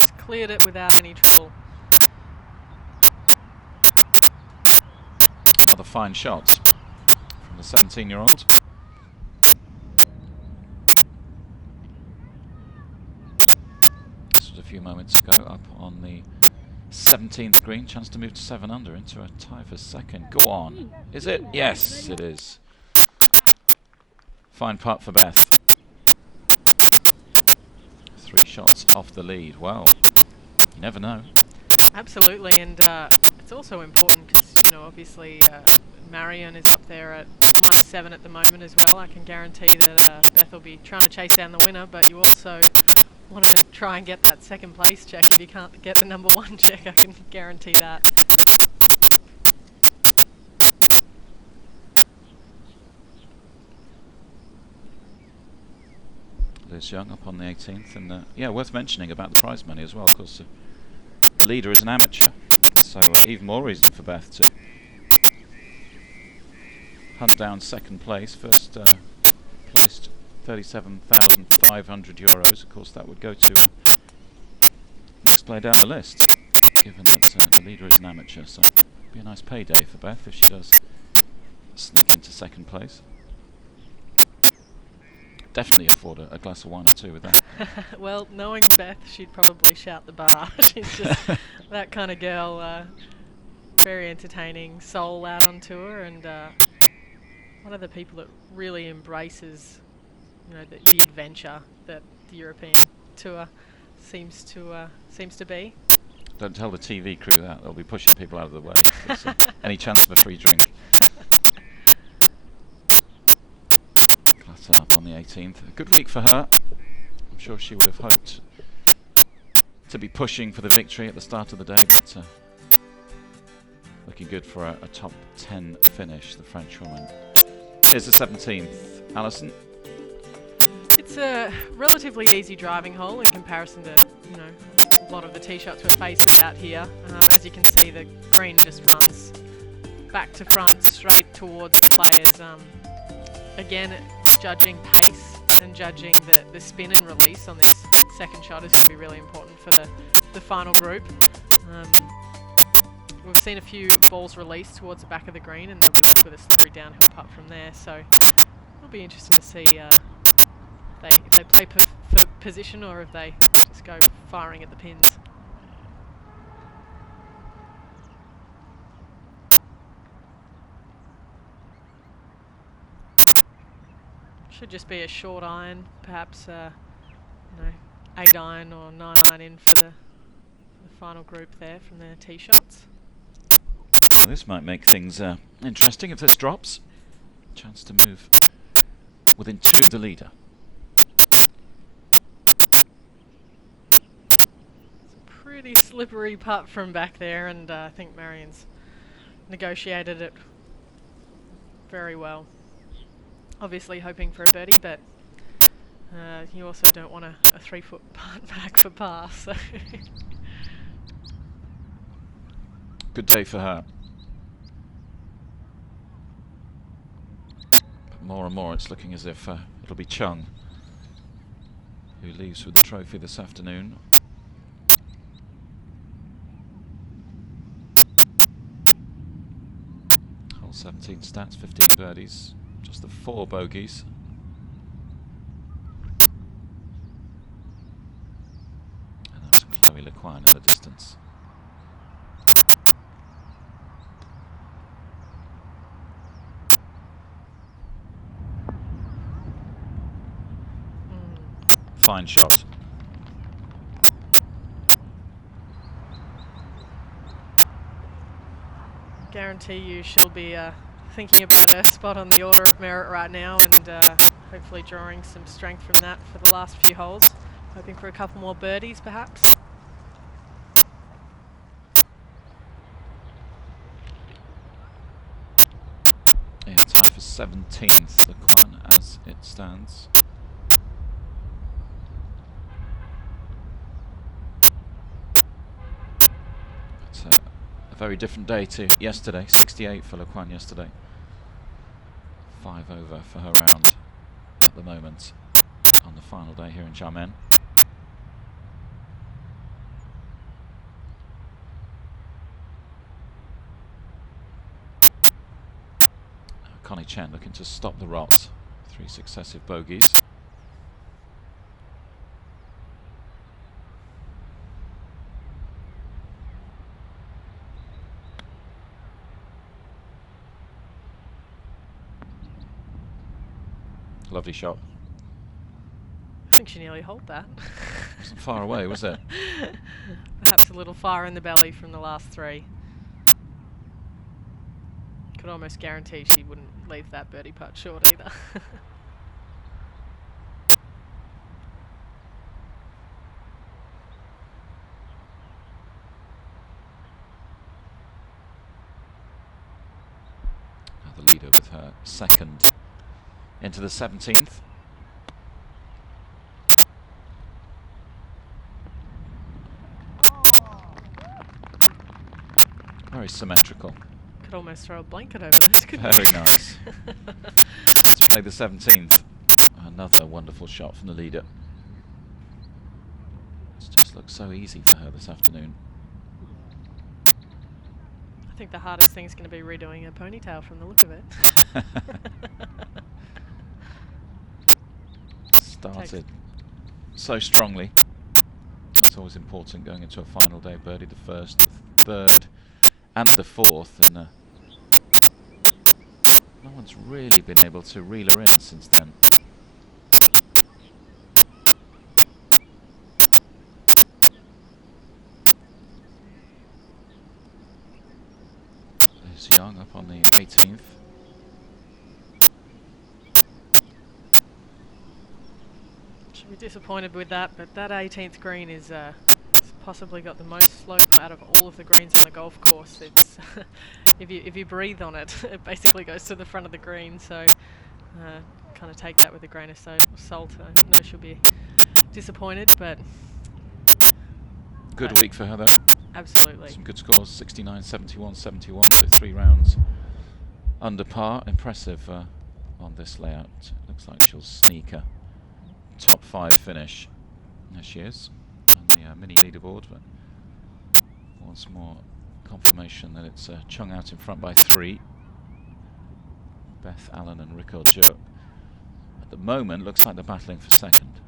she's cleared it without any trouble. Another fine shot from the 17-year-old. This was a few moments ago up on the 17th green. Chance to move to 7 under into a tie for second. Go on. Is it? Yes, it is. Fine putt for Beth. 3 shots off the lead. Well, you never know. Absolutely, and it's also important because you know, obviously Marion is up there at -7 at the moment as well. I can guarantee that Beth will be trying to chase down the winner, but you also want to try and get that second place check if you can't get the #1 check. I can guarantee that. Liz Young up on the 18th, and yeah, worth mentioning about the prize money as well, because the leader is an amateur, so even more reason for Beth to hunt down second place. First placed €37,500. Of course, that would go to next player down the list, given that the leader is an amateur, so it'd be a nice payday for Beth if she does sneak into second place. Definitely afford a glass of wine or two with that. Well, knowing Beth, she'd probably shout the bar. She's just that kind of girl. Very entertaining soul out on tour, and one of the people that really embraces, you know, the adventure that the European tour seems to be. Don't tell the TV crew that; they'll be pushing people out of the way. Any chance of a free drink? Up on the 18th. A good week for her. I'm sure she would have hoped to be pushing for the victory at the start of the day, but looking good for a top 10 finish, the French woman. Here's the 17th. Alison? It's a relatively easy driving hole in comparison to, you know, a lot of the tee shots we're faced out here. As you can see, the green just runs back to front straight towards the players. Again, judging pace and judging the spin and release on this second shot is going to be really important for the final group. We've seen a few balls released towards the back of the green, and they'll be left with a slippery downhill putt from there, so it'll be interesting to see if they play for position or if they just go firing at the pins. Should just be a short iron, perhaps you know, 8 iron or 9 iron in for the final group there from their tee shots. Well, this might make things interesting if this drops. Chance to move within 2 of the leader. It's a pretty slippery putt from back there, and I think Marion's negotiated it very well. Obviously hoping for a birdie, but you also don't want a 3-foot putt back for par, so good day for her. But more and more it's looking as if it'll be Chung who leaves with the trophy this afternoon. Hole 17 stats, 15 birdies. Just the 4 bogeys. And that's Chloe Lequan at the distance. Fine shot. guarantee you she'll be thinking about her spot on the order of merit right now, and hopefully drawing some strength from that for the last few holes. Hoping for a couple more birdies, perhaps. Yeah, tied for 17th, the Quan, as it stands. It's a very different day to yesterday. 68 for Le Quan yesterday. 5 over for her round at the moment on the final day here in Xiamen. Connie Chen looking to stop the rot. 3 successive bogeys. Lovely shot. I think she nearly holed that. Wasn't far away, was it? Perhaps a little fire in the belly from the last 3. Could almost guarantee she wouldn't leave that birdie putt short either. The leader with her second into the 17th. Very symmetrical. Could almost throw a blanket over this. Very nice. To play the 17th. Another wonderful shot from the leader. It just looks so easy for her this afternoon. I think the hardest thing is going to be redoing her ponytail from the look of it. Started so strongly. That's always important going into a final day. Birdie the first, the third and the fourth, and no one's really been able to reel her in since then. There's Young up on the 18th. Should be disappointed with that, but that 18th green is it's possibly got the most slope out of all of the greens on the golf course. It's if you breathe on it, it basically goes to the front of the green. So kind of take that with a grain of salt. I know she'll be disappointed, but good week for her though. Absolutely. Some good scores: 69, 71, 71. So 3 rounds under par. Impressive on this layout. Looks like she'll sneak a top 5 finish. There she is on the mini leaderboard, but once more confirmation that it's Chung out in front by 3. Beth Allen and Rico Joe at the moment looks like they're battling for second.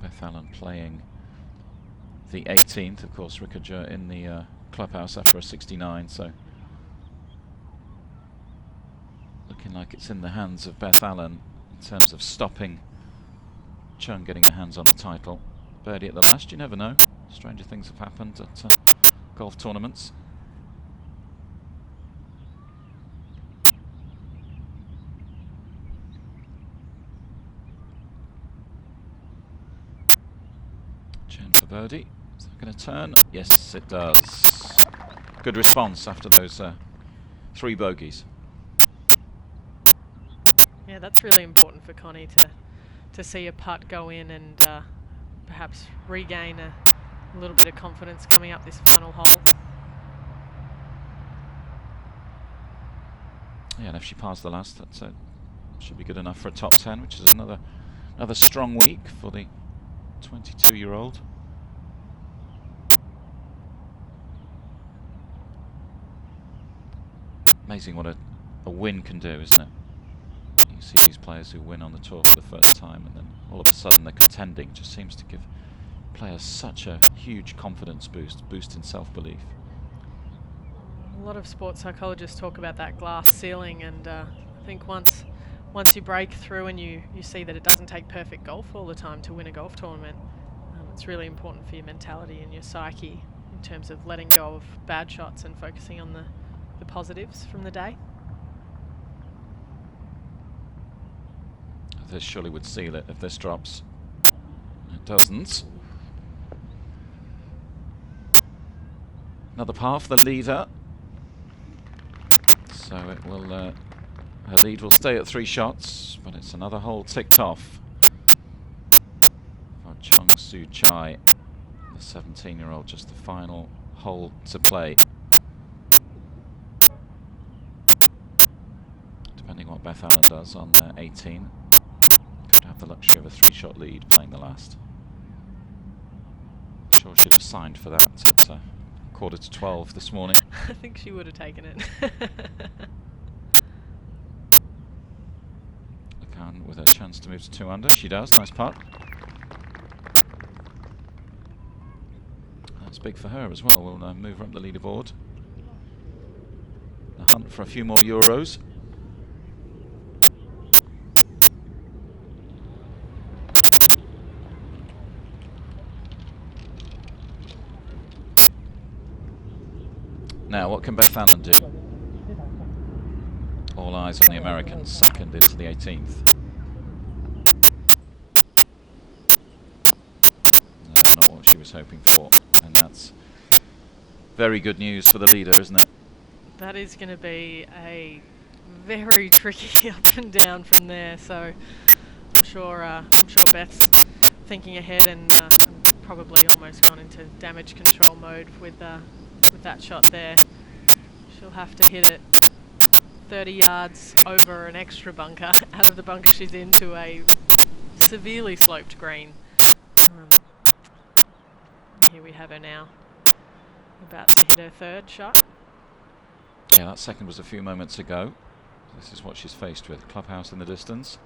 Beth Allen playing the 18th, of course. Rickager in the clubhouse after a 69, so looking like it's in the hands of Beth Allen in terms of stopping Chung getting her hands on the title. Birdie at the last, you never know. Stranger things have happened at golf tournaments. Chen for birdie. Is that going to turn? Yes, it does. Good response after those 3 bogeys. Yeah, that's really important for Connie to see a putt go in and perhaps regain a little bit of confidence coming up this final hole. Yeah, and if she passed the last, that should be good enough for a top 10, which is another strong week for the 22-year-old. Amazing what a win can do, isn't it? You see these players who win on the tour for the first time and then all of a sudden they're contending. Just seems to give players such a huge confidence boost in self-belief. A lot of sports psychologists talk about that glass ceiling, and I think once you break through and you see that it doesn't take perfect golf all the time to win a golf tournament, it's really important for your mentality and your psyche in terms of letting go of bad shots and focusing on the positives from the day. This surely would seal it if this drops. It doesn't. Another par for the leader. So it will, her lead will stay at 3 shots, but it's another hole ticked off for Chung Soo Chai, the 17-year-old, just the final hole to play. Depending what Beth Allen does on 18, could have the luxury of a 3-shot lead playing the last. Sure she'd have signed for that at 11:45 this morning. I think she would have taken it. Khan with a chance to move to 2 under. She does. Nice putt. That's big for her as well. We'll move her up the leaderboard. The hunt for a few more euros. Now, what can Beth Allen do? All eyes on the Americans, second into the 18th. No, not what she was hoping for, and that's very good news for the leader, isn't it? That is going to be a very tricky up and down from there, so I'm sure Beth's thinking ahead and probably almost gone into damage control mode with that shot there. She'll have to hit it 30 yards over an extra bunker, out of the bunker she's in, to a severely sloped green. Here we have her now, about to hit her third shot. Yeah, that second was a few moments ago. This is what she's faced with. Clubhouse in the distance.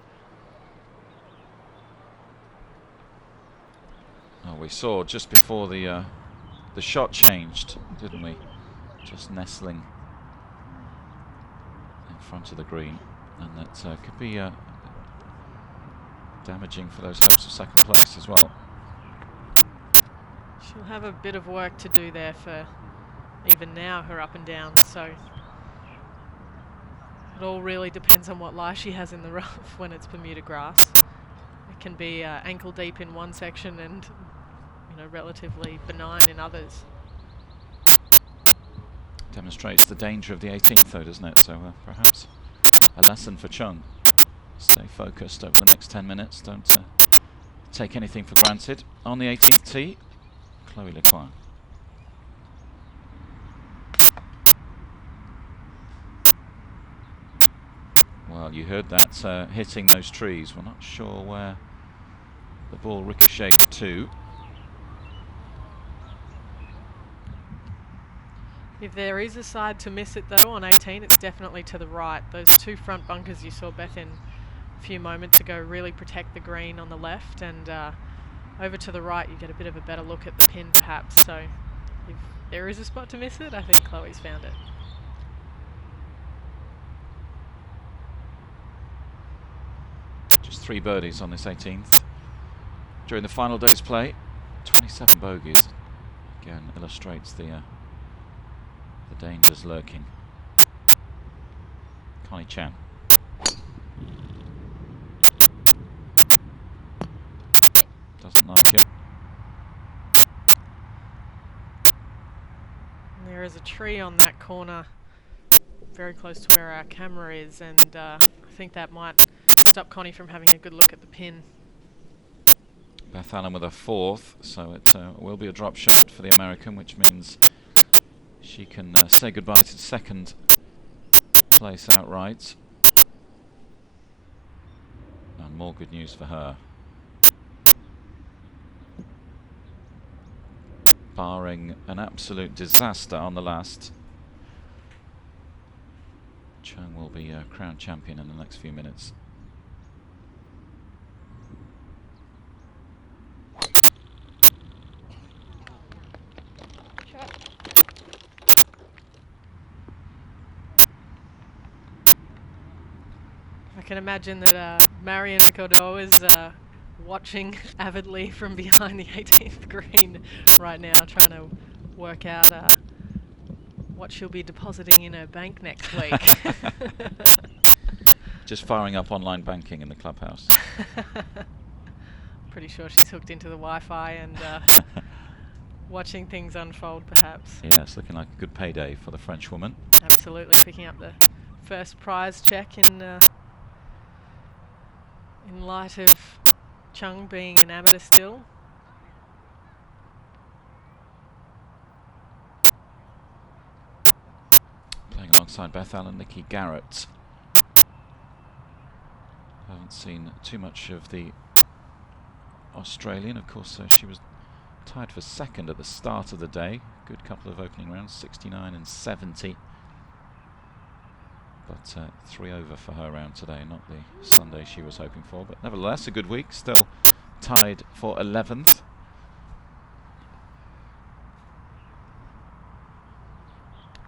Oh, we saw just before the shot changed, didn't we? Just nestling in front of the green, and that could be damaging for those hopes of second place as well. She'll have a bit of work to do there for even now her up and down, so it all really depends on what lie she has in the rough when it's Bermuda grass. It can be ankle deep in one section and relatively benign in others. Demonstrates the danger of the 18th though, doesn't it? So perhaps a lesson for Chung. Stay focused over the next 10 minutes. Don't take anything for granted. On the 18th tee, Chloe Leclerc. Well, you heard that hitting those trees. We're not sure where the ball ricocheted to. If there is a side to miss it though on 18, it's definitely to the right. Those two front bunkers you saw Beth in a few moments ago really protect the green on the left, and over to the right you get a bit of a better look at the pin perhaps. So if there is a spot to miss it, I think Chloe's found it. Just 3 birdies on this 18th. During the final day's play, 27 bogeys. Again, illustrates the dangers lurking. Connie Chen. Doesn't like it. There is a tree on that corner very close to where our camera is, and I think that might stop Connie from having a good look at the pin. Beth Allen with a 4th, so it will be a drop shot for the American, which means she can say goodbye to second place outright. And more good news for her. Barring an absolute disaster on the last, Chung will be crowned champion in the next few minutes. I can imagine that Marion Ricciardo is watching avidly from behind the 18th green right now, trying to work out what she'll be depositing in her bank next week. Just firing up online banking in the clubhouse. Pretty sure she's hooked into the Wi-Fi and watching things unfold, perhaps. Yeah, it's looking like a good payday for the French woman. Absolutely, picking up the first prize check in light of Chung being an amateur still. Playing alongside Beth Allen, Nikki Garrett. Haven't seen too much of the Australian. Of course, she was tied for second at the start of the day. Good couple of opening rounds, 69 and 70. But 3 over for her round today, not the Sunday she was hoping for. But nevertheless, a good week. Still tied for 11th.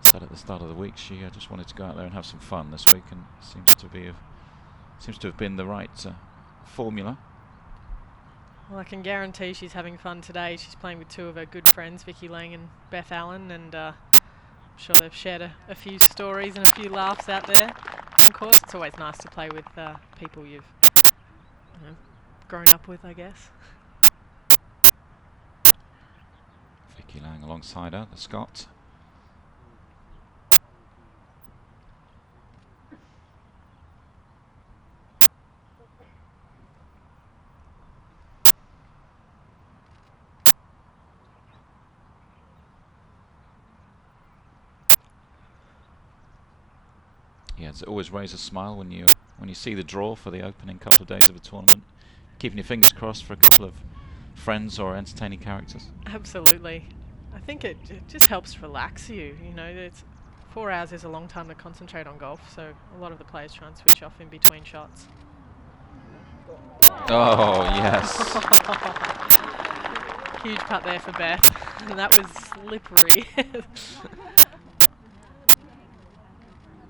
Set at at the start of the week she just wanted to go out there and have some fun this week, and seems to have been the right formula. Well, I can guarantee she's having fun today. She's playing with two of her good friends, Vicky Lang and Beth Allen, and I'm sure they've shared a few stories and a few laughs out there. Of course, it's always nice to play with people you've grown up with, I guess. Vicky Lang alongside her, the Scot. Yeah, it's always raise a smile when you see the draw for the opening couple of days of a tournament. Keeping your fingers crossed for a couple of friends or entertaining characters. Absolutely. I think it just helps relax you. You know, 4 hours is a long time to concentrate on golf, so a lot of the players try and switch off in between shots. Oh, yes. Huge putt there for Beth. And that was slippery.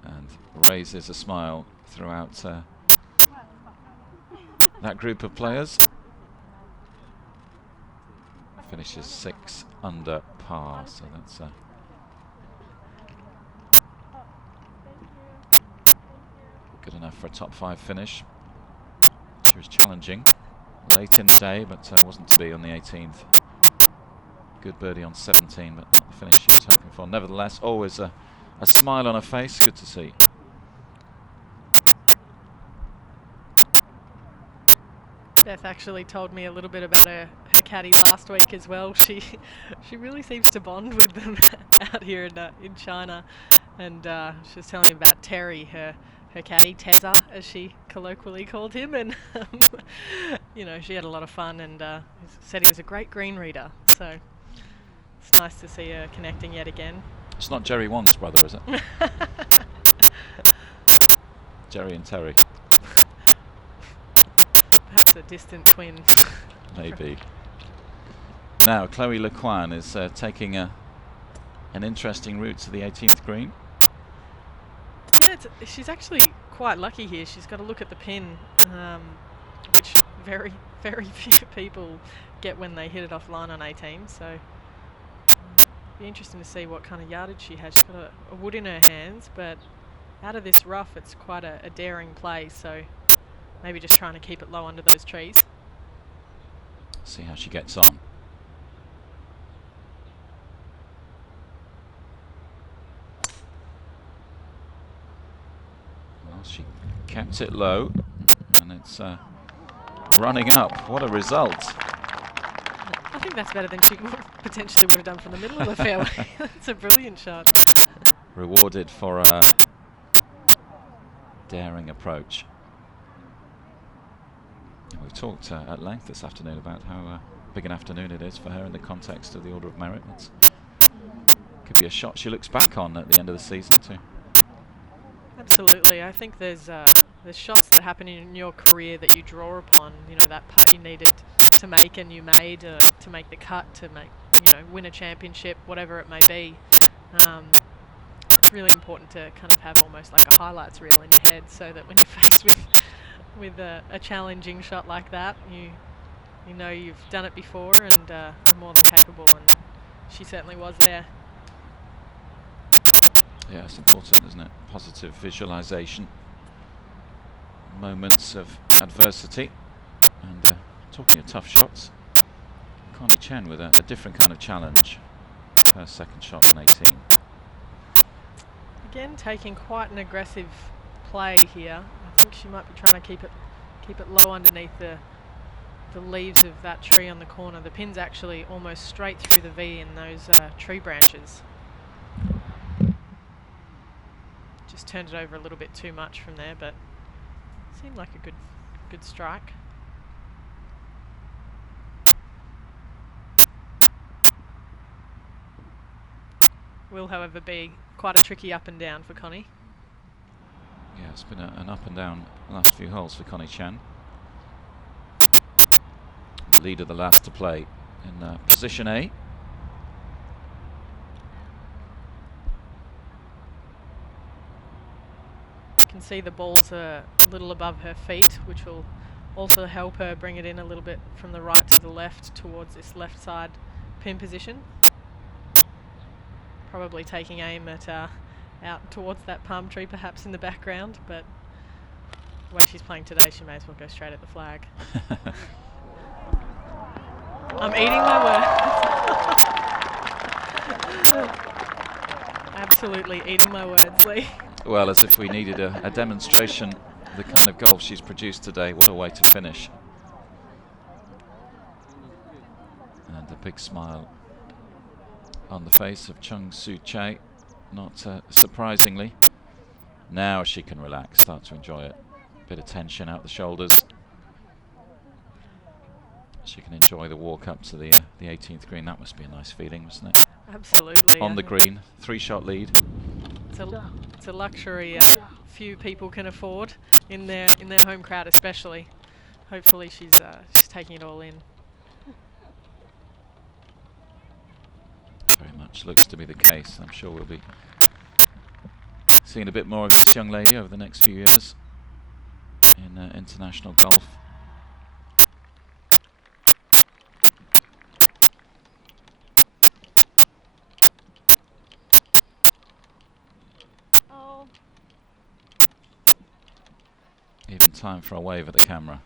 And raises a smile throughout that group of players. Finishes 6 under par, so that's good enough for a top 5 finish. She was challenging late in the day, but wasn't to be on the 18th. Good birdie on 17, but not the finish she was hoping for. Nevertheless, always a smile on her face. Good to see. Beth actually told me a little bit about her caddy last week as well. She really seems to bond with them out here in China, and she was telling me about Terry, her caddy, Tezza, as she colloquially called him, and you know, she had a lot of fun, and said he was a great green reader. So it's nice to see her connecting yet again. It's not Jerry Wong's brother, is it? Jerry and Terry. Perhaps a distant twin. Maybe. Now, Chloe Le Quan is taking an interesting route to the 18th green. Yeah, she's actually quite lucky here. She's got to look at the pin, which very, very few people get when they hit it offline on 18. So be interesting to see what kind of yardage she has. She's got a wood in her hands, but out of this rough, it's quite a daring play. So maybe just trying to keep it low under those trees. See how she gets on. Well, she kept it low, and it's running up. What a result. I think that's better than she potentially would have done from the middle of the fairway. That's a brilliant shot. Rewarded for a daring approach. We've talked at length this afternoon about how big an afternoon it is for her in the context of the Order of Merit. It could be a shot she looks back on at the end of the season too. Absolutely. I think there's shots that happen in your career that you draw upon. You know, that putt you needed to make and you made, to make the cut, to make, you know, win a championship, whatever it may be. It's really important to kind of have almost like a highlights reel in your head, so that when you're faced with a challenging shot like that, you know you've done it before and are more than capable, and she certainly was there. Yeah, it's important, isn't it? Positive visualization, moments of adversity, and talking of tough shots, Connie Chen with a different kind of challenge. Her second shot on 18. Again, taking quite an aggressive play here. I think she might be trying to keep it low underneath the leaves of that tree on the corner. The pin's actually almost straight through the V in those tree branches. Just turned it over a little bit too much from there, but seemed like a good strike. Will, however, be quite a tricky up and down for Connie. Yeah, it's been an up and down last few holes for Connie Chen. Lead of the last to play in position A. can see the balls are a little above her feet, which will also help her bring it in a little bit from the right to the left towards this left side pin position. Probably taking aim at out towards that palm tree perhaps in the background, but the way she's playing today, she may as well go straight at the flag. I'm eating my words. Absolutely eating my words, Lee. Well, as if we needed a demonstration of the kind of golf she's produced today. What a way to finish. And a big smile on the face of Chung Soo Che, not surprisingly. Now she can relax, start to enjoy it. Bit of tension out the shoulders. She can enjoy the walk up to the 18th green. That must be a nice feeling, wasn't it? Absolutely. On the green, 3-shot lead. It's a luxury few people can afford in their home crowd, especially. Hopefully she's taking it all in. Very much looks to be the case. I'm sure we'll be seeing a bit more of this young lady over the next few years in international golf. Even time for a wave at the camera.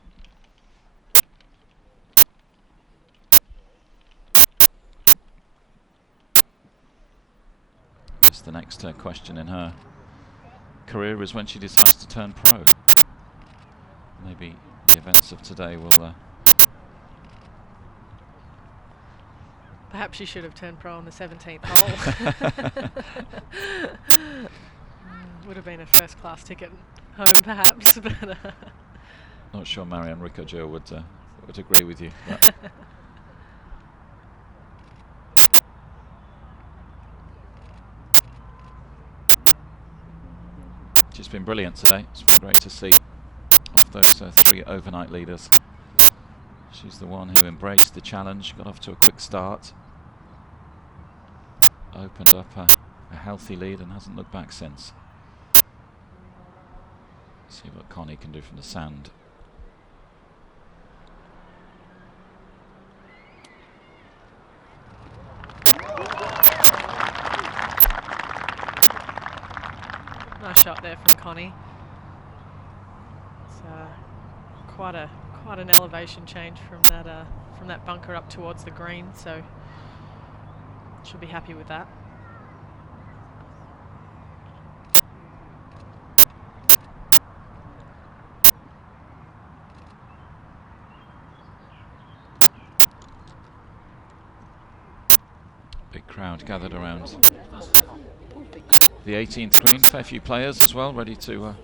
Guess the next question in her career is when she decides to turn pro. Maybe the events of today will... Perhaps she should have turned pro on the 17th hole. Would have been a first-class ticket home, perhaps, but not sure Marianne Ricochet would agree with you. But she's been brilliant today. It's been great to see off those 3 overnight leaders. She's the one who embraced the challenge, got off to a quick start, opened up a healthy lead and hasn't looked back since. See what Connie can do from the sand. Nice shot there from Connie. It's quite an elevation change from that bunker up towards the green, so she'll be happy with that. Big crowd gathered around the 18th green. Fair few players as well, ready to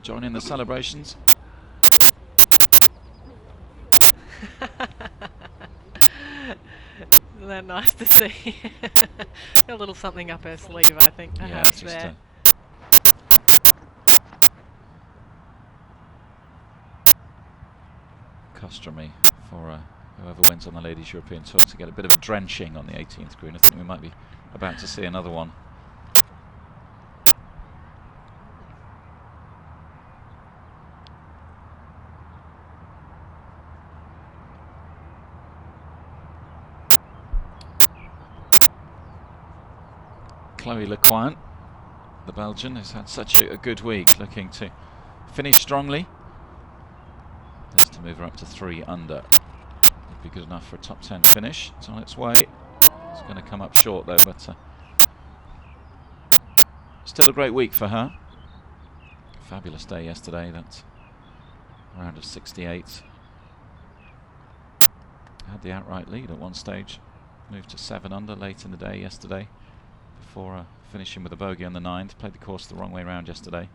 join in the celebrations. Isn't that nice to see? A little something up her sleeve, I think, perhaps, yeah, there. Customary for whoever wins on the Ladies European Tour to get a bit of a drenching on the 18th green. I think we might be about to see another one. Chloe Lecointe, the Belgian, has had such a good week, looking to finish strongly. That's to move her up to 3 under. Would be good enough for a top 10 finish. It's on its way. It's going to come up short though, but still a great week for her. Fabulous day yesterday. That's a round of 68. Had the outright lead at one stage. Moved to 7 under late in the day yesterday, before finishing with a bogey on the 9th. Played the course the wrong way round yesterday.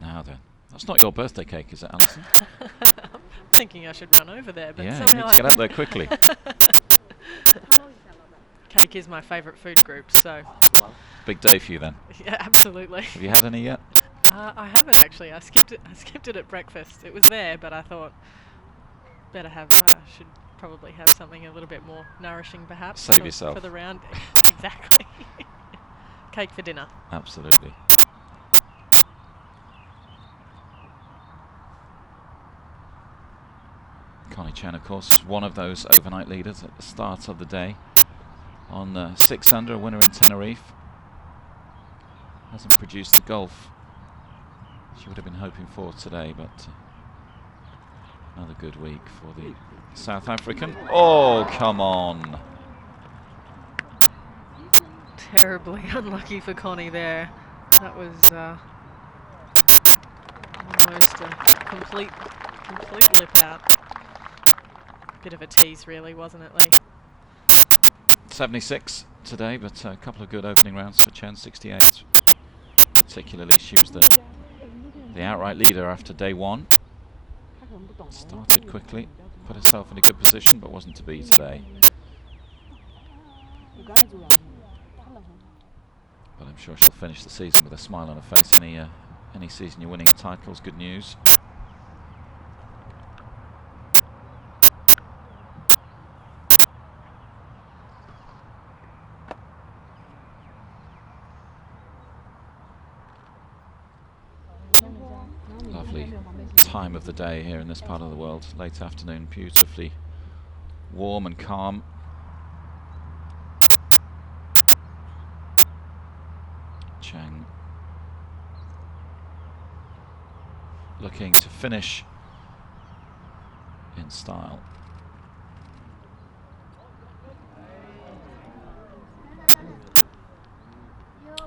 Now then, that's not your birthday cake, is it, Alison? I'm thinking I should run over there, but yeah, somehow you need to get up there quickly. Cake is my favourite food group, so... Big day for you then. Yeah, absolutely. Have you had any yet? I haven't actually. I skipped it at breakfast. It was there, but I thought should probably have something a little bit more nourishing, perhaps. Save yourself for the round. Exactly. Cake for dinner. Absolutely. Connie Chen, of course, is one of those overnight leaders at the start of the day on 6 under, a winner in Tenerife. Hasn't produced the golf she would have been hoping for today, but another good week for the South African. Oh, come on. Terribly unlucky for Connie there. That was almost a complete lip out. Bit of a tease, really, wasn't it, Lee? 76 today, but a couple of good opening rounds for Chen. 68, particularly. She was the outright leader after day one. Started quickly, put herself in a good position, but wasn't to be today. But I'm sure she'll finish the season with a smile on her face. Any season you're winning a title is good news. Lovely time of the day here in this part of the world. Late afternoon, beautifully warm and calm. Cheng looking to finish in style.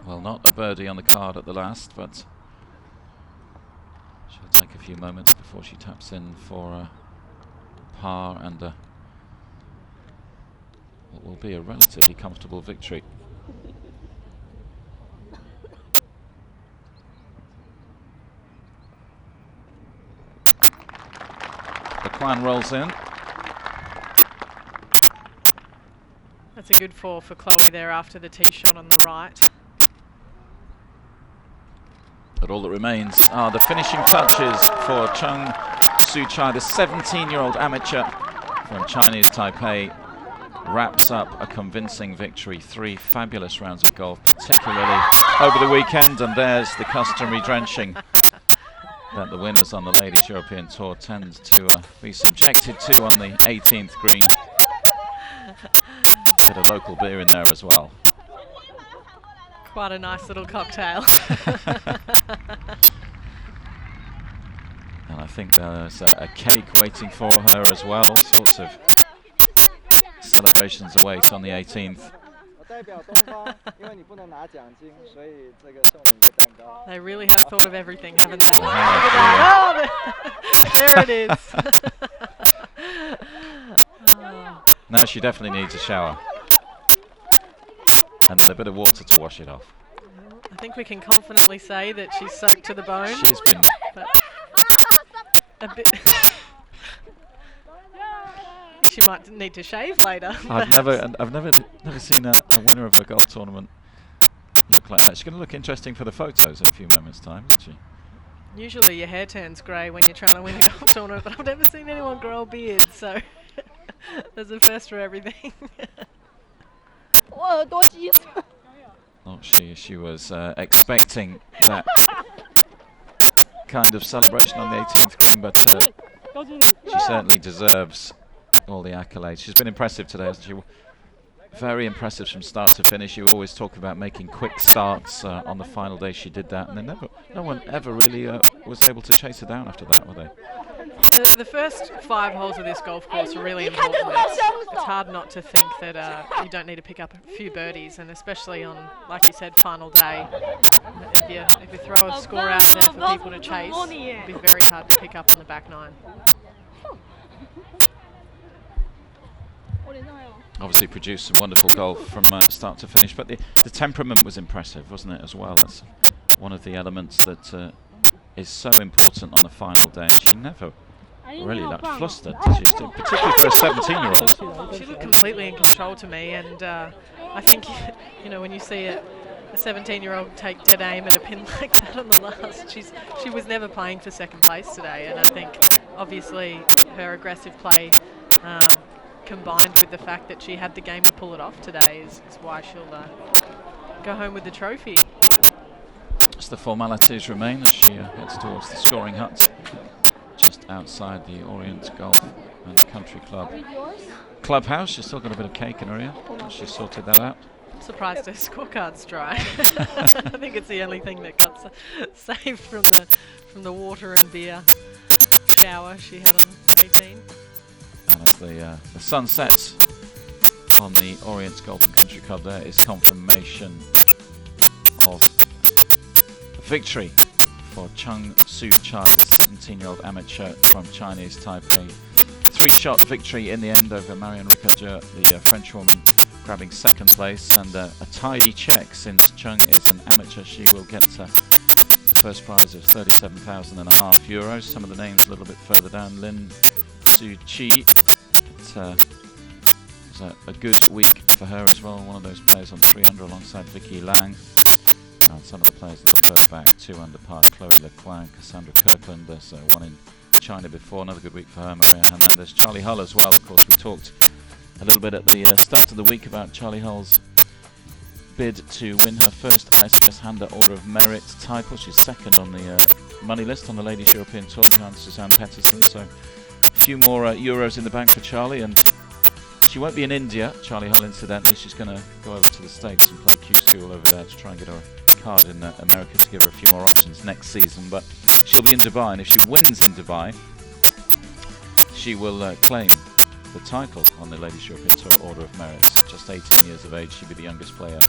Well, not a birdie on the card at the last, but she'll take a few moments before she taps in for a par and what will be a relatively comfortable victory. The Kwan rolls in. That's a good fall for Chloe there after the tee shot on the right. But all that remains are the finishing touches for Chung Su-chai, the 17-year-old amateur from Chinese Taipei. Wraps up a convincing victory. 3 fabulous rounds of golf, particularly over the weekend. And there's the customary drenching that the winners on the Ladies European Tour tend to be subjected to on the 18th green. Bit of local beer in there as well. Quite a nice little cocktail. And I think there's a cake waiting for her as well. All sorts of celebrations await on the 18th. They really have thought of everything, haven't they? Oh, there it is. Oh. Now she definitely needs a shower. And then a bit of water to wash it off. I think we can confidently say that she's soaked to the bone. She's been a bit. She might need to shave later. I've never seen a winner of a golf tournament look like that. She's going to look interesting for the photos in a few moments' time, isn't she? Usually your hair turns grey when you're trying to win a golf tournament, but I've never seen anyone grow a beard, so there's a first for everything. Not she was expecting that kind of celebration on the 18th green, but she certainly deserves all the accolades. She's been impressive today, hasn't she? Very impressive from start to finish. You always talk about making quick starts. On the final day she did that, and then no one ever really was able to chase her down after that, were they? The first 5 holes of this golf course are really important. It's hard not to think that you don't need to pick up a few birdies, and especially on, like you said, final day. If you throw a score out there for people to chase, it'll be very hard to pick up on the back 9. Obviously produced some wonderful golf from start to finish, but the temperament was impressive, wasn't it, as well? That's one of the elements that is so important on the final day. She never really looked flustered, did she? Particularly for a 17-year-old. She looked completely in control to me, and I think, when you see a a 17-year-old take dead aim at a pin like that on the last. She was never playing for second place today, and I think obviously her aggressive play combined with the fact that she had the game to pull it off today is why she'll go home with the trophy. Just the formalities remain as she heads towards the scoring hut just outside the Orient Golf and Country Club clubhouse. She's still got a bit of cake in her ear. She sorted that out. I'm surprised her scorecard's dry. I think it's the only thing that got saved from the water and beer shower she had on 18. And as the sun sets on the Orient Golf and Country Club, there is confirmation of victory for Chung Su Cha, the 17-year-old amateur from Chinese Taipei. 3-shot victory in the end over Marion Ricardeur, the French woman, grabbing second place, and a tidy check. Since Chung is an amateur, she will get the first prize of €37,500. Some of the names a little bit further down. Lin Su Chi. It was a good week for her as well. One of those players on 300 alongside Vicky Lang. And some of the players a little further back, 2 under par. Chloe Le Quang, Cassandra Kirkland. There's one in China before. Another good week for her. Maria Hernandez. Charlie Hull as well. Of course, we talked a little bit at the start of the week about Charlie Hull's bid to win her first ICS Handa Order of Merit title. She's second on the money list on the Ladies European Tour behind Suzanne Petterson. So a few more euros in the bank for Charlie, and she won't be in India, Charlie Hull, incidentally. She's going to go over to the States and play Q School over there to try and get her card in America to give her a few more options next season. But she'll be in Dubai, and if she wins in Dubai, she will claim the title on the Ladies European Tour Order of Merit. Just 18 years of age, she'll be the youngest player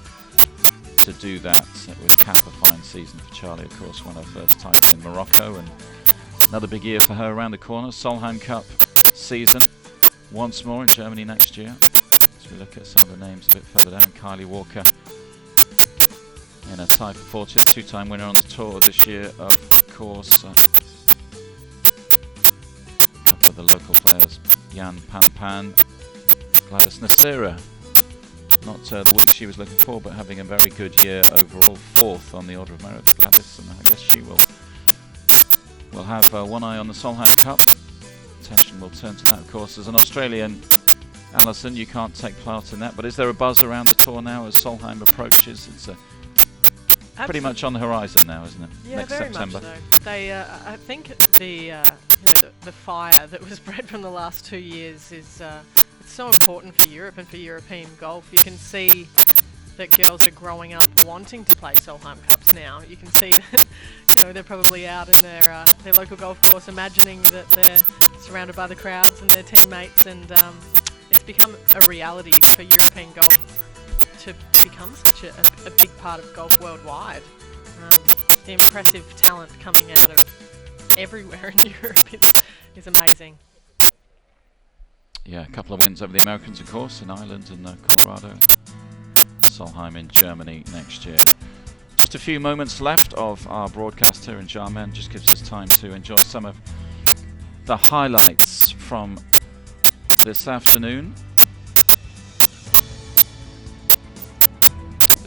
to do that. It would cap a fine season for Charlie, of course. Won her first title in Morocco, and another big year for her around the corner. Solheim Cup season once more in Germany next year. As we look at some of the names a bit further down, Kylie Walker in a tie for 40th, 2-time winner on the tour this year, of course. A couple of the local players, Yan Pan, Gladys Nasira. Not the week she was looking for, but having a very good year overall. 4th on the Order of Merit for Gladys, and I guess she will have one eye on the Solheim Cup. Attention will turn to that, of course. As an Australian, Alison, you can't take part in that, but is there a buzz around the tour now as Solheim approaches? It's pretty much on the horizon now, isn't it? Yeah, next very September. much so. They, I think the fire that was bred from the last 2 years is it's so important for Europe and for European golf. You can see that girls are growing up wanting to play Solheim Cups now. You can see that they're probably out in their local golf course, imagining that they're surrounded by the crowds and their teammates, and it's become a reality for European golf to become such a big part of golf worldwide. The impressive talent coming out of everywhere in Europe is amazing. Yeah, a couple of wins over the Americans, of course, in Ireland and Colorado. Solheim in Germany next year. Just a few moments left of our broadcast here in Xiamen. Just gives us time to enjoy some of the highlights from this afternoon.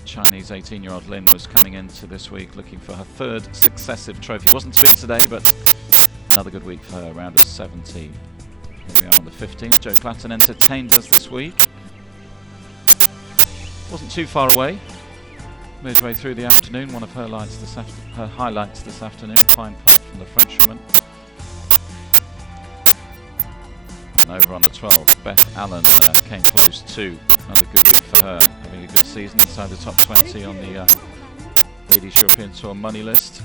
Chinese 18-year-old Lin was coming into this week looking for her 3rd successive trophy. Wasn't to be today, but another good week for her, around a 70. Here we are on the 15th. Jo Platten entertained us this week. Wasn't too far away. Midway through the afternoon, one of her highlights this afternoon, fine putt from the Frenchwoman. And over on the 12th, Beth Allen came close too. Another good week for her, having a good season inside the top 20 on the Ladies European Tour money list.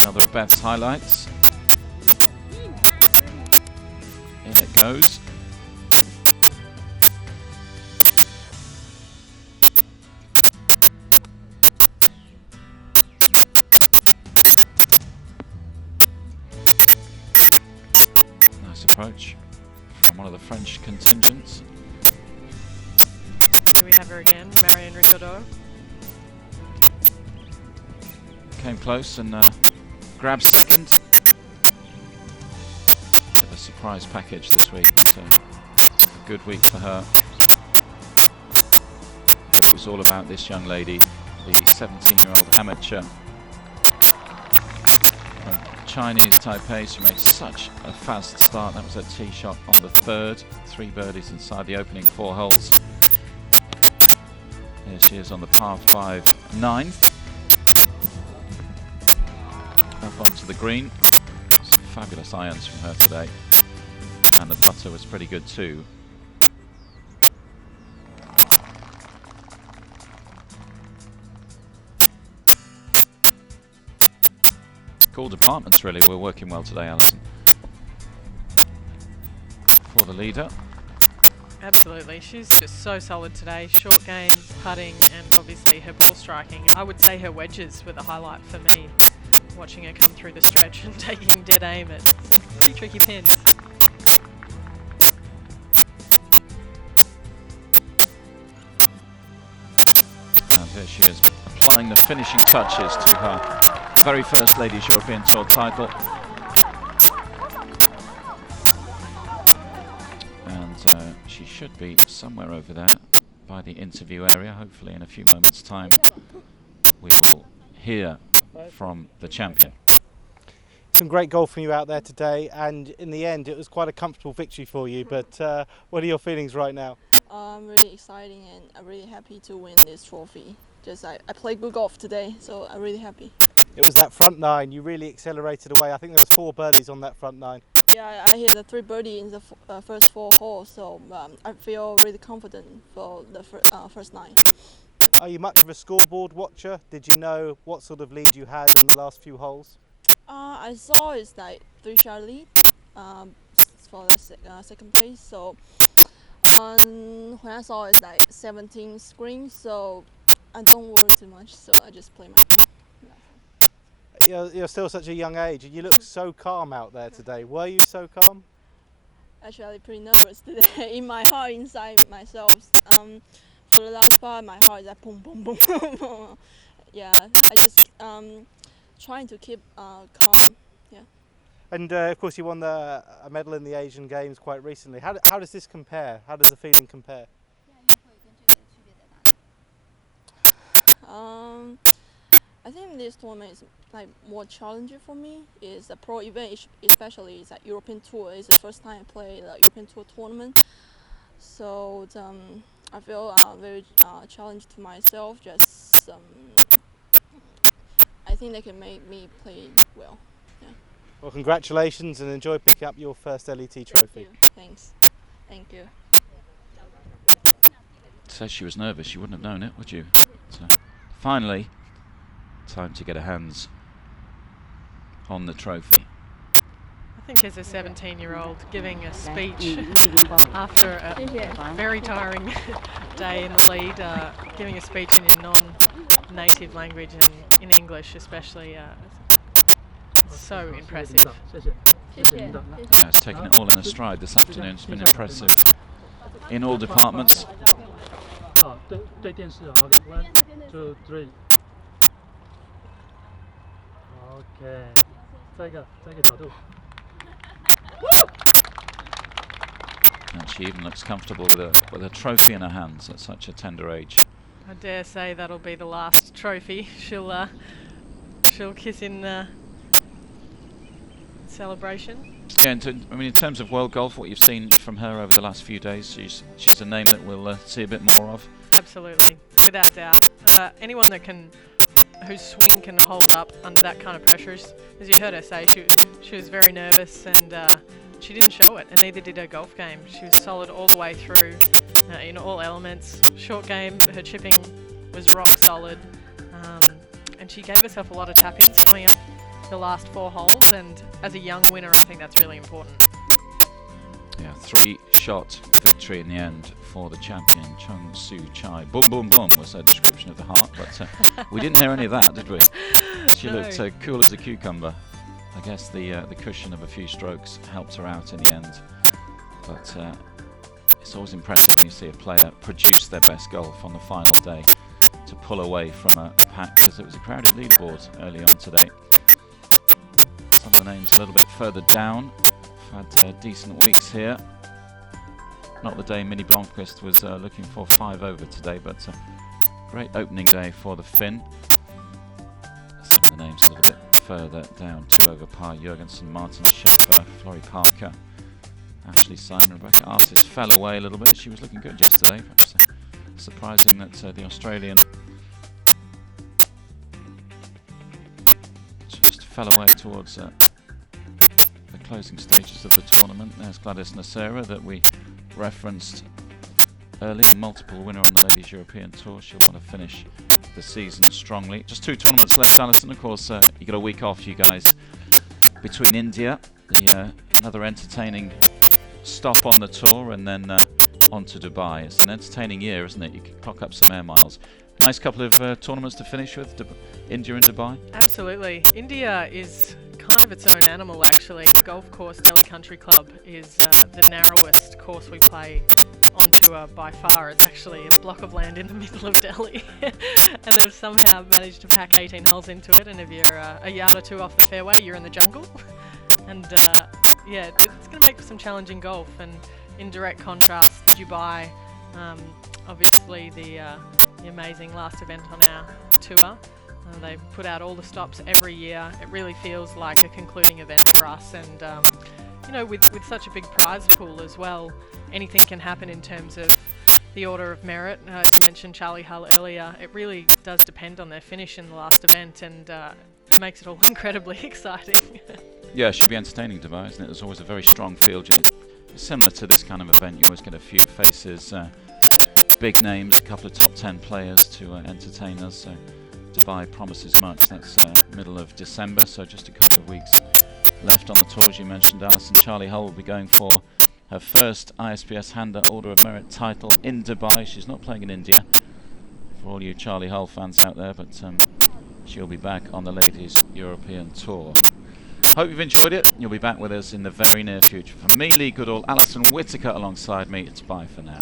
Another of Beth's highlights. In it goes. Nice approach from one of the French contingents. Here we have her again, Marion Ricardeur. Came close and grabbed second. Bit of a surprise package this week, but a good week for her. it was all about this young lady, the 17-year-old amateur from Chinese Taipei. She made such a fast start. That was her tee shot on the third. 3 birdies inside the opening 4 holes. Here she is on the par 5 9th. Up onto the green. Some fabulous irons from her today. And the putter was pretty good too. All departments really were working well today, Alison. For the leader. Absolutely, she's just so solid today. Short game, putting, and obviously her ball striking. I would say her wedges were the highlight for me, watching her come through the stretch and taking dead aim at some pretty tricky pins. And here she is, applying the finishing touches to her very first Ladies European Tour title. And she should be somewhere over there by the interview area. Hopefully in a few moments' time we will hear from the champion. Some great golf from you out there today, and in the end it was quite a comfortable victory for you, but what are your feelings right now? Really exciting, and I'm really happy to win this trophy. Just I played good golf today, so I'm really happy. It was that front 9, you really accelerated away. I think there was 4 birdies on that front 9. Yeah, I hit the 3 birdies in the first 4 holes, so I feel really confident for the first 9. Are you much of a scoreboard watcher? Did you know what sort of lead you had in the last few holes? I saw it's like 3-shot lead for the second place, so when I saw it's like 17 screens, so I don't worry too much, so I just play my game. You're still such a young age, and you look so calm out there today. Were you so calm? Actually, pretty nervous today. In my heart, inside myself, for the last part, my heart is like boom, boom, boom, boom. Yeah, I just trying to keep calm. Yeah. And of course, you won a medal in the Asian Games quite recently. How does this compare? How does the feeling compare? I think this tournament is like more challenging for me. It's a pro event, especially it's a European Tour. It's the first time I play the European Tour tournament, so I feel very challenged to myself. Just I think they can make me play well. Yeah. Well, congratulations, and enjoy picking up your first LET trophy. Thank you. Thanks. Thank you. Says she was nervous. You wouldn't have known it, would you? So, finally, time to get her hands on the trophy. I think as a 17-year-old giving a speech after a very tiring day in the lead, giving a speech in your non-native language and in English especially, so impressive. Yeah, it's taken it all in a stride this afternoon. It's been impressive in all departments. 对电视好的 1, 2, 3 OK 再一个角度 And she even looks comfortable with a trophy in her hands at such a tender age. I dare say that'll be the last trophy she'll kiss in celebration. Yeah, in terms of world golf, what you've seen from her over the last few days, she's a name that we'll see a bit more of. Absolutely, without doubt. Anyone whose swing can hold up under that kind of pressure, as you heard her say, she was very nervous, and she didn't show it, and neither did her golf game. She was solid all the way through in all elements. Short game, her chipping was rock solid, and she gave herself a lot of tap-ins coming up the last 4 holes, and as a young winner, I think that's really important. Yeah, 3-shot victory in the end for the champion, Chung Soo Chai. Boom, boom, boom was her description of the heart, but we didn't hear any of that, did we? She looked cool as a cucumber. I guess the cushion of a few strokes helped her out in the end. But it's always impressive when you see a player produce their best golf on the final day to pull away from a pack, because it was a crowded leaderboard early on today. Some of the names a little bit further down. We've had decent weeks here. Not the day Minnie Blomqvist was looking for 5 over today, but Great opening day for the Finn. Some of the names a little bit further down. 2 over par. Jurgensen, Martin Schäfer, Florrie Parker, Ashley Simon, Rebecca Artis fell away a little bit. She was looking good yesterday. Perhaps surprising that the Australian just fell away towards the closing stages of the tournament. There's Gladys Nacera that we referenced earlier, a multiple winner on the Ladies European Tour. She'll want to finish the season strongly. Just 2 tournaments left, Alison. Of course, you got a week off, you guys, between India, another entertaining stop on the tour, and then on to Dubai. It's an entertaining year, isn't it? You can clock up some air miles. Nice couple of tournaments to finish with, India and Dubai. Absolutely. India is kind of its own animal, actually. The golf course, Delhi Country Club, is the narrowest course we play on tour by far. It's actually a block of land in the middle of Delhi, and they've somehow managed to pack 18 holes into it, and if you're a yard or 2 off the fairway, you're in the jungle. And yeah, it's going to make for some challenging golf. And in direct contrast, Dubai, obviously the amazing last event on our tour. They put out all the stops every year. It really feels like a concluding event for us, and you know, with such a big prize pool as well, anything can happen in terms of the order of merit. As you mentioned Charlie Hull earlier, it really does depend on their finish in the last event, and it makes it all incredibly exciting. Yeah, it should be entertaining, Dubai, isn't it? There's always a very strong field. It's similar to this kind of event. You always get a few faces, big names, a couple of top 10 players to entertain us. So Dubai promises much. That's middle of December, so just a couple of weeks left on the tour. As you mentioned, Alison, Charlie Hull will be going for her first ISPS Handa Order of Merit title in Dubai. She's not playing in India, for all you Charlie Hull fans out there, but she'll be back on the Ladies European Tour. Hope you've enjoyed it. You'll be back with us in the very near future. For me, Lee Goodall, Alison Whittaker alongside me. It's bye for now.